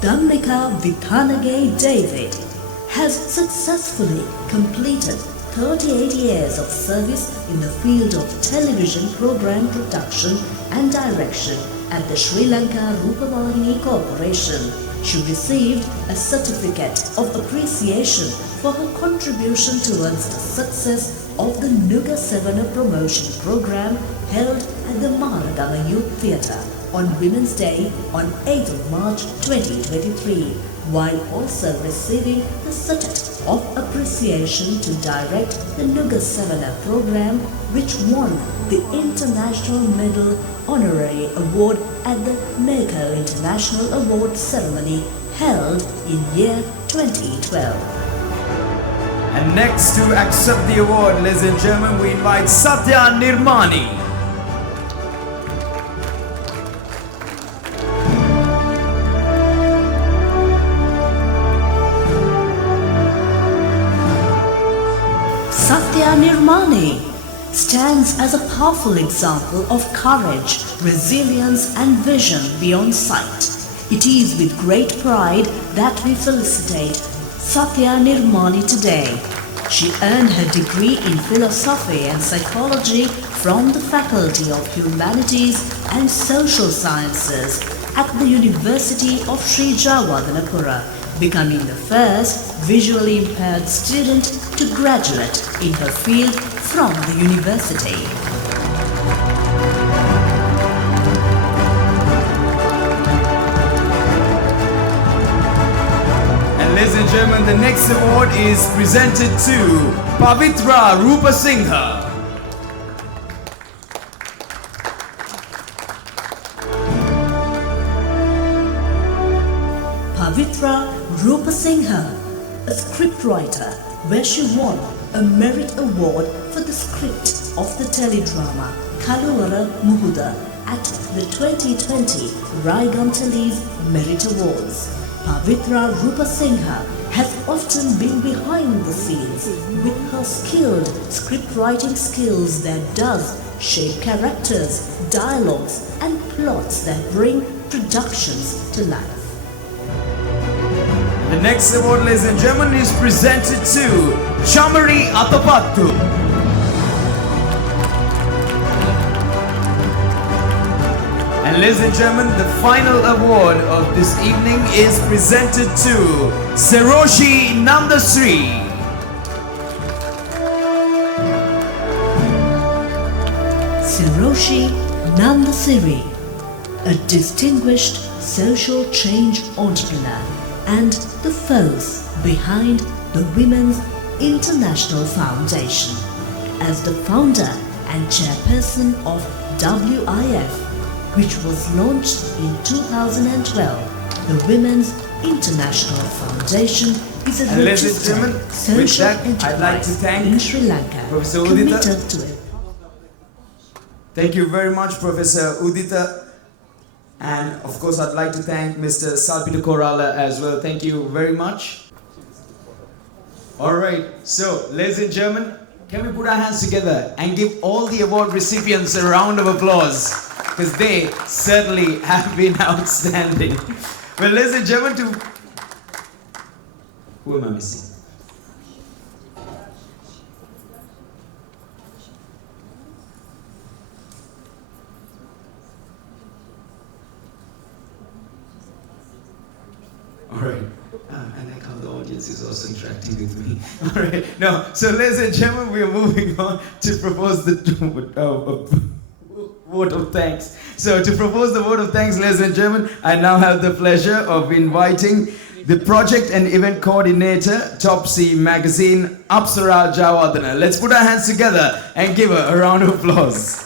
Dhammika Vithanage David has successfully completed 38 years of service in the field of television program production and direction at the Sri Lanka Broadcasting Corporation. She received a certificate of appreciation for her contribution towards the success of the Nuga Sevana promotion program held at the Maharagama Youth Theatre on Women's Day on 8th of March 2023, while also receiving the certificate of appreciation to direct the Nuga Sevana program, which won the International Medal Honorary Award at the NACO International Award Ceremony held in year 2012. And next to accept the award, ladies and gentlemen, we invite Satya Nirmani. Satya Nirmani stands as a powerful example of courage, resilience and vision beyond sight. It is with great pride that we felicitate Satya Nirmani today. She earned her degree in philosophy and psychology from the Faculty of Humanities and Social Sciences at the University of Sri Jawadanapura, becoming the first visually impaired student to graduate in her field from the university. And ladies and gentlemen, the next award is presented to Pavitra Rupasinghe. Pavitra Rupasinghe, a scriptwriter, where she won a Merit Award for the script of the teledrama Kaluvara Muhuda at the 2020 Raigantalis Merit Awards. Pavitra Rupasinghe has often been behind the scenes with her skilled scriptwriting skills that does shape characters, dialogues and plots that bring productions to life. The next award, ladies and gentlemen, is presented to Chamari Atapattu. And ladies and gentlemen, the final award of this evening is presented to Seroshi Nandasri. Seroshi Nandasiri, a distinguished social change entrepreneur and the force behind the Women's International Foundation. As the founder and chairperson of WIF, which was launched in 2012, the Women's International Foundation is a registered social enterprise in Sri Lanka Professor committed to it. Thank you very much, Professor Udita. And of course, I'd like to thank Mr. Salpita Korala as well. Thank you very much. All right, so ladies and gentlemen, can we put our hands together and give all the award recipients a round of applause? Because they certainly have been outstanding. Well, ladies and gentlemen, who am I missing? All right, and I count the audience audience is also interacting with me. All right. Now, so ladies and gentlemen, we are moving on to propose the vote of thanks. So to propose the vote of thanks, ladies and gentlemen, I now have the pleasure of inviting the project and event coordinator, Top C Magazine, Apsara Jawadana. Let's put our hands together and give her a round of applause.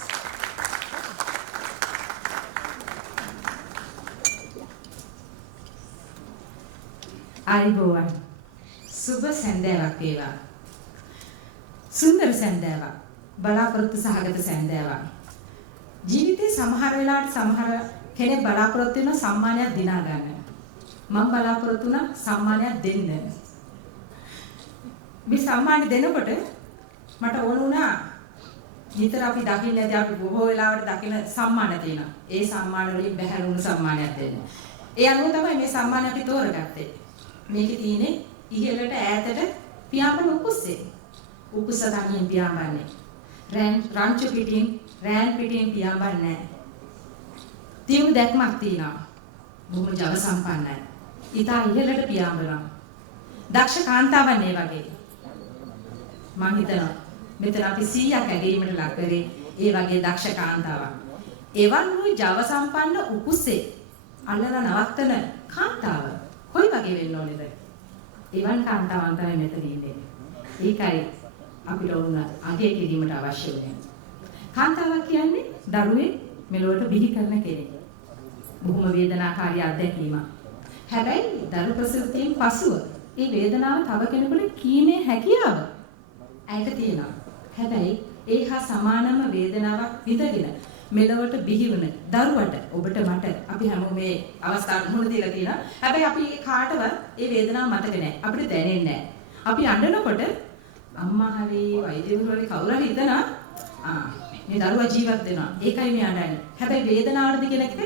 ආයිබෝවන් සුබ සැන්දෑවක් වේවා සුන්දර සැන්දෑවක් බලාපොරොත්තු සහගත සැන්දෑවක් ජීවිතේ සමහර වෙලාවට සමහර කෙනෙක් බලාපොරොත්තු වෙන සම්මානයක් දිනා ගන්න මම බලාපොරොත්තු වුණා සම්මානයක් දෙන්න මේ සම්මානෙ දෙනකොට මට ඕන වුණා නිතර අපි දකින්නේ නැති අපි බොහෝ වෙලාවට දකින සම්මාන තියෙනවා ඒ සම්මාන වලින් බැහැර වුණු සම්මානයක් දෙන්න ඒ අනුව තමයි මේ සම්මානය අපි තෝරගත්තේ මේකේ තියෙන්නේ ඉහළට ඈතට පියාඹන උකුස්සේ. උකුස්ස තනියෙන් පියාඹන්නේ. රාංචු පිටින් රෑන් පිටින් පියාඹන්නේ නැහැ. තියුණු දැක්මක් තියෙනවා. බොහොම ජව සම්පන්නයි. ඊටා ඉහළට පියාඹනවා. දක්ෂ කාන්තාවන් මේ වගේ. මං හිතනවා මෙතන අපි 100ක් ඇගීමට ලක් කරේ ඒ වගේ දක්ෂ කාන්තාවක්. එවන් වූ ජව සම්පන්න උකුස්සේ අල්ලලා නවත්තන කාන්තාව කොයි වගේ වෙන්න ඕනේද? එවන් කාන්තාවන් තමයි මෙතන ඉන්නේ. ඒකයි අපිට උන අගය කිරීමට අවශ්‍ය වෙන්නේ. කාන්තාවක් කියන්නේ දරුවේ මෙලොවට බිහි කරන කෙනෙක්. බොහොම වේදනාකාරී අත්දැකීමක්. හැබැයි දරු ප්‍රසූතියෙන් පසුව මේ වේදනාව තව කෙනෙකුට කීමේ හැකියාව ඇයට තියෙනවා. හැබැයි ඒ හා සමානම වේදනාවක් විඳගෙන මෙලොවට බිහි වුණ දරුවට ඔබට මට අපි හැමෝම මේ අවස්ථාව මුහුණ දීලා තියෙනවා. හැබැයි අපි කාටවත් ඒ වේදනාව මතක නැහැ. අපිට දැනෙන්නේ නැහැ. අපි අඬනකොට අම්මා හරි වෛද්‍යවරු හරි කවුරු හරි හිතනවා මේ දරුවා ජීවත් වෙනවා. ඒකයි මේ අඬන්නේ. හැබැයි වේදනාවටද කියලා එක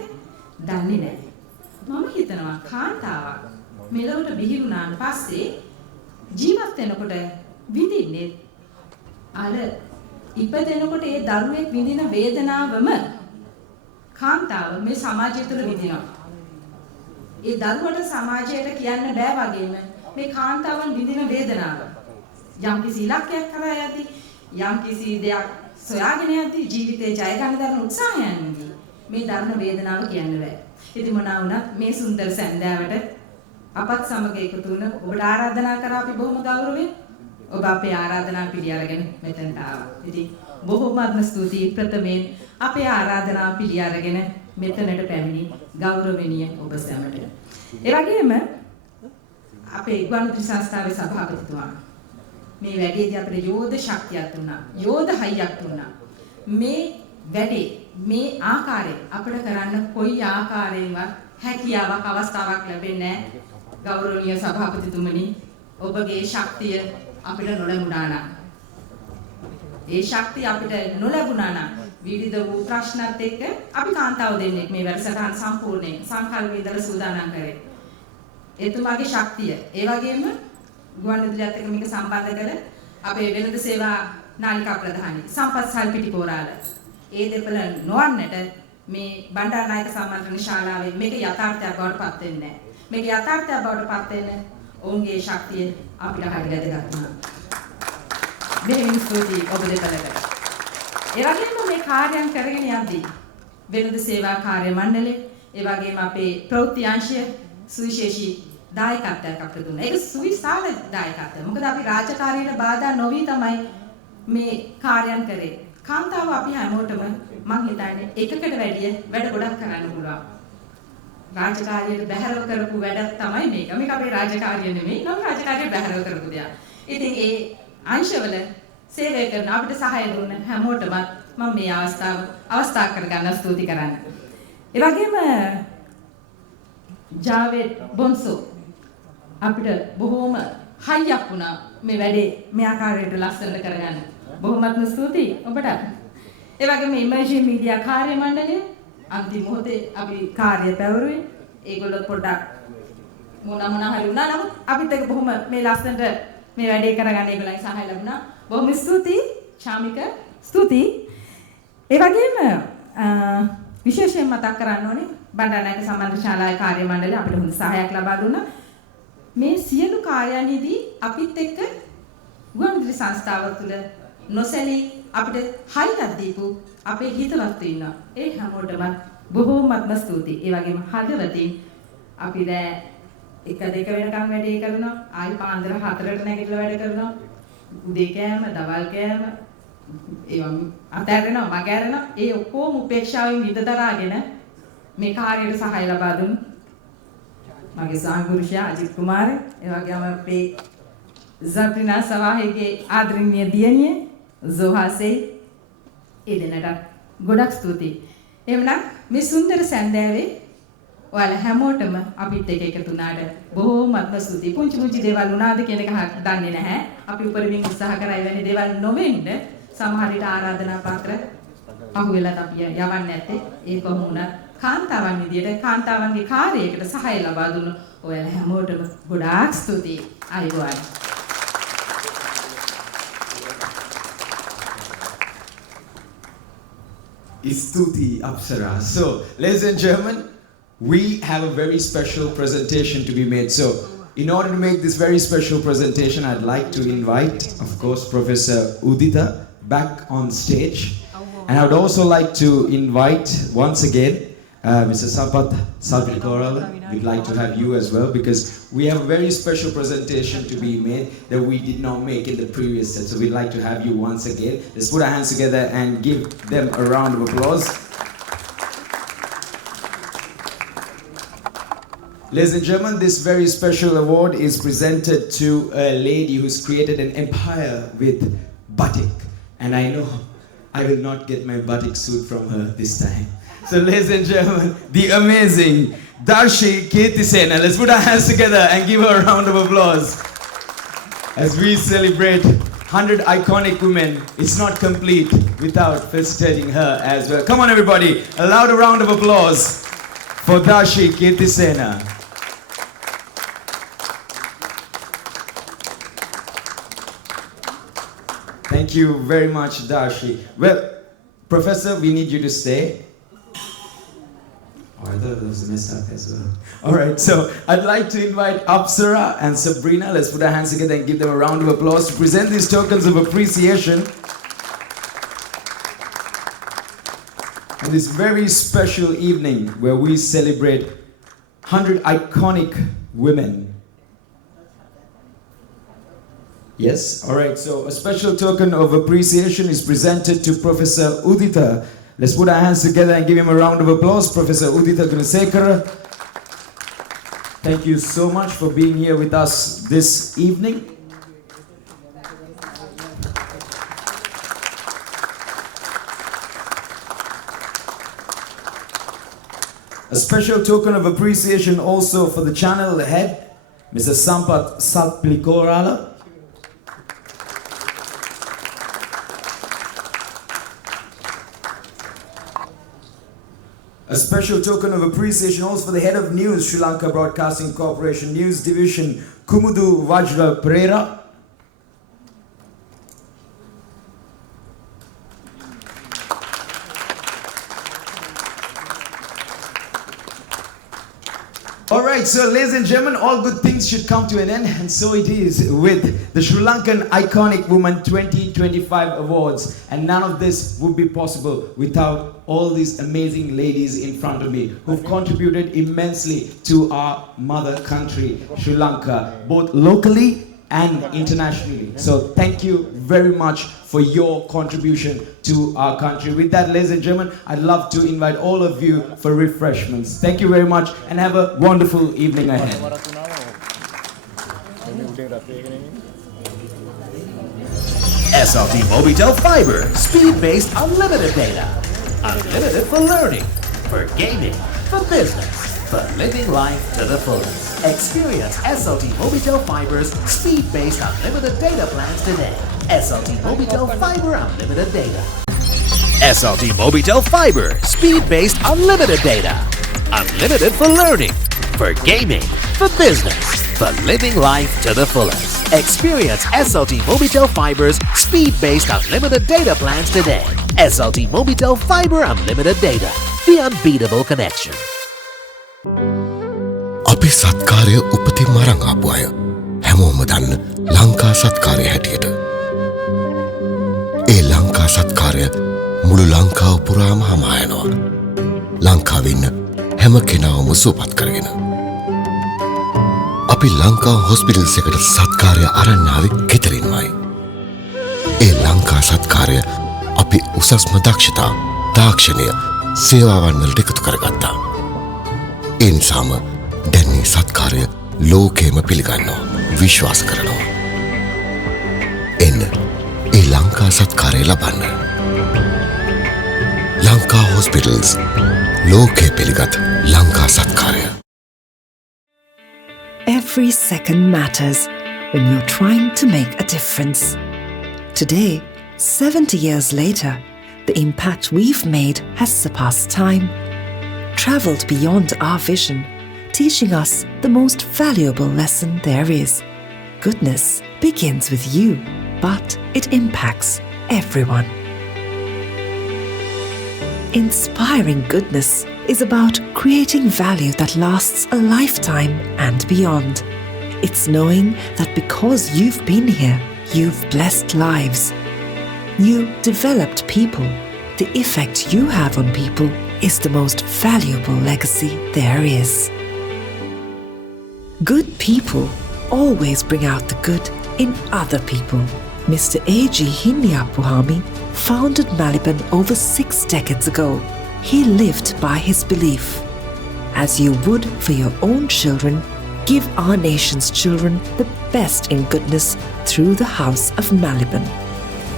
දන්නේ නැහැ. මම හිතනවා කාන්තාවක් මෙලොවට බිහි වුණාන් පස්සේ ජීවත් වෙනකොට විඳින්නේ අර ඉපදෙනකොට ඒ දරුවෙක් විඳින වේදනාවම කාන්තාව මේ සමාජය තුළ විඳිනවා. ඒ දරුවට සමාජයට කියන්න බෑ වගේම මේ කාන්තාවන් විඳින වේදනාව. යම් කිසි ඉලක්කයක් කරා යද්දී යම් කිසි දෙයක් සොයාගෙන යද්දී ජීවිතේ ජය ගන්න දරන උත්සාහයන්දී මේ දරන වේදනාව කියන්න බෑ. ඉතින් මොනවා වුණත් මේ සුන්දර සැන්දෑවට අපත් සමග එකතු වුණ ඔබට ආරාධනා කරා අපි බොහොම ගෞරවයෙන් ඔබ අපේ ආරාධනා පිළි අරගෙන මෙතනට ආවා. ඉතින් බොහොමත්ම ස්තුතියි ප්‍රථමයෙන් අපේ ආරාධනා පිළි අරගෙන මෙතනට පැමිණි ගෞරවණීය ඔබ සැමට. ඒ වගේම අපේ ගුවන්විදුලි සංස්ථාවේ සභාපතිතුමා මේ වැඩේදී අපිට යෝධ ශක්තියක් දුන්නා. යෝධ හයියක් දුන්නා. මේ වැඩේ මේ ආකාරයෙන් අපිට කරන්න කොයි ආකාරයෙන්වත් හැකියාවක් අවස්ථාවක් ලැබෙන්නේ නැහැ. ගෞරවනීය සභාපතිතුමනි ඔබගේ ශක්තිය අපිට නොලැබුණා නම් ඒ ශක්තිය අපිට නොලැබුණා නම් විවිධ වූ ප්‍රශ්නත් එක්ක අපි කාන්තාව දෙන්නෙක් මේ වැඩසටහන සම්පූර්ණයෙන් සංකල්ප ඉදලා සූදානම් කරේ. එතුමාගේ ශක්තිය ඒ වගේම ගුවන්විදුලියත් එක්ක මේක සම්බන්ධ කර අපේ වෙළඳ සේවා නාලිකා ප්‍රධානී සම්පත් සල්පිටිපෝරාල ඒ දෙපළ නොවන්නට මේ බණ්ඩාරනායක සම්මාන ශාලාවේ මේක යථාර්ථයක් බවට පත් වෙන්නේ නැහැ. මේක යථාර්ථයක් බවට පත් වෙන්නේ ඔවුන්ගේ ශක්තිය අපිට හරි වැදගත් වුණා. දෙහිමින් ස්තුතියි ඔබ දෙපළකට. ඒ වගේම මේ කාර්යයන් කරගෙන යද්දී වෙළඳ සේවා කාර්ය මණ්ඩලය ඒ වගේම අපේ ප්‍රවෘත්ති අංශය සුවිශේෂී දායකත්වයක් අපිට දුන්නා. ඒක සුවිශාල දායකත්වයක්. මොකද අපි රාජකාරියට බාධා නොවි තමයි මේ කාර්යයන් කරේ. කාන්තාව අපි හැමෝටම මං හිතන්නේ එකකට වැඩිය වැඩ ගොඩක් කරන්න පුළුවන්. රාජකාරියට බැහැරව කරපු වැඩක් තමයි මේක. මේක අපේ රාජකාරිය නෙමෙයි. නම් රාජකාරියට බැහැරව කරපු දෙයක්. ඉතින් ඒ අංශවල සේවය කරන අපිට සහාය දුන්න හැමෝටම මම මේ අවස්ථාව කරගන්න ස්තුති කරන්න. ඒ වගේම ජාවේද් බොන්සෝ අපිට බොහෝම හයියක් වුණා මේ වැඩේ මේ ආකාරයට ලස්සනට කරගන්න. බොහොමත්ම ස්තුතියි ඔබට. ඒ වගේම ඉමර්ජින් මීඩියා කාර්ය මණ්ඩලය අන්තිම මොහොතේ අපි කාර්ය පැවරුවේ. ඒගොල්ලෝ පොඩ්ඩක් මොන හරි වුණා. නමුත් අපිත් එක්ක බොහොම මේ ලස්සනට මේ වැඩේ කරගන්න ඒගොල්ලන්ගේ සහාය ලැබුණා. බොහොම ස්තුතියි ශාමික ස්තුතියි. ඒ වගේම විශේෂයෙන් මතක් කරන්න ඕනේ බණ්ඩාරනායක සම්මාන ශාලාවේ කාර්ය මණ්ඩලය අපිට හොඳ සහායක් ලබා දුන්නා. මේ සියලු කාර්යයන්හිදී අපිත් එක්ක ගුවන්විදුලි සංස්ථාව තුළ නොසැලී අපිට හයියක් දීපු අපේ හිතවත්තු ඉන්නවා. ඒ හැමෝටම බොහෝමත්ම ස්තුතියි. ඒ වගේම හදවතින් අපි දැන් 1-2 වෙනකම් වැඩේ කරනවා. ආයි පාන්දර 4ට නැගිටලා වැඩ කරනවා. උදේ කෑම, දවල් කෑම ඒවා අතහැරෙනවා, මගහැරෙනවා. ඒ ඔක්කොම උපේක්ෂාවෙන් විඳ දරාගෙන මේ කාර්යයට සහාය ලබා දුන්නු මගේ සහගුරුෂයා අජිත් කුමාර, ඒ වගේම අපේ Zabrina සවාහිගේ ආදරණීය දියණිය zohasei ඒ දෙන්නට ගොඩක් ස්තුතියි. එහෙමනම් මේ සුන්දර සැන්දෑවේ ඔයාලා හැමෝටම අපිත් එක්ක එකතු වුණාට බොහෝමත්ම ස්තුතියි. පුංචි පුංචි දේවල් වුණාද කියන එක දන්නේ නැහැ. අපි උපරිමයෙන් උත්සාහ කරා එවැනි දේවල් නොවෙන්න. සමහර විට ආරාධනා පත්‍ර අහුවෙලා අපි යවන්නේ නැත්තේ. ඒ කොහොම වුණත් කාන්තාවන් විදියට කාන්තාවන්ගේ කාර්යයකට සහාය ලබා දුන්න ඔයාලා හැමෝටම ගොඩාක් ස්තුතියි. ආයුබෝවන්. Istuti Apsara. So, ladies and gentlemen, we have a very special presentation to be made. So, in order to make this very special presentation, I'd like to invite, of course, Professor Udita back on stage. And I would also like to invite, once again, Mr. Sampath Salpikoral. We'd like to have you as well, because we have a very special presentation to be made that we did not make in the previous set. So we'd like to have you once again. Let's put our hands together and give them a round of applause. Ladies and gentlemen, this very special award is presented to a lady who's created an empire with batik. And I know I will not get my batik suit from her this time. So ladies and gentlemen, the amazing Darshi Kirtisena. Let's put our hands together and give her a round of applause as we celebrate 100 iconic women. It's not complete without felicitating her as well. Come on everybody, a loud round of applause for Darshi Kirtisena. Thank you very much, Darshi. Well, Professor, we need you to stay. Oh, I thought it was messed up as well. All right, so I'd like to invite Apsara and Sabrina. Let's put our hands together and give them a round of applause to present these tokens of appreciation. On this very special evening where we celebrate 100 iconic women. Yes, all right, so a special token of appreciation is presented to Professor Udita. Let's put our hands together and give him a round of applause. Professor Udita Gunasekara. Thank you so much for being here with us this evening. A special token of appreciation also for the channel head, Mr. Sampath Salpikoral. A special token of appreciation also for the head of news, Sri Lanka Broadcasting Corporation News Division, Kumudu Vajra Pereira. Alright, so ladies and gentlemen, all good things should come to an end, and so it is with the Sri Lankan Iconic Woman 2025 Awards. And none of this would be possible without all these amazing ladies in front of me who've contributed immensely to our mother country, Sri Lanka, both locally and internationally. So thank you very much for your contribution to our country. With that, ladies and gentlemen, I'd love to invite all of you for refreshments. Thank you very much and have a wonderful evening ahead. SLT Mobitel Fiber, speed-based unlimited data. Unlimited for learning, for gaming, for business, for living life to the fullest. Experience SLT Mobitel Fiber's speed-based unlimited data plans today. SLT Mobitel Fiber Unlimited Data. SLT Mobitel Fiber, speed-based unlimited data. Unlimited for learning, for gaming, for business, for living life to the fullest. Experience SLT Mobitel Fiber's speed-based unlimited data plans today. SLT Mobitel Fiber Unlimited Data, the unbeatable connection. අපි සත්කාරය උපතින් මරං ආපු අය හැමෝම දන්න ලංකා සත්කාරය හැටියට. ඒ ලංකා සත්කාරය මුළු ලංකාව පුරාම හමායනවා. ලංකාවෙන්න හැම කෙනාවම සුවපත් කරගෙන. අපි ලංකා හොස්පිටල්ස් එකට සත්කාරය අරන් ආවේ කෙතරින්මයි. ඒ ලංකා සත්කාරය අපි උසස්ම දක්ෂතා, තාක්ෂණය, සේවාවන් වලට එකතු කරගත්තා. ඒ නිසාම දැන් මේ සත්කාරය ලෝකෙම පිළිගන්නවා, විශ්වාස කරනවා. එන්න ඒ ලංකා සත්කාරය ලබන්න. ලංකා හොස්පිටල්ස් ලෝකෙ පිළිගත් Lanka සත්කාරය. Every second matters when you're trying to make a difference. Today, 70 years later, the impact we've made has surpassed time, traveled beyond our vision, teaching us the most valuable lesson there is. Goodness begins with you, but it impacts everyone. Inspiring goodness is about creating value that lasts a lifetime and beyond. It's knowing that because you've been here, you've blessed lives. You developed people. The effect you have on people is the most valuable legacy there is. Good people always bring out the good in other people. Mr. A.G. Hinyapuhami founded Maliban over 6 decades ago. He lived by his belief. As you would for your own children, give our nation's children the best in goodness through the House of Maliban.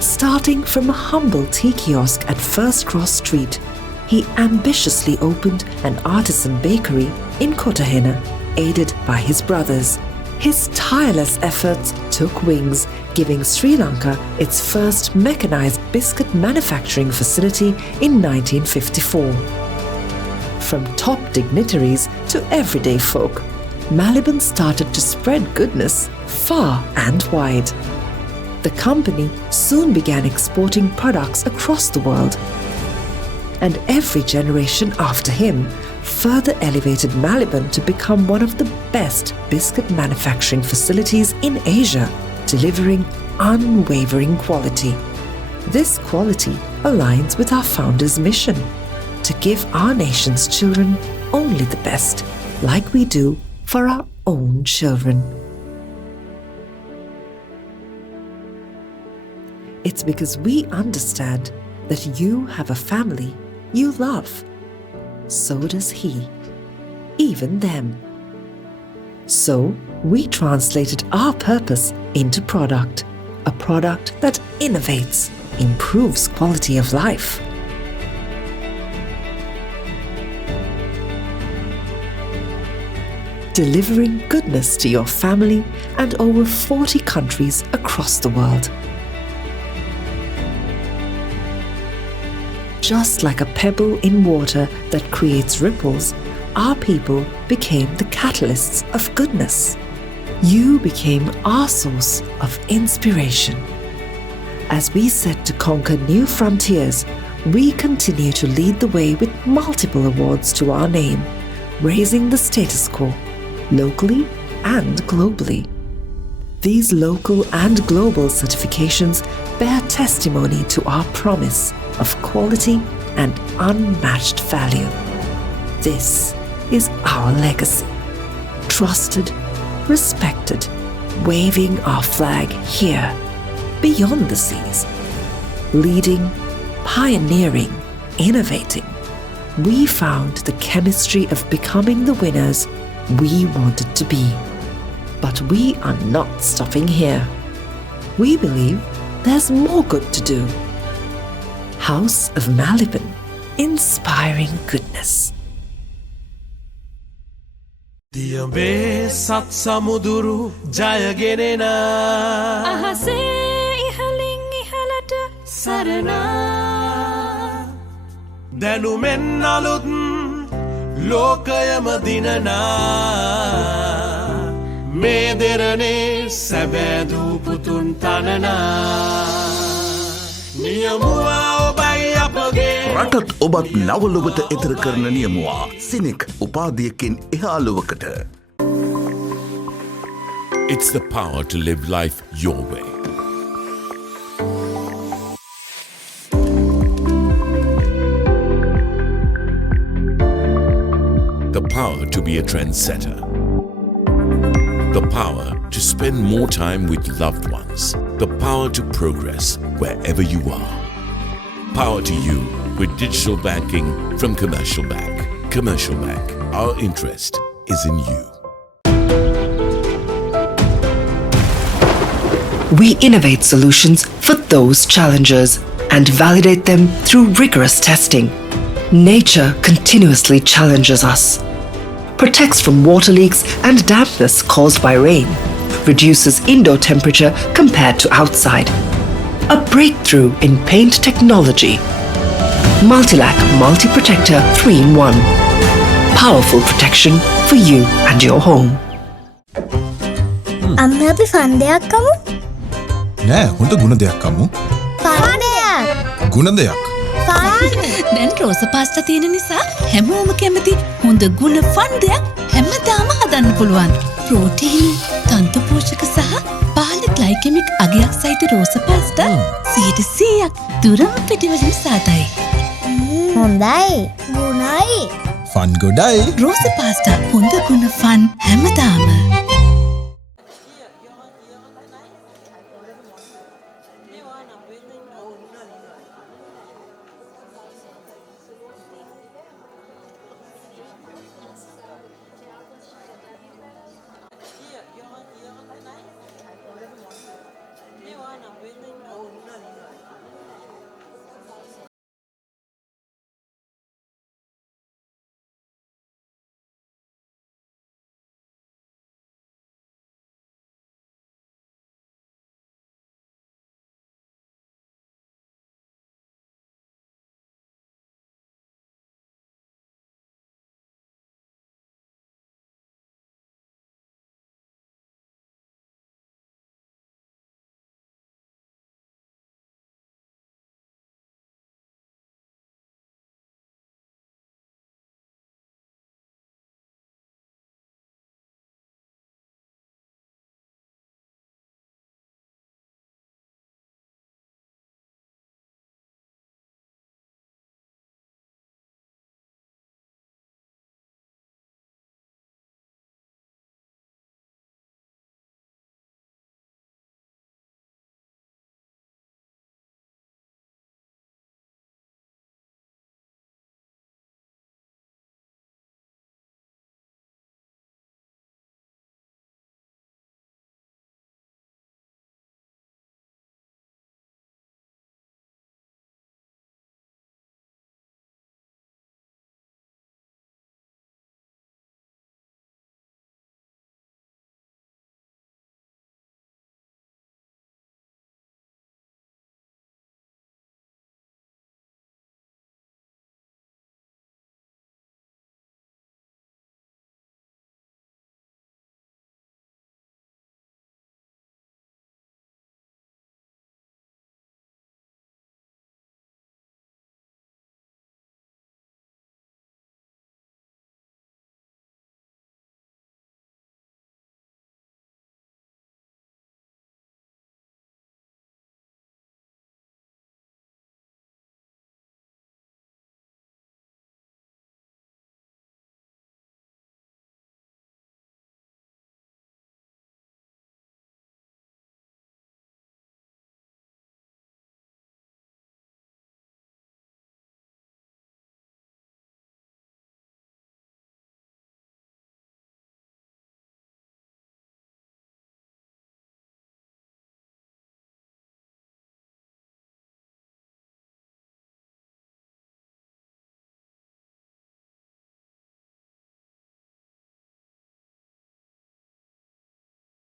Starting from a humble tea kiosk at First Cross Street, he ambitiously opened an artisan bakery in Kotahena, aided by his brothers. His tireless efforts took wings, giving Sri Lanka its first mechanized biscuit manufacturing facility in 1954. From top dignitaries to everyday folk, Maliban started to spread goodness far and wide. The company soon began exporting products across the world. And every generation after him further elevated Maliban to become one of the best biscuit manufacturing facilities in Asia, delivering unwavering quality. This quality aligns with our founder's mission to give our nation's children only the best, like we do for our own children. It's because we understand that you have a family you love. So does he, even them. So we translated our purpose into product, a product that innovates, improves quality of life. Delivering goodness to your family and over 40 countries across the world. Just like a pebble in water that creates ripples, our people became the catalysts of goodness. You became our source of inspiration. As we set to conquer new frontiers, we continue to lead the way with multiple awards to our name, raising the status quo, locally and globally. These local and global certifications bear testimony to our promise of quality and unmatched value. This is our legacy. Trusted, respected, waving our flag here, beyond the seas. Leading, pioneering, innovating. We found the chemistry of becoming the winners we wanted to be. But we are not stopping here. We believe there's more good to do. House of Maliban, inspiring goodness. දියඹේ සත් සමුදුරු ජයගෙනෙන අහසේ ඉහලින් ඉහලට සරනා දැනුමෙන් අලුත් ලෝකයම දිනනා මේ දෙරනේ සැබෑදූ පුතුන් තනනා නියමුවා ඔබයි අපගේ රටත් ඔබත් නවලොවට එතර කරන නියමුවා සිනෙක් උපාධියකින් එහාලොවකට It's the power to live life your way. The power to be a trendsetter. The power to spend more time with loved ones. The power to progress wherever you are. Power to you with digital banking from Commercial Bank. Commercial Bank, our interest is in you. We innovate solutions for those challenges and validate them through rigorous testing. Nature continuously challenges us, protects from water leaks and dampness caused by rain, reduces indoor temperature compared to outside. A breakthrough in paint technology. Multilac Multi-Protector 3-in-1. Powerful protection for you and your home. අම්ම අපි ෆන්ඩයක් කමු. නෑ හොඳ ගුණ දෙයක් කමු. ෆන්ඩයක්. ගුණ දෙයක්. දැන් රෝස පාස්තා තියෙන නිසා හැමෝම කැමති හොඳ ගුණ ෆන්ඩයක් හැමදාම හදන්න පුළුවන්. ප්‍රෝටීන්, තන්තු පෝෂක සහ පහළ ග්ලයිකෙමික් අගයක් සහිත රෝස පාස්තා 100% දුරම පිටිවලින් සාදයි. හොඳයි. ගුණයි. ෆන් ගොඩයි. රෝස පාස්තා හොඳ ගුණ ෆන් හැමදාම.